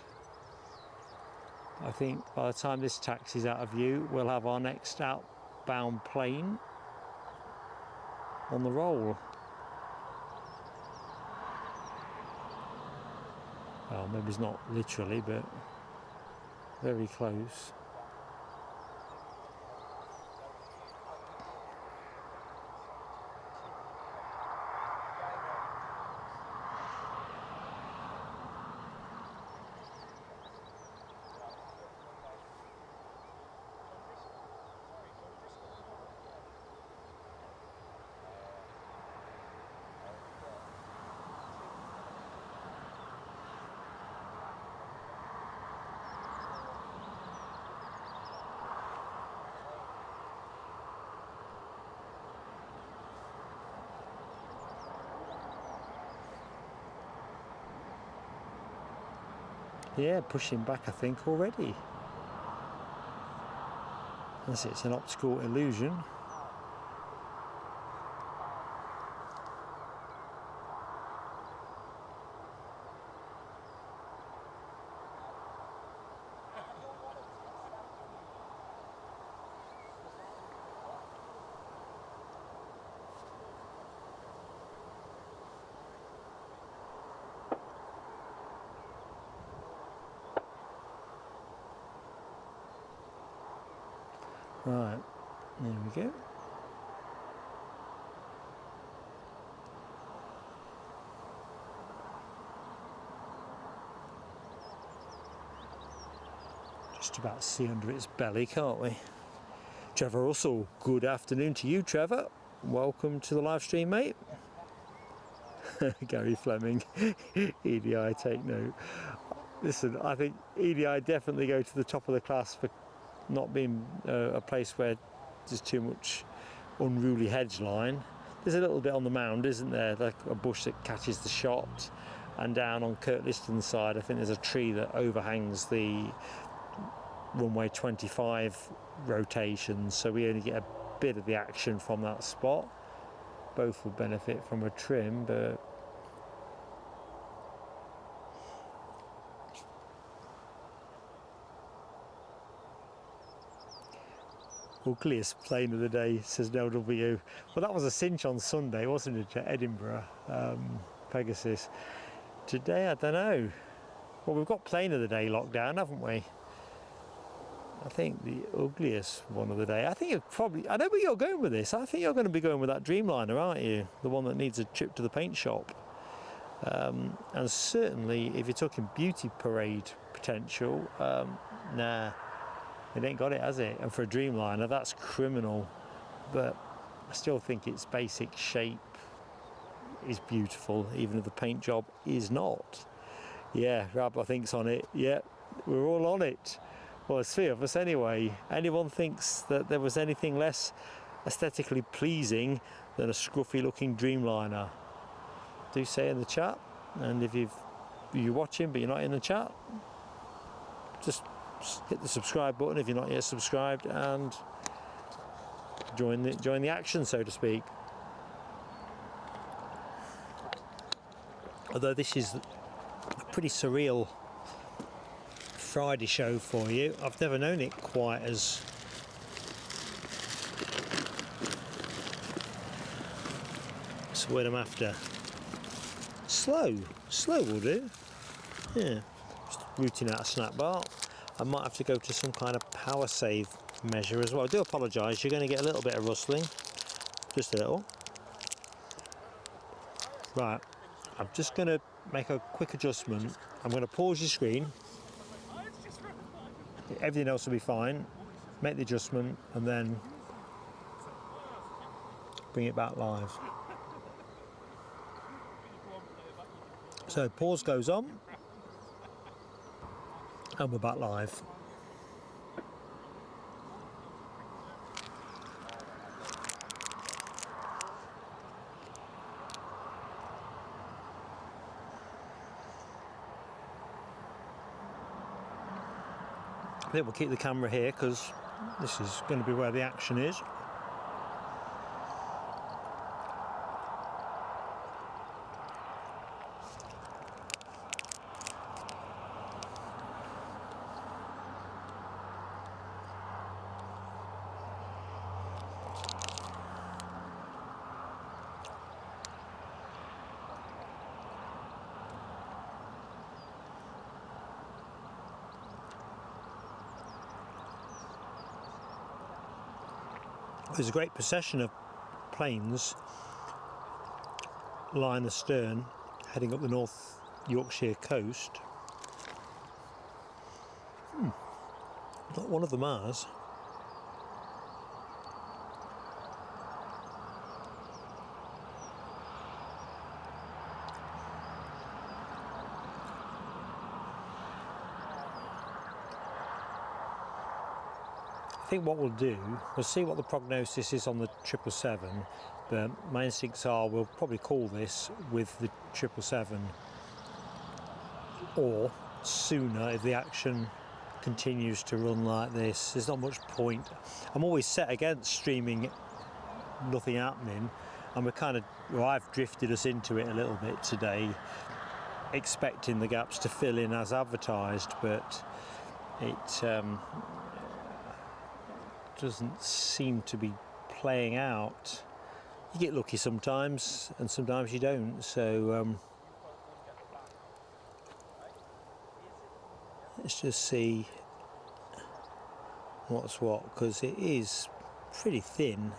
I think by the time this taxi's out of view, we'll have our next outbound plane on the roll. Well, maybe it's not literally, but very close. Yeah, pushing back I think already. Unless it's an optical illusion. Right, there we go. Just about see under its belly, can't we? Trevor Russell, good afternoon to you, Trevor. Welcome to the live stream, mate. Gary Fleming, EDI, take note. Listen, I think EDI definitely go to the top of the class for not being a place where there's too much unruly hedge line. There's a little bit on the mound, isn't there, like a bush that catches the shot, and down on Kurt Liston's side I think there's a tree that overhangs the runway 25 rotations, so we only get a bit of the action from that spot. Both will benefit from a trim, but ugliest plane of the day, says LW. Well, that was a cinch on Sunday, wasn't it, at Edinburgh, Pegasus. Today, I don't know. Well, we've got plane of the day locked down, haven't we? I think the ugliest one of the day. I think you're probably, I know where you're going with this. I think you're going to be going with that Dreamliner, aren't you? The one that needs a trip to the paint shop. And certainly, if you're talking beauty parade potential, nah. It ain't got it, has it? And for a Dreamliner, that's criminal. But I still think its basic shape is beautiful, even if the paint job is not. Yeah, Rab, I think's on it. Yeah, we're all on it. Well, there's three of us anyway. Anyone thinks that there was anything less aesthetically pleasing than a scruffy-looking Dreamliner? Do say in the chat. And if you're watching but you're not in the chat, just hit the subscribe button if you're not yet subscribed and join the action, so to speak. Although this is a pretty surreal Friday show for you. I've never known it quite as that's the word I'm after. Slow will do. Yeah. rooting out a snack bar. I might have to go to some kind of power save measure as well. I do apologise, you're going to get a little bit of rustling, just a little. Right, I'm just going to make a quick adjustment. I'm going to pause your screen. Everything else will be fine. Make the adjustment and then bring it back live. So pause goes on and we're back live. I think we'll keep the camera here because this is going to be where the action is. There's a great procession of planes lying astern, heading up the North Yorkshire coast. Not one of them ours. I think what we'll do, we'll see what the prognosis is on the 777, but my instincts are we'll probably call this with the 777 or sooner if the action continues to run like this. There's not much point. I'm always set against streaming nothing happening, and we're kind of, well, I've drifted us into it a little bit today, expecting the gaps to fill in as advertised, but it doesn't seem to be playing out. You get lucky sometimes and sometimes you don't, so let's just see what's what, because it is pretty thin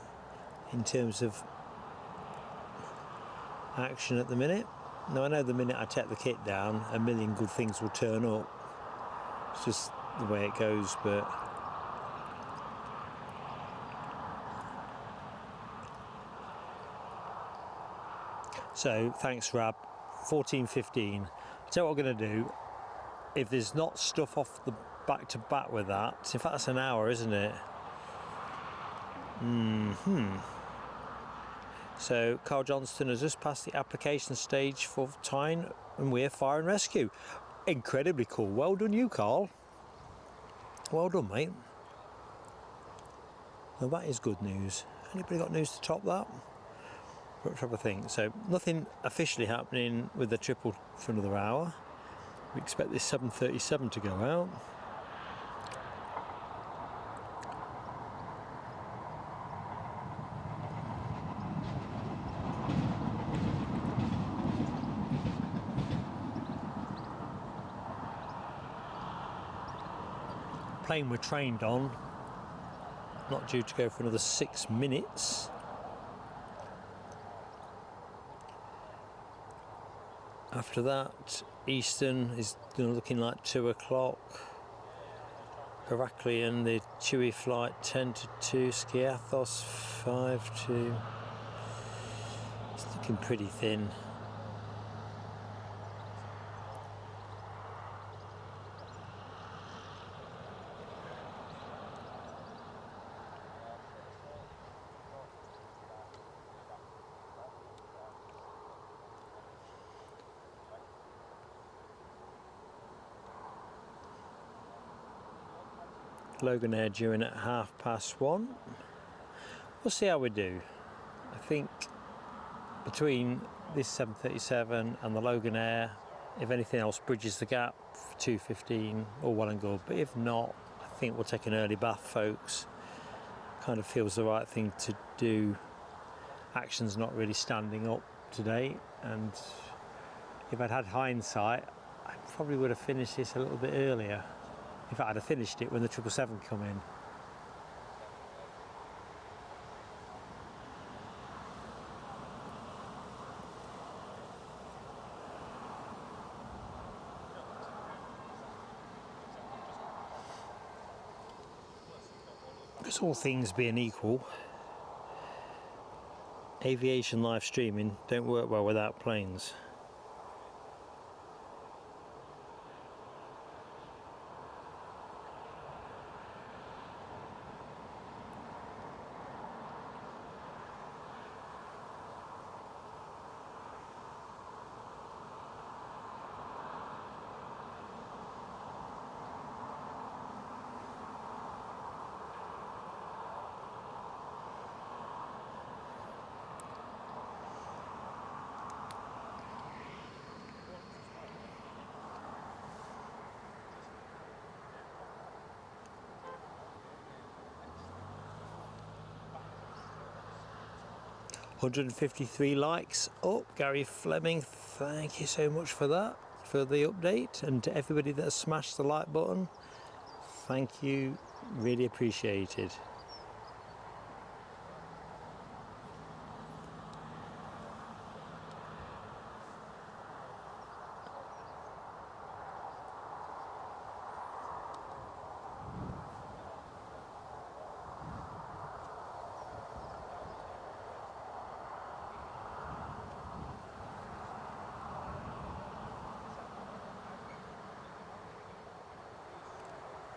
in terms of action at the minute. Now I know the minute I take the kit down a million good things will turn up, it's just the way it goes, but so thanks Rab. 14:15. So what we're going to do, if there's not stuff off the back to back with that, in fact that's an hour, isn't it? So Carl Johnston has just passed the application stage for Tyne and Weir Fire and Rescue. Incredibly cool. Well done you, Carl. Well done, mate. Well, that is good news. Anybody got news to top that? Type of thing. So nothing officially happening with the triple for another hour. We expect this 737 to go out. Plane we're trained on, not due to go for another 6 minutes. After that, Eastern is looking like 2 o'clock. Heraklion, the Chewy flight 10 to 2, Skiathos 5 to. It's looking pretty thin. Loganair due in at 1:30. We'll see how we do. I think between this 737 and the Loganair, if anything else bridges the gap for 2:15, all well and good. But if not, I think we'll take an early bath, folks. Kind of feels the right thing to do. Action's not really standing up today, and if I'd had hindsight, I probably would have finished this a little bit earlier. In fact, I'd have finished it when the 777 come in. Because all things being equal, aviation live streaming don't work well without planes. $153 likes up. Gary Fleming, thank you so much for that, for the update, and to everybody that has smashed the like button, thank you, really appreciated.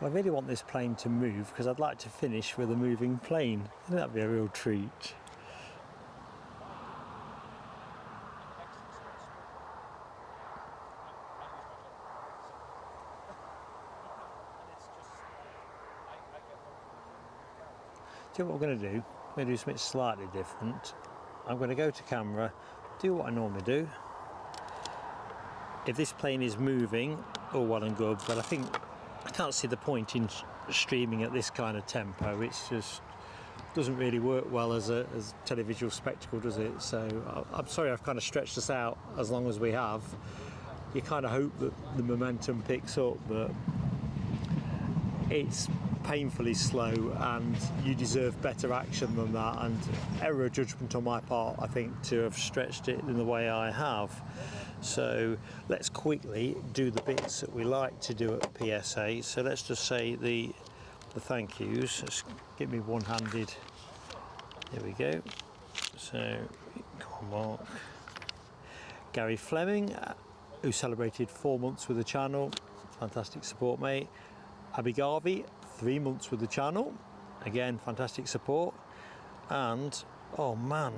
I really want this plane to move because I'd like to finish with a moving plane. That'd be a real treat. Do you know what we're going to do? We're going to do something slightly different. I'm going to go to camera, do what I normally do. If this plane is moving, all well and good, but I think I can't see the point in streaming at this kind of tempo. It's just doesn't really work well as a televisual spectacle, does it? So I'm sorry I've kind of stretched us out as long as we have. You kind of hope that the momentum picks up, but it's painfully slow and you deserve better action than that, and error of judgment on my part, I think, to have stretched it in the way I have. So let's quickly do the bits that we like to do at PSA. So let's just say the thank yous. Let's get me one-handed. Here we go. So come on, Mark. Gary Fleming, who celebrated 4 months with the channel, fantastic support, mate. Abby Garvey, 3 months with the channel, again fantastic support. And oh man,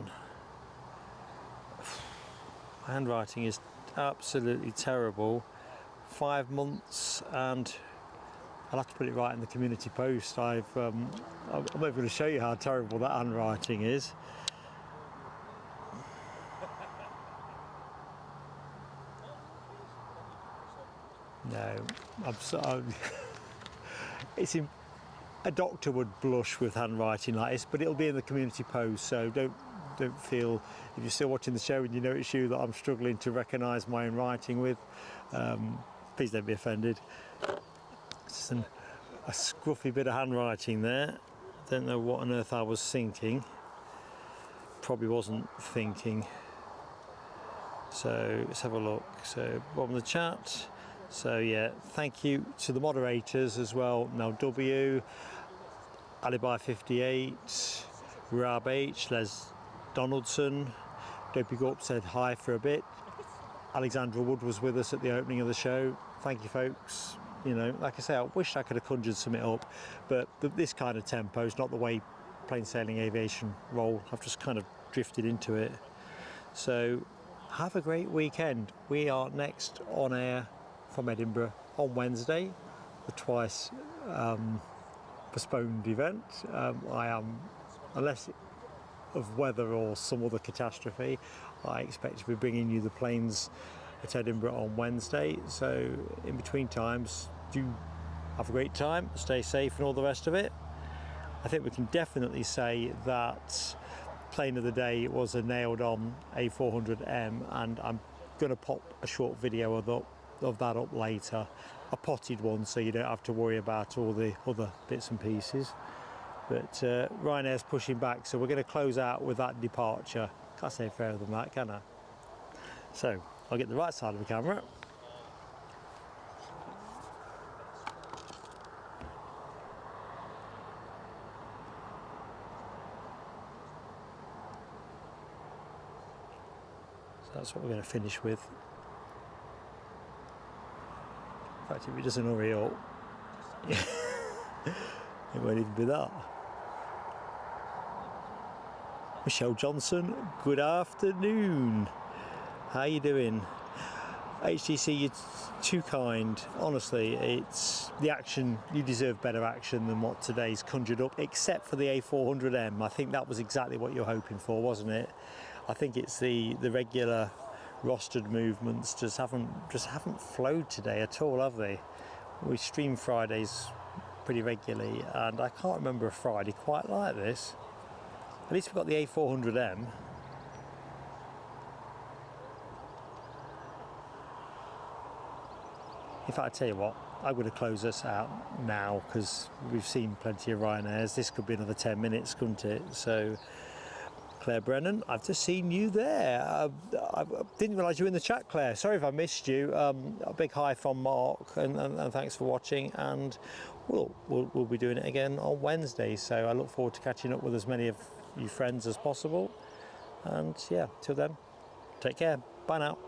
my handwriting is absolutely terrible. 5 months, and I'll have to put it right in the community post. I'm not going to show you how terrible that handwriting is. No, I'm sorry. A doctor would blush with handwriting like this, but it'll be in the community post, so don't feel, if you're still watching the show and you know it's you that I'm struggling to recognise my own writing with, please don't be offended. It's just a scruffy bit of handwriting there. Don't know what on earth I was thinking. Probably wasn't thinking. So let's have a look. So bottom of the chat. So yeah, thank you to the moderators as well. Now W, Alibi58, Rab H, Les Donaldson, Dopey Gorp said hi for a bit. Alexandra Wood was with us at the opening of the show. Thank you, folks. You know, like I say, I wish I could have conjured something up, but this kind of tempo is not the way plain sailing aviation roll. I've just kind of drifted into it. So have a great weekend. We are next on air from Edinburgh on Wednesday, the twice postponed event. I am, unless of weather or some other catastrophe, I expect to be bringing you the planes at Edinburgh on Wednesday. So in between times, do have a great time, stay safe and all the rest of it. I think we can definitely say that plane of the day was a nailed on A400M, and I'm going to pop a short video of of that up later, a potted one, so you don't have to worry about all the other bits and pieces. But Ryanair's pushing back, so we're going to close out with that departure. Can't say fairer than that, can I? So I'll get the right side of the camera. So that's what we're going to finish with. In fact, if it doesn't hurry up, it won't even be that. Michelle Johnson, good afternoon. How you doing? HTC, you're too kind. Honestly, it's the action. You deserve better action than what today's conjured up, except for the A400M. I think that was exactly what you're hoping for, wasn't it? I think it's the regular rostered movements just haven't flowed today at all, have they? We stream Fridays pretty regularly, and I can't remember a Friday quite like this. At least we've got the A400M. In fact, I tell you what, I'm going to close this out now because we've seen plenty of Ryanairs. This could be another 10 minutes, couldn't it? So, Claire Brennan, I've just seen you there. I didn't realise you were in the chat, Claire. Sorry if I missed you. A big hi from Mark, and thanks for watching. And we'll be doing it again on Wednesday. So I look forward to catching up with as many of you friends as possible. And yeah, till then, take care. Bye now.